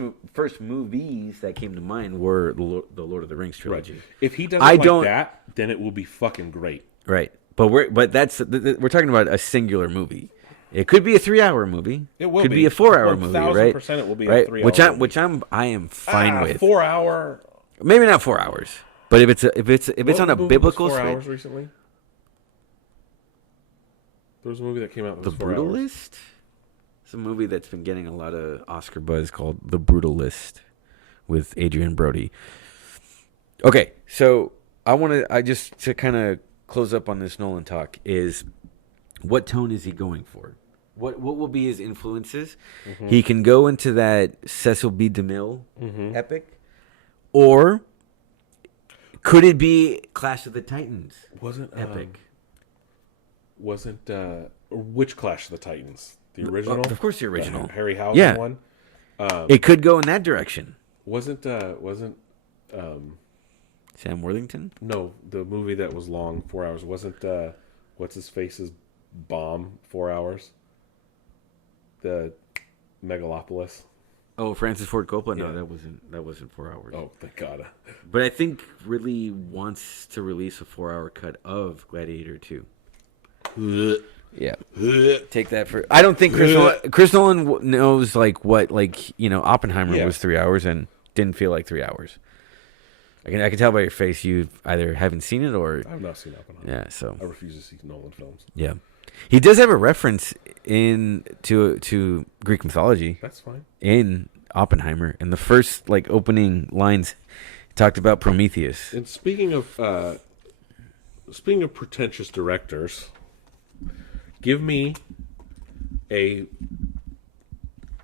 movies that came to mind were the Lord of the Rings trilogy. Right. If he doesn't that, then it will be fucking great. Right. But we're talking about a singular movie. It could be a 3-hour movie. It will could be a 4-hour movie, right? 1000% it will be a right? 3-hour movie. Which I am fine with. 4-hour. Maybe not 4 hours, but if it's on a biblical 4 straight, hours recently. There was a movie that came out that The was 4 hours. Brutalist. It's a movie that's been getting a lot of Oscar buzz called The Brutalist with Adrian Brody. Okay, so I just to kind of close up on this Nolan talk is what tone is he going for? What will be his influences? Mm-hmm. He can go into that Cecil B. DeMille epic, or could it be Clash of the Titans? Wasn't epic? Which Clash of the Titans? The original? Of course, the original. The Harryhausen one. It could go in that direction. Wasn't Sam Worthington? No, the movie that was long, 4 hours. Wasn't what's his face's bomb 4 hours? The Megalopolis. Oh, Francis Ford Coppola. Yeah. No, that wasn't 4 hours. Oh, thank God. But I think really wants to release a 4-hour cut of Gladiator 2. Yeah. Take that for. I don't think Chris Nolan knows what Oppenheimer was 3 hours and didn't feel like 3 hours. I can tell by your face you either haven't seen it or I've not seen Oppenheimer. yeah. So I refuse to see Nolan films. yeah, he does have a reference to Greek mythology. That's fine. In Oppenheimer, in the first opening lines, he talked about Prometheus. And speaking of pretentious directors, give me a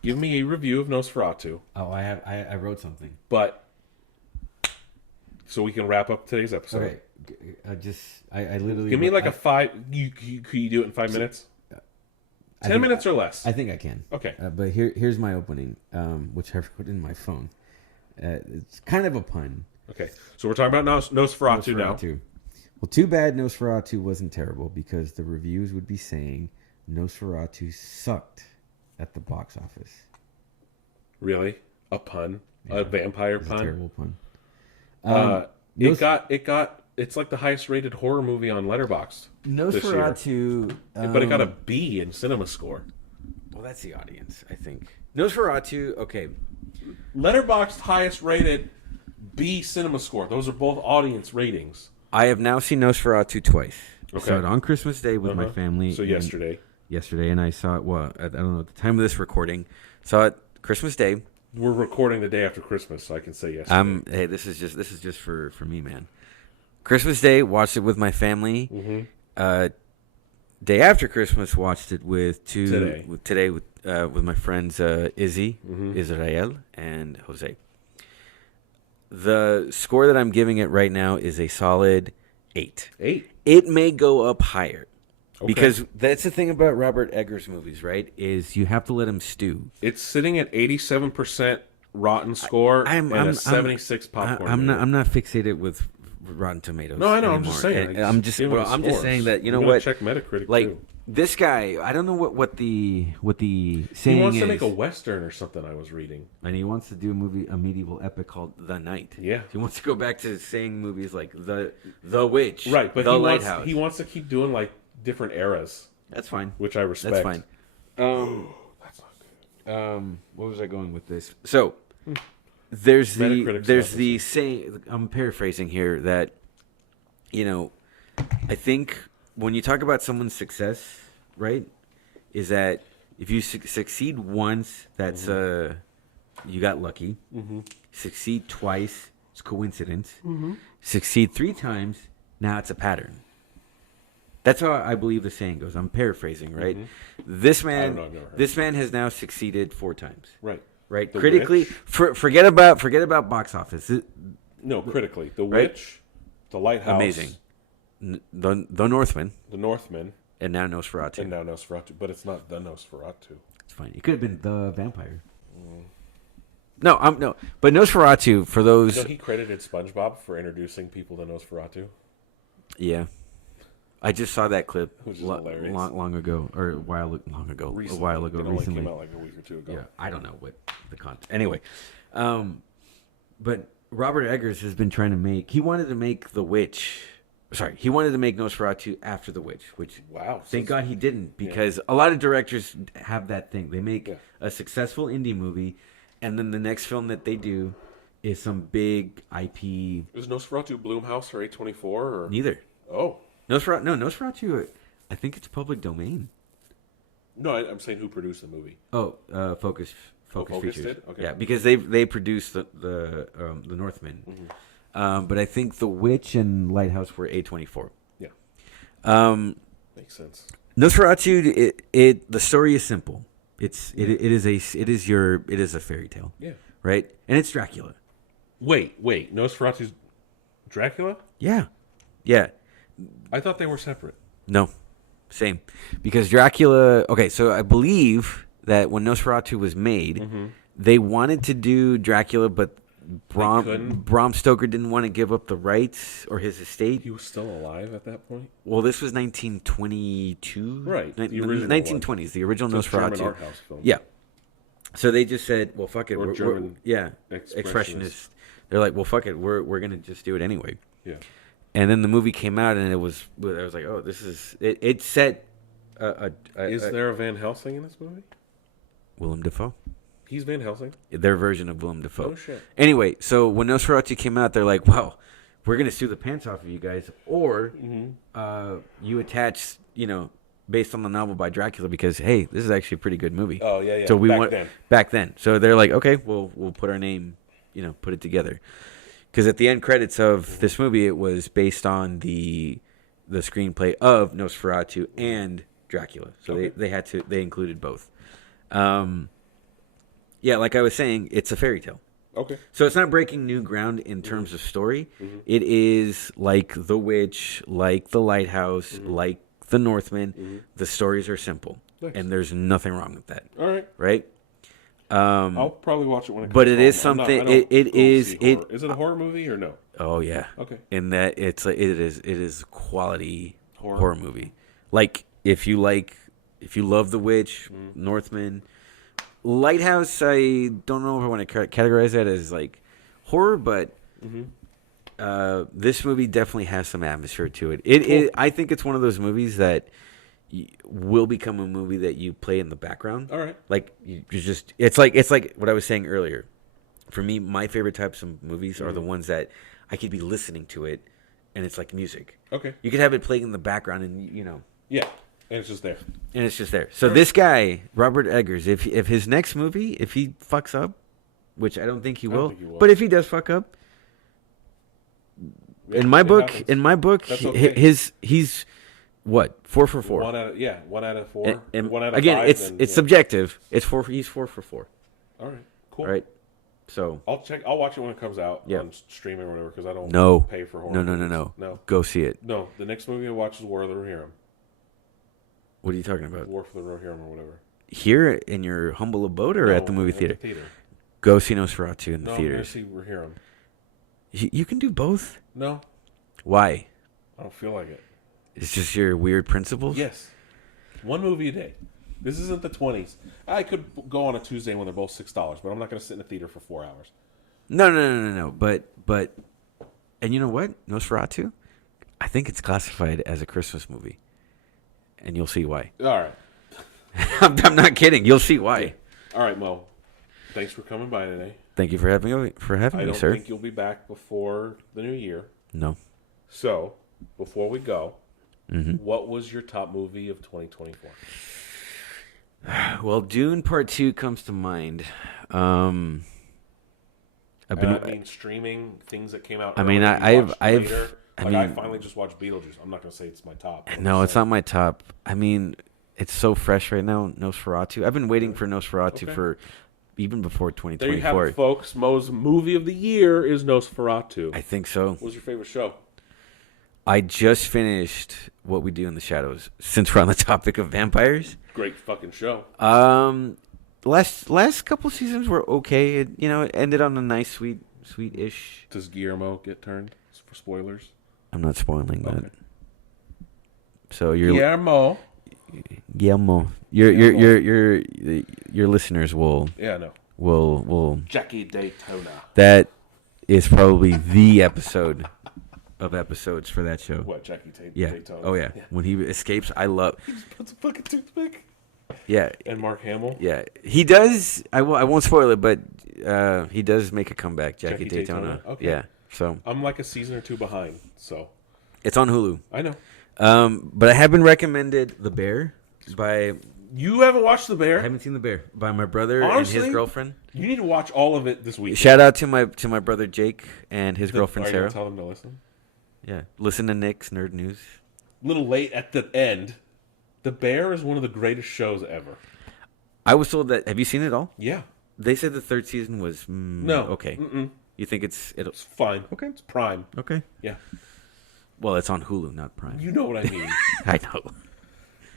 review of Nosferatu. Oh, I wrote something. But so we can wrap up today's episode. Okay, I literally give me a 5. Could you do it in 5 minutes? 10 minutes or less. I think I can. Okay. But here's my opening, which I wrote in my phone. It's kind of a pun. Okay. So we're talking about Nosferatu now. Well, too bad Nosferatu wasn't terrible because the reviews would be saying Nosferatu sucked at the box office. Really? A pun? Yeah, a vampire pun? A terrible pun. It's like the highest rated horror movie on Letterboxd. Nosferatu, but it got a B in Cinema Score. Well, that's the audience, I think. Nosferatu, okay. Letterboxd highest rated, B Cinema Score. Those are both audience ratings. I have now seen Nosferatu twice. Okay. I saw it on Christmas Day with my family. So yesterday, and I saw it. Well, I don't know at the time of this recording. Saw it Christmas Day. We're recording the day after Christmas, so I can say yesterday. Hey, this is just for me, man. Christmas Day, watched it with my family. Mm-hmm. Day after Christmas, watched it with my friends Izzy, Israel, and Jose. The score that I'm giving it right now is a solid 8. 8. It may go up higher. Okay. Because that's the thing about Robert Eggers movies, right? Is you have to let him stew. It's sitting at 87% Rotten score and a 76 popcorn. I'm not fixated with Rotten Tomatoes. No, I know. Anymore. I'm just saying. I'm just saying that I'm what? Check Metacritic Like too. this guy, I don't know what the saying He wants to is. make a western or something. I was reading, and he wants to do a medieval epic called The Night. Yeah. He wants to go back to saying movies like The Witch, right? But The Lighthouse. He wants to keep doing like different eras. That's fine. Which I respect. That's fine. That's not good. What was I going with this? So there's Metacritic the saying. I'm paraphrasing here that, I think when you talk about someone's success, right, is that if you succeed once, that's you got lucky. Mm-hmm. Succeed twice, it's coincidence. Mm-hmm. Succeed 3 times, now it's a pattern. That's how I believe the saying goes. I'm paraphrasing, right? Mm-hmm. This man has now succeeded 4 times. Right. The Critically, Witch? forget about box office. No, critically, The Right? Witch, The Lighthouse, Amazing. The Northman, The Northman, and now Nosferatu. and now Nosferatu. But it's not the Nosferatu. It's fine. It could have been the vampire. No, but Nosferatu for those. He credited SpongeBob for introducing people to Nosferatu. Yeah, I just saw that clip Which is hilarious. long ago, or a while ago. Recently. A while ago, It only recently. came out like a week or two ago. Yeah, I don't know what the content. Anyway, but Robert Eggers has been trying to make. He wanted to make The Witch. Sorry, he wanted to make Nosferatu after The Witch, which Wow. thank God he didn't, because a lot of directors have that thing. They make a successful indie movie, and then the next film that they do is some big IP. Is Nosferatu Blumhouse or A24 or Neither. Oh. Nosferatu. I think it's public domain. No, I'm saying who produced the movie. Oh, Focus Focus Features. did? Okay. Yeah, because they produced the Northman. Mm-hmm. But I think The Witch and Lighthouse were A24. Yeah. Makes sense. Nosferatu. The story is simple. It is a fairy tale. Yeah. Right, and it's Dracula. Wait. Nosferatu's Dracula? Yeah. I thought they were separate. No, same. Because Dracula. Okay, so I believe that when Nosferatu was made, they wanted to do Dracula, but Bram Stoker didn't want to give up the rights or his estate. He was still alive at that point? Well, this was 1922. Right. The original 1920s, one. the original So Nosferatu. German art house film. Yeah. So they just said, well, fuck it. Or German expressionist. They're like, well, fuck it. We're going to just do it anyway. Yeah. And then the movie came out, and I was like, oh, this is... It set... Is there a Van Helsing in this movie? Willem Dafoe. He's Van Helsing? Their version of Willem Dafoe. Oh, shit. Anyway, so when Nosferatu came out, they're like, well, we're going to sue the pants off of you guys, or you attach, based on the novel by Dracula, because, hey, this is actually a pretty good movie. Oh, yeah. So then. Back then. So they're like, okay, we'll put our name, put it together. Because at the end credits of this movie, it was based on the screenplay of Nosferatu and Dracula. So they included both. Yeah, like I was saying, it's a fairy tale. Okay. So it's not breaking new ground in terms of story. Mm-hmm. It is like The Witch, like The Lighthouse, like The Northman. Mm-hmm. The stories are simple, and there's nothing wrong with that. All right. Right? I'll probably watch it when it comes But it home. is something. It is. Is it a horror movie or no? Oh yeah. Okay. In that it is quality horror movie. Like if you love The Witch, Northman. Lighthouse, I don't know if I want to categorize that as like horror, but this movie definitely has some atmosphere to it. I think it's one of those movies that will become a movie that you play in the background. All right. Like it's like what I was saying earlier. For me, my favorite types of movies are the ones that I could be listening to it, and it's like music. Okay. You could have it playing in the background, and Yeah. And it's just there. So this guy, Robert Eggers, if his next movie, if he fucks up, which I don't think he will, but if he does fuck up, in my book, okay. he's what 4 for 4. 1 out of 4. And 1 out of again, 5. it's subjective. It's 4. He's 4 for 4. All right. Cool. All right. So I'll watch it when it comes out on streaming or whatever because I don't pay for horror. No. Go see it. No, the next movie I watch is War of the Rohirrim. What are you talking about? War for the Rohirrim or whatever. Here in your humble abode or at the movie theater? Go see Nosferatu in the No, theaters. I'm gonna see We're Here. You can do both. No, Why? I don't feel like it. It's just your weird principles? Yes. One movie a day. This isn't the 20s. I could go on a Tuesday when they're both $6, but I'm not going to sit in a theater for 4 hours. No. But, and you know what? Nosferatu, I think it's classified as a Christmas movie. And you'll see why. All right. I'm not kidding. You'll see why. All right, Mo. Thanks for coming by today. Thank you for having me, I don't sir. think you'll be back before the new year. No. So, before we go, what was your top movie of 2024? Well, Dune Part 2 comes to mind. I mean, streaming things that came out. I mean, early, you watched I've later. I Like, mean, I finally just watched Beetlejuice. I'm not going to say it's my top. no, it's not my top. I mean, it's so fresh right now, Nosferatu. I've been waiting for Nosferatu for even before There you 2024. have it, folks. Mo's movie of the year is Nosferatu. I think so. What was your favorite show? I just finished What We Do in the Shadows. Since we're on the topic of vampires, Great fucking show. last couple seasons were okay. It ended on a nice, sweet-ish. Does Guillermo get turned for spoilers? I'm not spoiling that. Okay. So you're Guillermo. Guillermo. Your listeners will Yeah, no. will Jackie Daytona. that is probably the episode of episodes for that show. What, Jackie Yeah. Daytona? Oh yeah. When he escapes, I love. He just puts a fucking toothpick. Yeah. And Mark Hamill. Yeah. He does. I won't spoil it, but he does make a comeback. Jackie Daytona. Okay. Yeah. So I'm like a season or two behind, so. it's on Hulu. I know. But I have been recommended The Bear by. You haven't watched The Bear? I haven't seen The Bear by my brother Honestly, and his girlfriend. You need to watch all of it this week. Shout out to my brother Jake and his girlfriend Are you Sarah. gonna tell them to listen? Yeah, listen to Nick's Nerd News. Little late at the end. The Bear is one of the greatest shows ever. I was told that. Have you seen it all? Yeah. They said the third season was No. okay. Mm-mm. You think it's It's fine. Okay. It's Prime. okay? Yeah. Well, it's on Hulu, not Prime. You know what I mean. I know.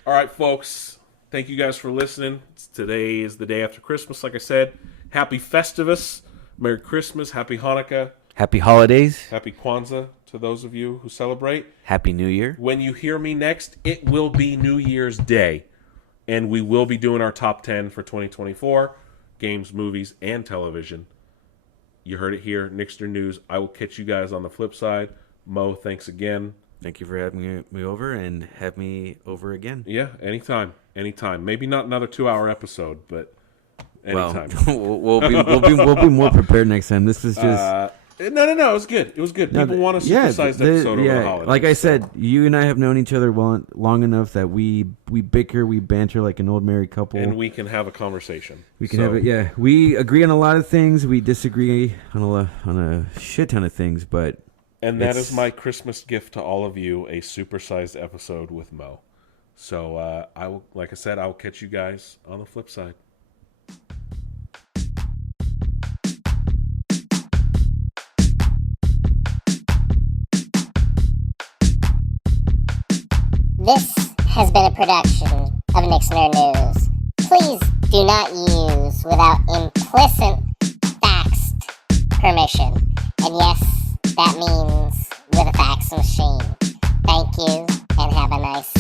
All right, folks. Thank you guys for listening. Today is the day after Christmas, like I said. Happy Festivus. Merry Christmas. Happy Hanukkah. Happy holidays. Happy Kwanzaa to those of you who celebrate. Happy New Year. When you hear me next, it will be New Year's Day. And we will be doing our top 10 for 2024. Games, movies, and television. You heard it here. Nixter News. I will catch you guys on the flip side. Mo, thanks again. Thank you for having me over and have me over again. Yeah, anytime. Anytime. Maybe not another 2-hour episode, but anytime. Well, we'll be more prepared next time. This is just No. It was good. It was good. People want a supersized episode over the holidays. Like I said, you and I have known each other long enough that we bicker, we banter like an old married couple, and we can have a conversation. We can have it. Yeah, we agree on a lot of things. We disagree on a shit ton of things, but. And that is my Christmas gift to all of you, a supersized episode with Mo. So, I will, like I said, I will catch you guys on the flip side. This has been a production of Nixner News. Please do not use without implicit faxed permission. And yes, that means with a fax machine. Thank you, and have a nice